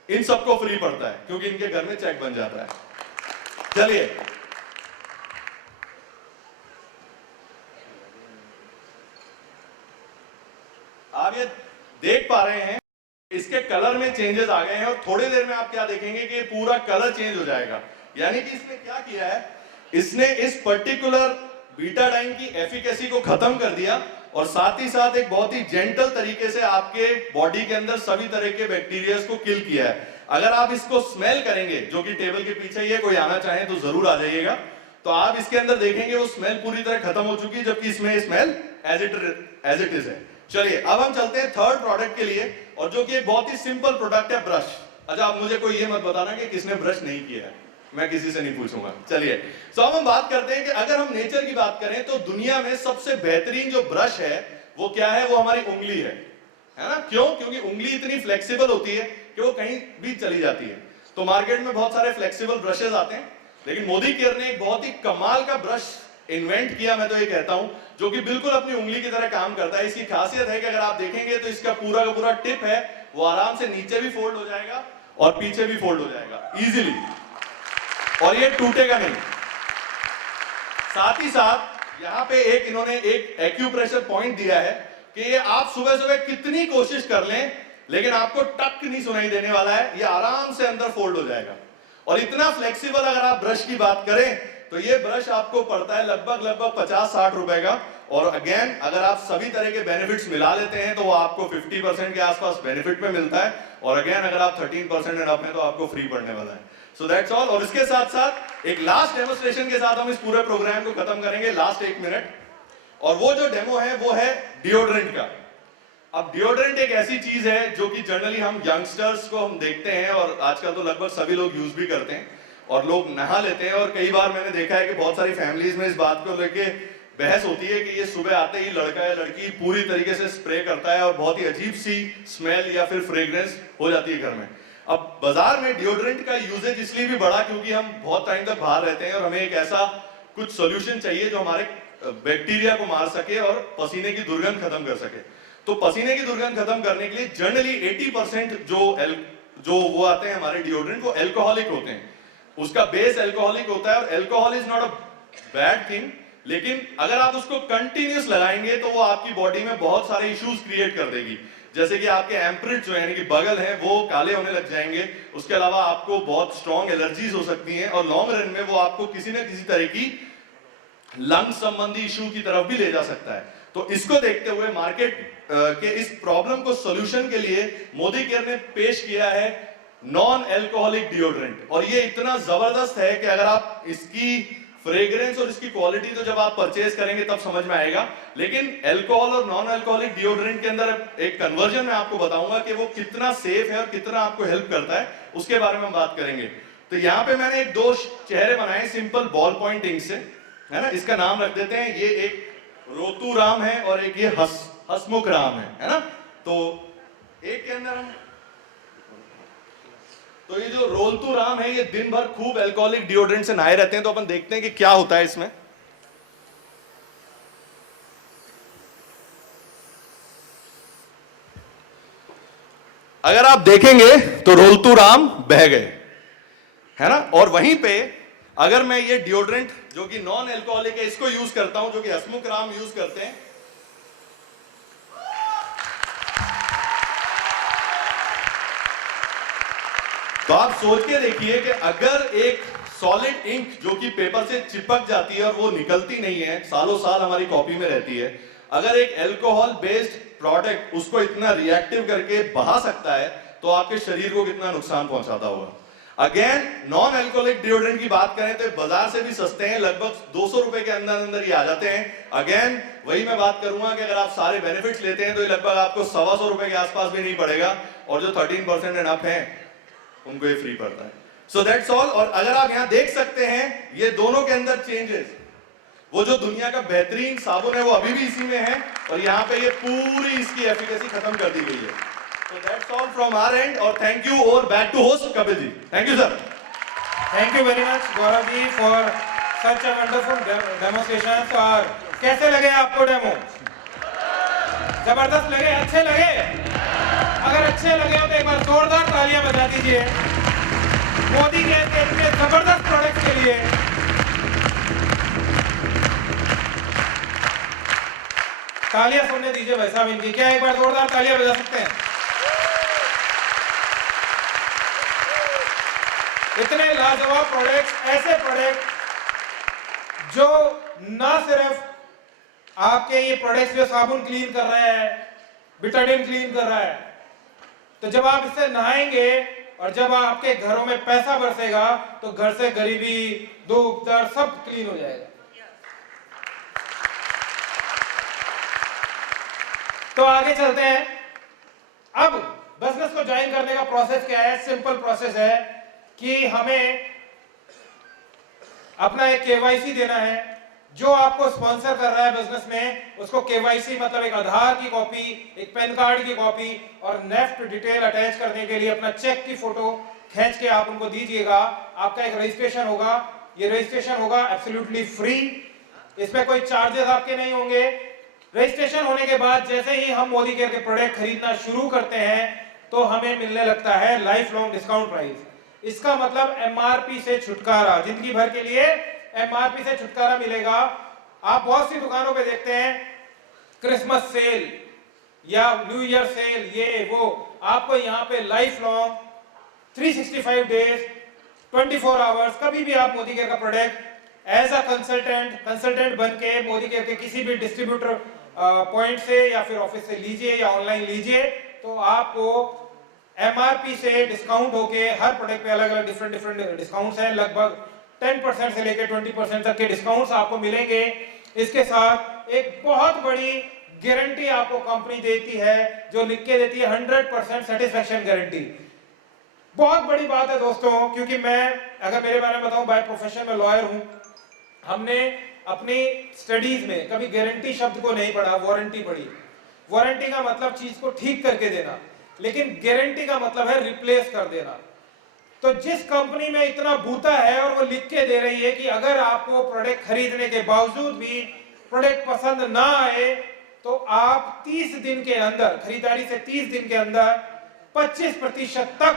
इन सबको फ्री पड़ता है क्योंकि इनके घर में चेक बन जाता है। चलिए, आप ये देख पा रहे हैं इसके कलर में चेंजेस आ गए हैं और थोड़ी देर में आप क्या देखेंगे कि पूरा कलर चेंज हो जाएगा। यानी कि इसने क्या किया है, इसने इस पर्टिकुलर बीटाडाइन की एफिकेसी को खत्म कर दिया और साथ ही साथ एक बहुत ही जेंटल तरीके से आपके बॉडी के अंदर सभी तरह के बैक्टीरिया को किल किया है। अगर आप इसको स्मेल करेंगे, जो कि टेबल के पीछे ही है, कोई आना चाहे तो जरूर आ जाइएगा, तो आप इसके अंदर देखेंगे वो स्मेल पूरी तरह खत्म हो चुकी है, जबकि इसमें स्मेल एज इट इज है। चलिए अब हम चलते हैं थर्ड प्रोडक्ट के लिए, और जो कि एक बहुत ही सिंपल प्रोडक्ट है, ब्रश। अच्छा, आप मुझे कोई ये मत बताना कि किसने ब्रश नहीं किया है, मैं किसी से नहीं पूछूंगा। चलिए, तो अब हम बात करते हैं कि अगर हम नेचर की बात करें तो दुनिया में सबसे बेहतरीन जो ब्रश है वो क्या है? वो हमारी उंगली है ना? क्यों? क्योंकि उंगली इतनी फ्लेक्सिबल होती है कि वो कहीं भी चली जाती है। तो मार्केट में बहुत सारे फ्लेक्सिबल ब्रशेस आते हैं, लेकिन मोदी केयर ने एक बहुत ही कमाल का ब्रश इन्वेंट किया, मैं तो ये कहता हूं, जो कि बिल्कुल अपनी उंगली की तरह काम करता है। इसकी खासियत है कि अगर आप देखेंगे तो इसका पूरा का पूरा टिप है वो आराम से नीचे भी फोल्ड हो जाएगा और पीछे भी फोल्ड हो जाएगा इजीली, और ये टूटेगा नहीं। साथ ही साथ यहां पे एक इन्होंने एक एक्यूप्रेशर पॉइंट दिया है कि ये आप सुबह सुबह कितनी कोशिश कर लें लेकिन आपको टक नहीं सुनाई देने वाला है, ये आराम से अंदर फोल्ड हो जाएगा। और इतना फ्लेक्सिबल अगर आप ब्रश की बात करें तो ये ब्रश आपको पड़ता है लगभग 50-60 रुपए का। और अगेन अगर आप सभी तरह के बेनिफिट्स मिला लेते हैं तो वो आपको 50% के आसपास बेनिफिट में मिलता है। और अगेन अगर आप 13% एंड अप में तो आपको फ्री पड़ने वाला है। So that's all. और इसके साथ साथ एक लास्ट डेमोस्ट्रेशन के साथ हम इस पूरे प्रोग्राम को खत्म करेंगे, लास्ट 1 मिनट। और वो जो डेमो है वो है डिओड्रेंट का। अब डिओड्रेंट एक ऐसी चीज है जो कि जनरली हम यंगस्टर्स को हम देखते हैं और आजकल तो लगभग सभी लोग यूज भी करते हैं और लोग नहा लेते हैं। और कई बार मैंने देखा है कि बहुत सारी फैमिलीज में इस बात को लेके बहस होती है कि ये सुबह आते ही लड़का या लड़की पूरी तरीके से स्प्रे करता है और बहुत ही अजीब सी स्मेल या फिर फ्रेग्रेंस हो जाती है घर में। अब बाजार में डिओड्रेंट का यूजेज इसलिए भी बढ़ा क्योंकि हम बहुत टाइम तक बाहर रहते हैं और हमें एक ऐसा कुछ सोल्यूशन चाहिए जो हमारे बैक्टीरिया को मार सके और पसीने की दुर्गंध खत्म कर सके। तो पसीने की दुर्गंध खत्म करने के लिए जनरली 80% जो वो आते हैं हमारे डिओड्रेंट वो एल्कोहलिक होते हैं, उसका बेस एल्कोहलिक होता है। और alcohol is not a bad thing, लेकिन अगर आप उसको कंटिन्यूस लगाएंगे तो वो आपकी बॉडी में बहुत सारे इश्यूज क्रिएट कर देगी, जैसे कि आपके एम्प्रिट जो यानी कि बगल हैं वो काले होने लग जाएंगे। उसके अलावा आपको बहुत स्ट्रॉन्ग एलर्जीज हो सकती हैं और लॉन्ग रन में वो आपको किसी न किसी तरह की लंग संबंधी इश्यू की तरफ भी ले जा सकता है। तो इसको देखते हुए मार्केट के इस प्रॉब्लम को सोल्यूशन के लिए मोदी केयर ने पेश किया है नॉन एल्कोहलिक डिओड्रेंट। और ये इतना जबरदस्त है कि अगर आप इसकी फ्रेग्रेंस और इसकी क्वालिटी तो जब आप परचेज करेंगे तब समझ में आएगा, लेकिन अल्कोहल और नॉन अल्कोहलिक डिओड्रेंट के अंदर एक कन्वर्जन मैं आपको बताऊंगा कि वो कितना सेफ है और कितना आपको हेल्प करता है, उसके बारे में हम बात करेंगे। तो यहाँ पे मैंने एक 2 चेहरे बनाए सिंपल बॉल पॉइंट इंक से, है ना। इसका नाम रख देते हैं, ये एक रोतू राम है और एक ये हसमुख राम है ना। तो एक के अंदर हम, तो ये जो रोलतू राम है ये दिन भर खूब अल्कोहलिक डिओड्रेंट से नहाए रहते हैं। तो अपन देखते हैं कि क्या होता है इसमें। अगर आप देखेंगे तो रोलतू राम बह गए, है ना। और वहीं पे अगर मैं ये डिओड्रेंट जो कि नॉन एल्कोहलिक है इसको यूज करता हूं, जो कि हसमुख राम यूज करते हैं, तो आप सोच के देखिए कि अगर एक सॉलिड इंक जो कि पेपर से चिपक जाती है और वो निकलती नहीं है, सालों साल हमारी कॉपी में रहती है, अगर एक अल्कोहल बेस्ड प्रोडक्ट उसको इतना रिएक्टिव करके बहा सकता है तो आपके शरीर को कितना नुकसान पहुंचाता होगा। अगेन नॉन अल्कोहलिक डिओड्रेंट की बात करें तो बाजार से भी सस्ते हैं, लगभग 200 रुपए के अंदर अंदर ये आ जाते हैं। अगेन वही मैं बात करूंगा कि अगर आप सारे बेनिफिट्स लेते हैं तो ये लगभग आपको 125 रुपए के आसपास भी नहीं पड़ेगा, और जो 13% एंड अप है उनको ये फ्री पड़ता है। So that's all. और अगर आप यहां देख सकते हैं ये दोनों के अंदर चेंजेस, वो जो दुनिया का बेहतरीन साबुन है वो अभी भी इसी में है, और यहाँ पे ये पूरी इसकी एफिकेसी खत्म कर दी गई है। So that's all from our end, और thank you, और back to host Kapil ji. Thank you sir. Thank you very much Gaurav ji for such a wonderful demonstration. और कैसे लगे आपको डेमो? जबरदस्त लगे? अच्छे लगे? अगर अच्छे लगे हो तो एक बार जोरदार तालियां बजा दीजिए मोदी के इतने जबरदस्त प्रोडक्ट के लिए। तालियां सुनने दीजिए भाई साहब इनकी। क्या एक बार जोरदार तालियां बजा सकते हैं? इतने लाजवाब प्रोडक्ट्स, ऐसे प्रोडक्ट जो ना सिर्फ आपके ये प्रोडक्ट्स जो साबुन क्लीन कर रहा है, बिटाडिन क्लीन कर रहा है, तो जब आप इससे नहाएंगे और जब आपके घरों में पैसा बरसेगा तो घर से गरीबी, दुख, दर्द सब क्लीन हो जाएगा। तो आगे चलते हैं। अब बिजनेस को ज्वाइन करने का प्रोसेस क्या है? सिंपल प्रोसेस है कि हमें अपना एक केवाईसी देना है। जो आपको स्पॉन्सर कर रहा है बिजनेस में, उसको केवाईसी मतलब एक आधार की कॉपी, एक पैन कार्ड की कॉपी और नेफ्ट डिटेल अटैच करने के लिए अपना चेक की फोटो खींच के आप उनको दीजिएगा। आपका एक रजिस्ट्रेशन होगा, ये रजिस्ट्रेशन होगा एब्सोल्युटली फ्री, इसमें कोई चार्जेस आपके नहीं होंगे। रजिस्ट्रेशन होने के बाद जैसे ही हम मोदी केयर के प्रोडक्ट खरीदना शुरू करते हैं तो हमें मिलने लगता है लाइफ लॉन्ग डिस्काउंट प्राइस। इसका मतलब एमआरपी से छुटकारा, जिंदगी भर के लिए एमआरपी से छुटकारा मिलेगा। आप बहुत सी दुकानों पे देखते हैं क्रिसमस सेल या न्यू ईयर सेल, ये वो, आपको यहाँ पे लाइफ लॉन्ग 365 डेज 24 आवर्स कभी भी आप मोदी केयर का प्रोडक्ट एज अ कंसल्टेंट बन के मोदी केयर के किसी भी डिस्ट्रीब्यूटर पॉइंट से या फिर ऑफिस से लीजिए या ऑनलाइन लीजिए, तो आपको एमआरपी से डिस्काउंट होके हर प्रोडक्ट पे अलग अलग डिफरेंट डिस्काउंट्स हैं। लगभग 10% से लेकर 20% तक के डिस्काउंट्स आपको मिलेंगे। इसके साथ एक बहुत बड़ी गारंटी आपको कंपनी देती है जो लिख के देती है 100% सेटिस्फैक्शन गारंटी। बहुत बड़ी बात है दोस्तों, क्योंकि मैं अगर मेरे बारे में बताऊं, बाय प्रोफेशन में लॉयर हूं। हमने अपनी स्टडीज में कभी गारंटी शब्द को नहीं पढ़ा, वारंटी पढ़ी। वारंटी का मतलब चीज को ठीक करके देना, लेकिन गारंटी का मतलब है रिप्लेस कर देना। तो जिस कंपनी में इतना बूता है और वो लिख के दे रही है कि अगर आपको प्रोडक्ट खरीदने के बावजूद भी प्रोडक्ट पसंद ना आए तो आप 30 दिन के अंदर, खरीदारी से 30 दिन के अंदर 25% तक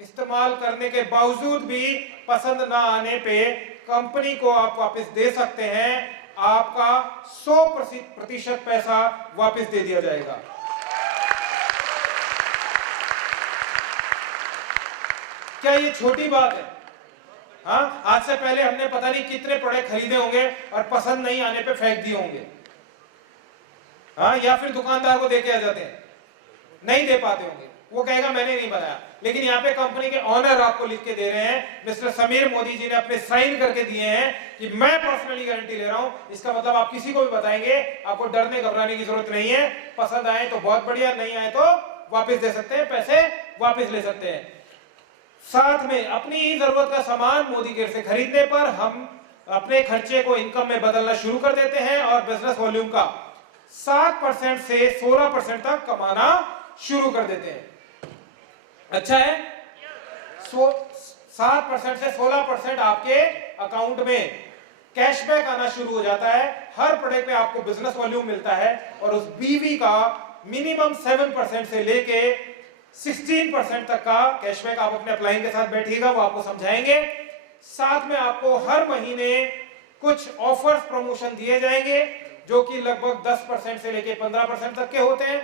इस्तेमाल करने के बावजूद भी पसंद ना आने पे कंपनी को आप वापस दे सकते हैं। आपका 100% पैसा वापस दे दिया जाएगा। क्या ये छोटी बात है? हाँ, आज से पहले हमने पता नहीं कितने प्रोडक्ट खरीदे होंगे और पसंद नहीं आने पे फेंक दिए होंगे। हाँ, या फिर दुकानदार को दे के आ जाते हैं, नहीं दे पाते होंगे, वो कहेगा मैंने नहीं बनाया। लेकिन यहाँ पे कंपनी के ऑनर आपको लिख के दे रहे हैं, मिस्टर समीर मोदी जी ने अपने साइन करके दिए हैं कि मैं पर्सनली गारंटी ले रहा हूं। इसका मतलब आप किसी को भी बताएंगे, आपको डरने घबराने की जरूरत नहीं है। पसंद आए तो बहुत बढ़िया, नहीं आए तो वापस दे सकते हैं, पैसे वापस ले सकते हैं। साथ में अपनी ही जरूरत का सामान मोदी केयर से खरीदने पर हम अपने खर्चे को इनकम में बदलना शुरू कर देते हैं और बिजनेस वॉल्यूम का 7% से 16% तक कमाना शुरू कर देते हैं। अच्छा है? 7% से 16% आपके अकाउंट में कैशबैक आना शुरू हो जाता है। हर प्रोडक्ट पे आपको बिजनेस वॉल्यूम मिलता है और उस बीवी का मिनिमम 7% से लेके 16% तक का कैशबैक आप अपने अपलाइन के साथ बैठिएगा, वो आपको समझाएंगे। साथ में आपको हर महीने कुछ ऑफर्स प्रमोशन दिए जाएंगे जो कि लगभग 10% से लेके 15% तक के होते हैं।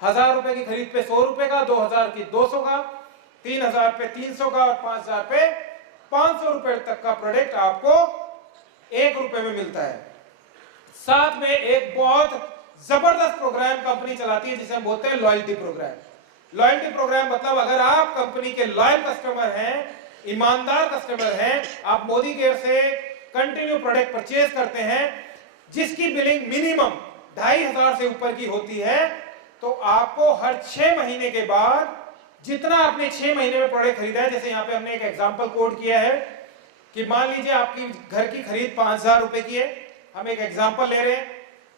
1000 रुपए की खरीद पे 100 रुपए का, 2000 की 200 का, 3000 पे 300 का और 5000 पे 500 रुपए तक का प्रोडक्ट आपको 1 रुपए में मिलता है। साथ में एक बहुत जबरदस्त प्रोग्राम कंपनी चलाती है जिसे हम बोलते हैं लॉयल्टी प्रोग्राम। लॉयल्टी प्रोग्राम मतलब अगर आप कंपनी के लॉयल कस्टमर हैं ईमानदार कस्टमर हैं, आप मोदी केयर से कंटिन्यू प्रोडक्ट परचेज करते हैं, जिसकी बिलिंग मिनिमम 2500 से ऊपर की होती है, तो आपको हर 6 महीने के बाद जितना आपने 6 महीने में प्रोडक्ट खरीदा है, जैसे यहाँ पे हमने एक एग्जांपल कोड किया है कि मान लीजिए आपकी घर की खरीद 5000 रुपए की है, हम एक एग्जांपल ले रहे हैं,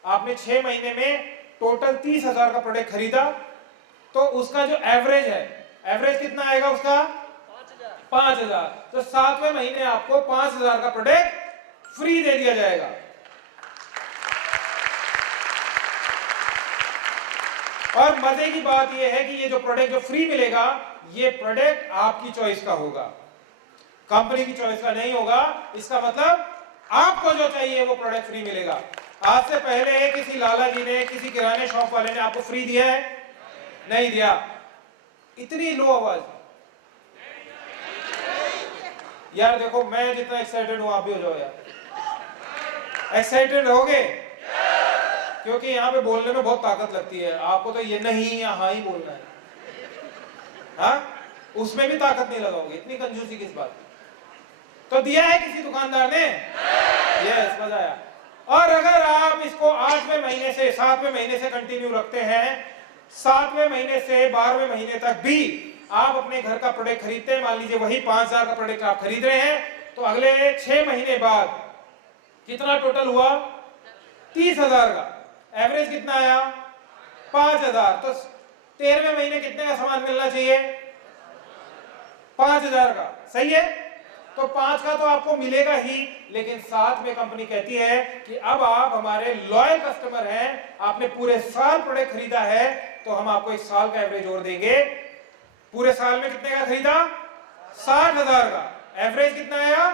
आपने 6 महीने में टोटल 30,000 का प्रोडक्ट खरीदा, तो उसका जो एवरेज है, एवरेज कितना आएगा उसका 5000, तो 7वें महीने आपको 5000 का प्रोडक्ट फ्री दे दिया जाएगा। और मजे की बात यह है कि ये जो प्रोडक्ट जो फ्री मिलेगा, ये प्रोडक्ट आपकी चॉइस का होगा, कंपनी की चॉइस का नहीं होगा। इसका मतलब आपको जो चाहिए वो प्रोडक्ट फ्री मिलेगा। आज से पहले किसी लाला जी ने, किसी किराने शॉप वाले ने आपको फ्री दिया है? नहीं दिया। इतनी लो आवाज यार, देखो मैं जितना एक्साइटेड हूं आप भी हो जाओ यार। एक्साइटेड रहोगे? क्योंकि यहाँ पे बोलने में बहुत ताकत लगती है। आपको तो ये नहीं या हाँ ही बोलना है, हाँ, उसमें भी ताकत नहीं लगाओगे। इतनी कंजूसी किस बात की? तो दिया है किसी दुकानदार ने? यस, मजा आया। और अगर आप इसको 8वें महीने से 7वें महीने से कंटिन्यू रखते हैं, 7वें महीने से 12वें महीने तक भी आप अपने घर का प्रोडक्ट खरीदते हैं, मान लीजिए वही 5000 का प्रोडक्ट आप खरीद रहे हैं, तो अगले 6 महीने बाद कितना टोटल हुआ? 30,000 का। एवरेज कितना आया? 5000। तो 13वें महीने कितने का सामान मिलना चाहिए? 5000 का। सही है? तो 5 का तो आपको मिलेगा ही, लेकिन साथ में कंपनी कहती है कि अब आप हमारे लॉयल कस्टमर हैं, आपने पूरे साल प्रोडक्ट खरीदा है, तो हम आपको 1 साल का एवरेज और देंगे। पूरे साल में कितने का खरीदा? 60,000 का। एवरेज कितना आया?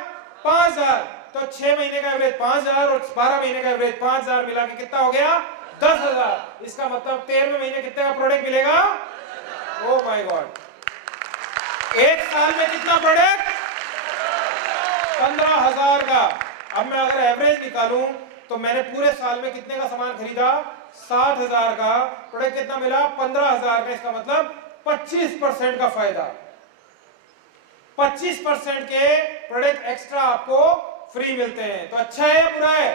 5000। तो 6 महीने का एवरेज 5000 और 12 महीने का एवरेज 5000 मिला के कितना हो गया? 10,000। इसका मतलब 13वें महीने कितने का प्रोडक्ट मिलेगा? ओ माय गॉड, 1 साल में कितना प्रोडक्ट? 15,000 का। अब मैं अगर एवरेज निकालूं तो मैंने पूरे साल में कितने का सामान खरीदा? 60,000 का। प्रोडक्ट कितना मिला? 15,000 का। इसका मतलब 25% का फायदा। 25% के प्रोडक्ट एक्स्ट्रा आपको फ्री मिलते हैं। तो अच्छा है या बुरा है?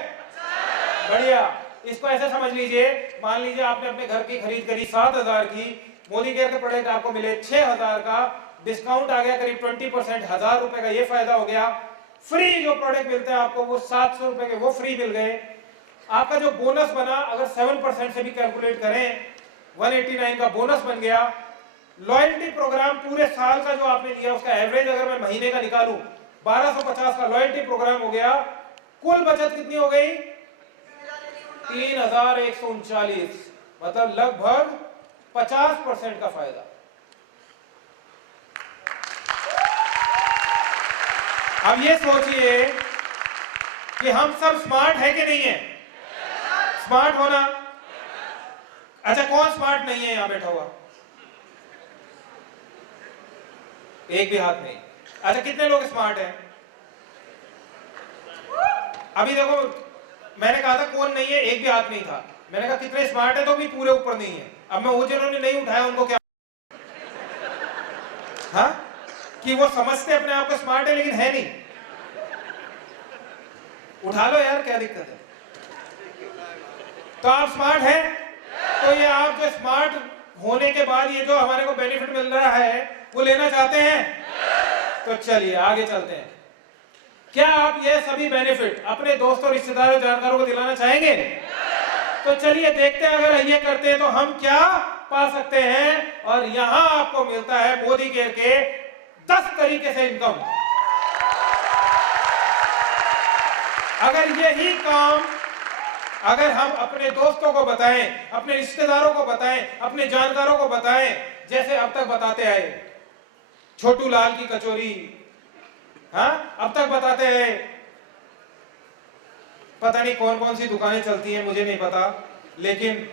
बढ़िया। इसको ऐसे समझ लीजिए, मान लीजिए आपने अपने घर की खरीद करी 7,000 की, मोदी केयर के प्रोडक्ट आपको मिले 6,000 का, डिस्काउंट आ गया करीब 20%, 1000 रुपए का ये फायदा हो गया। फ्री जो प्रोडक्ट मिलते हैं आपको वो 700 रुपए के वो फ्री मिल गए। आपका जो बोनस बना, अगर 7% से भी कैलकुलेट करें, 189 का बोनस बन गया। लॉयल्टी प्रोग्राम पूरे साल का जो आपने लिया उसका एवरेज अगर मैं महीने का निकालूं, 1250 का लॉयल्टी प्रोग्राम हो गया। कुल बचत कितनी हो गई? 3139, मतलब लगभग 50% का फायदा। अब ये सोचिए कि हम सब स्मार्ट है कि नहीं है? स्मार्ट होना। अच्छा, कौन स्मार्ट नहीं है यहां बैठा हुआ? एक भी हाथ नहीं। अच्छा, कितने लोग स्मार्ट हैं? अभी देखो, मैंने कहा था कौन नहीं है, एक भी हाथ नहीं था। मैंने कहा कितने स्मार्ट है, तो भी पूरे ऊपर नहीं है। अब मैं वो जिन्होंने नहीं उठाया उनको क्या, हाँ, कि वो समझते अपने आप को स्मार्ट है लेकिन है नहीं। उठा लो यार, क्या दिक्कत है? तो आप स्मार्ट हैं, तो ये आप जो स्मार्ट होने के बाद ये जो हमारे को बेनिफिट मिल रहा है वो लेना चाहते हैं? तो चलिए आगे चलते हैं। क्या आप ये सभी बेनिफिट अपने दोस्तों, रिश्तेदारों, जानकारों को दिलाना चाहेंगे? तो चलिए देखते हैं, अगर ये करते हैं तो हम क्या पा सकते हैं। और यहां आपको मिलता है मोदी केयर के 10 तरीके से इनकम। अगर यही काम अगर हम अपने दोस्तों को बताएं, अपने रिश्तेदारों को बताएं, अपने जानकारों को बताएं, जैसे अब तक बताते आए, छोटू लाल की कचौरी, हाँ, अब तक बताते हैं, पता नहीं कौन कौन सी दुकानें चलती हैं, मुझे नहीं पता, लेकिन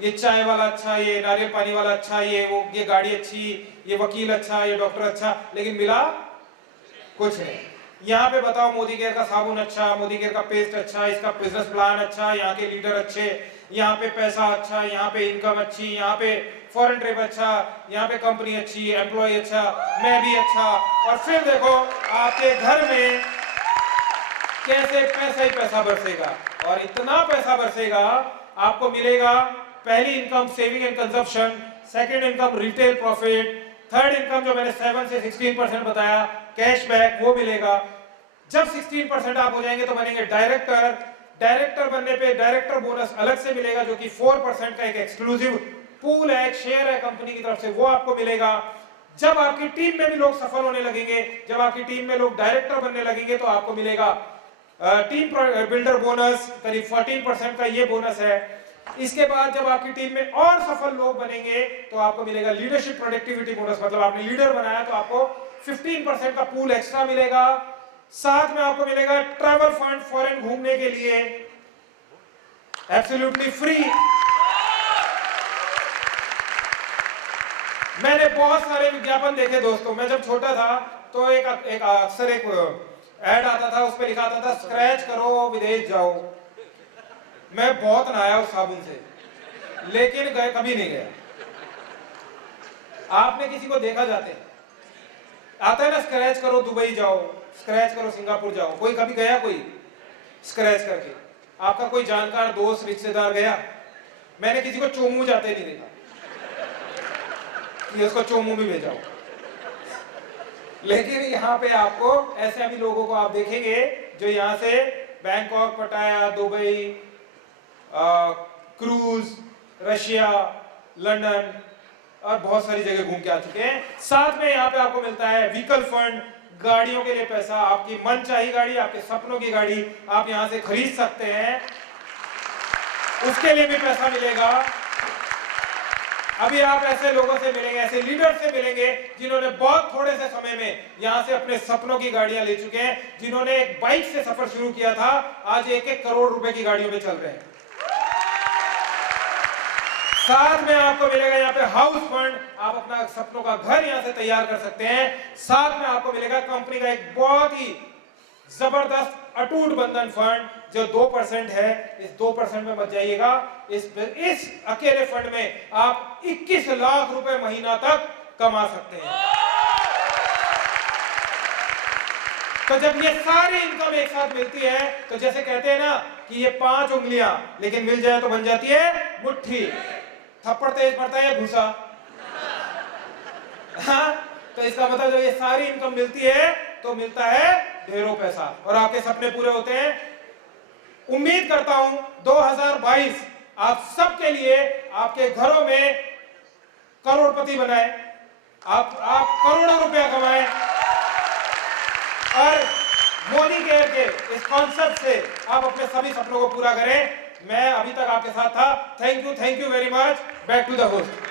ये चाय वाला अच्छा, ये नारियल पानी वाला अच्छा, ये गाड़ी अच्छी, ये वकील अच्छा, ये डॉक्टर अच्छा, लेकिन मिला कुछ नहीं। यहाँ पे बताओ मोदी केयर का साबुन अच्छा, मोदी केयर का पेस्ट अच्छा, इसका बिजनेस प्लान अच्छा, यहाँ के लीडर अच्छे, यहाँ पे पैसा अच्छा, यहाँ पे इनकम अच्छी, यहाँ पे फॉरेन ट्रिप अच्छा, यहाँ पे कंपनी अच्छी, एम्प्लॉय अच्छा, मैं भी अच्छा, और फिर देखो आपके घर में कैसे पैसा ही पैसा बरसेगा। और इतना पैसा बरसेगा, आपको मिलेगा पहली income saving and consumption, second income retail profit, third income जो मैंने 7 से 16% बताया कैशबैक वो मिलेगा। जब 16% आप हो जाएंगे तो बनेंगे डायरेक्टर। डायरेक्टर बनने पे डायरेक्टर बोनस अलग से मिलेगा जो कि 4% का एक एक्सक्लूसिव पूल है, एक शेयर है कंपनी की तरफ से, वो आपको मिलेगा। जब आपकी टीम में भी लोग सफल होने लगेंगे, जब आपकी टीम में लोग डायरेक्टर बनने लगेंगे तो आपको मिलेगा टीम बिल्डर बोनस, करीब 14% का ये बोनस है। इसके बाद जब आपकी टीम में और सफल लोग बनेंगे तो आपको मिलेगा लीडरशिप प्रोडक्टिविटी बोनस, मतलब आपने लीडर बनाया तो आपको 15% का पूल एक्स्ट्रा मिलेगा। साथ में आपको मिलेगा ट्रैवल फंड फॉरेन घूमने के लिए एब्सोल्युटली फ्री। मैंने बहुत सारे विज्ञापन देखे दोस्तों। मैं जब छोटा था तो एक अक्सर एक ऐड आता था, उस पे लिखा आता था स्क्रैच करो विदेश जाओ। मैं बहुत नहाया उस साबुन से, लेकिन कभी नहीं गया। आपने किसी को देखा जाते आता है ना, स्क्रैच करो दुबई जाओ, स्क्रैच करो सिंगापुर जाओ, कोई कभी गया? कोई स्क्रैच करके आपका कोई जानकार दोस्त रिश्तेदार गया? मैंने किसी को चोमू जाते नहीं देखा कि उसको चोमू भी भेजाओ। लेकिन यहाँ पे आपको ऐसे भी लोगों को आप देखेंगे जो यहाँ से बैंकॉक, पटाया, दुबई, क्रूज, रशिया, लंदन और बहुत सारी जगह घूम के आ चुके हैं। साथ में यहाँ पे आपको मिलता है व्हीकल फंड, गाड़ियों के लिए पैसा, आपकी मनचाही गाड़ी, आपके सपनों की गाड़ी आप यहाँ से खरीद सकते हैं, उसके लिए भी पैसा मिलेगा। अभी आप ऐसे लोगों से मिलेंगे, ऐसे लीडर से मिलेंगे जिन्होंने बहुत थोड़े से समय में यहाँ से अपने सपनों की गाड़ियां ले चुके हैं, जिन्होंने एक बाइक से सफर शुरू किया था, आज 1-1 करोड़ रुपए की गाड़ियों में चल रहे हैं। साथ में आपको मिलेगा यहाँ पे हाउस फंड, आप अपना सपनों का घर यहाँ से तैयार कर सकते हैं। साथ में आपको मिलेगा कंपनी का एक बहुत ही जबरदस्त अटूट बंधन फंड जो 2% है। इस 2% में मत जाइएगा। इस अकेले फंड में आप 21 लाख रुपए महीना तक कमा सकते हैं। तो जब ये सारी इनकम एक साथ मिलती है तो जैसे कहते हैं ना कि ये 5 उंगलियां लेकिन मिल जाए तो बन जाती है मुट्ठी। थप्पड़ तेज पड़ता है या घुसा? हाँ, तो इसका मतलब जब ये सारी इनकम मिलती है तो मिलता है ढेरों पैसा और आपके सपने पूरे होते हैं। उम्मीद करता हूं 2022 आप सबके लिए आपके घरों में करोड़पति बनाए, आप करोड़ों रुपया कमाएं और मोदी केयर के इस कॉन्सेप्ट से आप अपने सभी सपनों को पूरा करें। मैं अभी तक आपके साथ था। Thank you very much. Back to the host.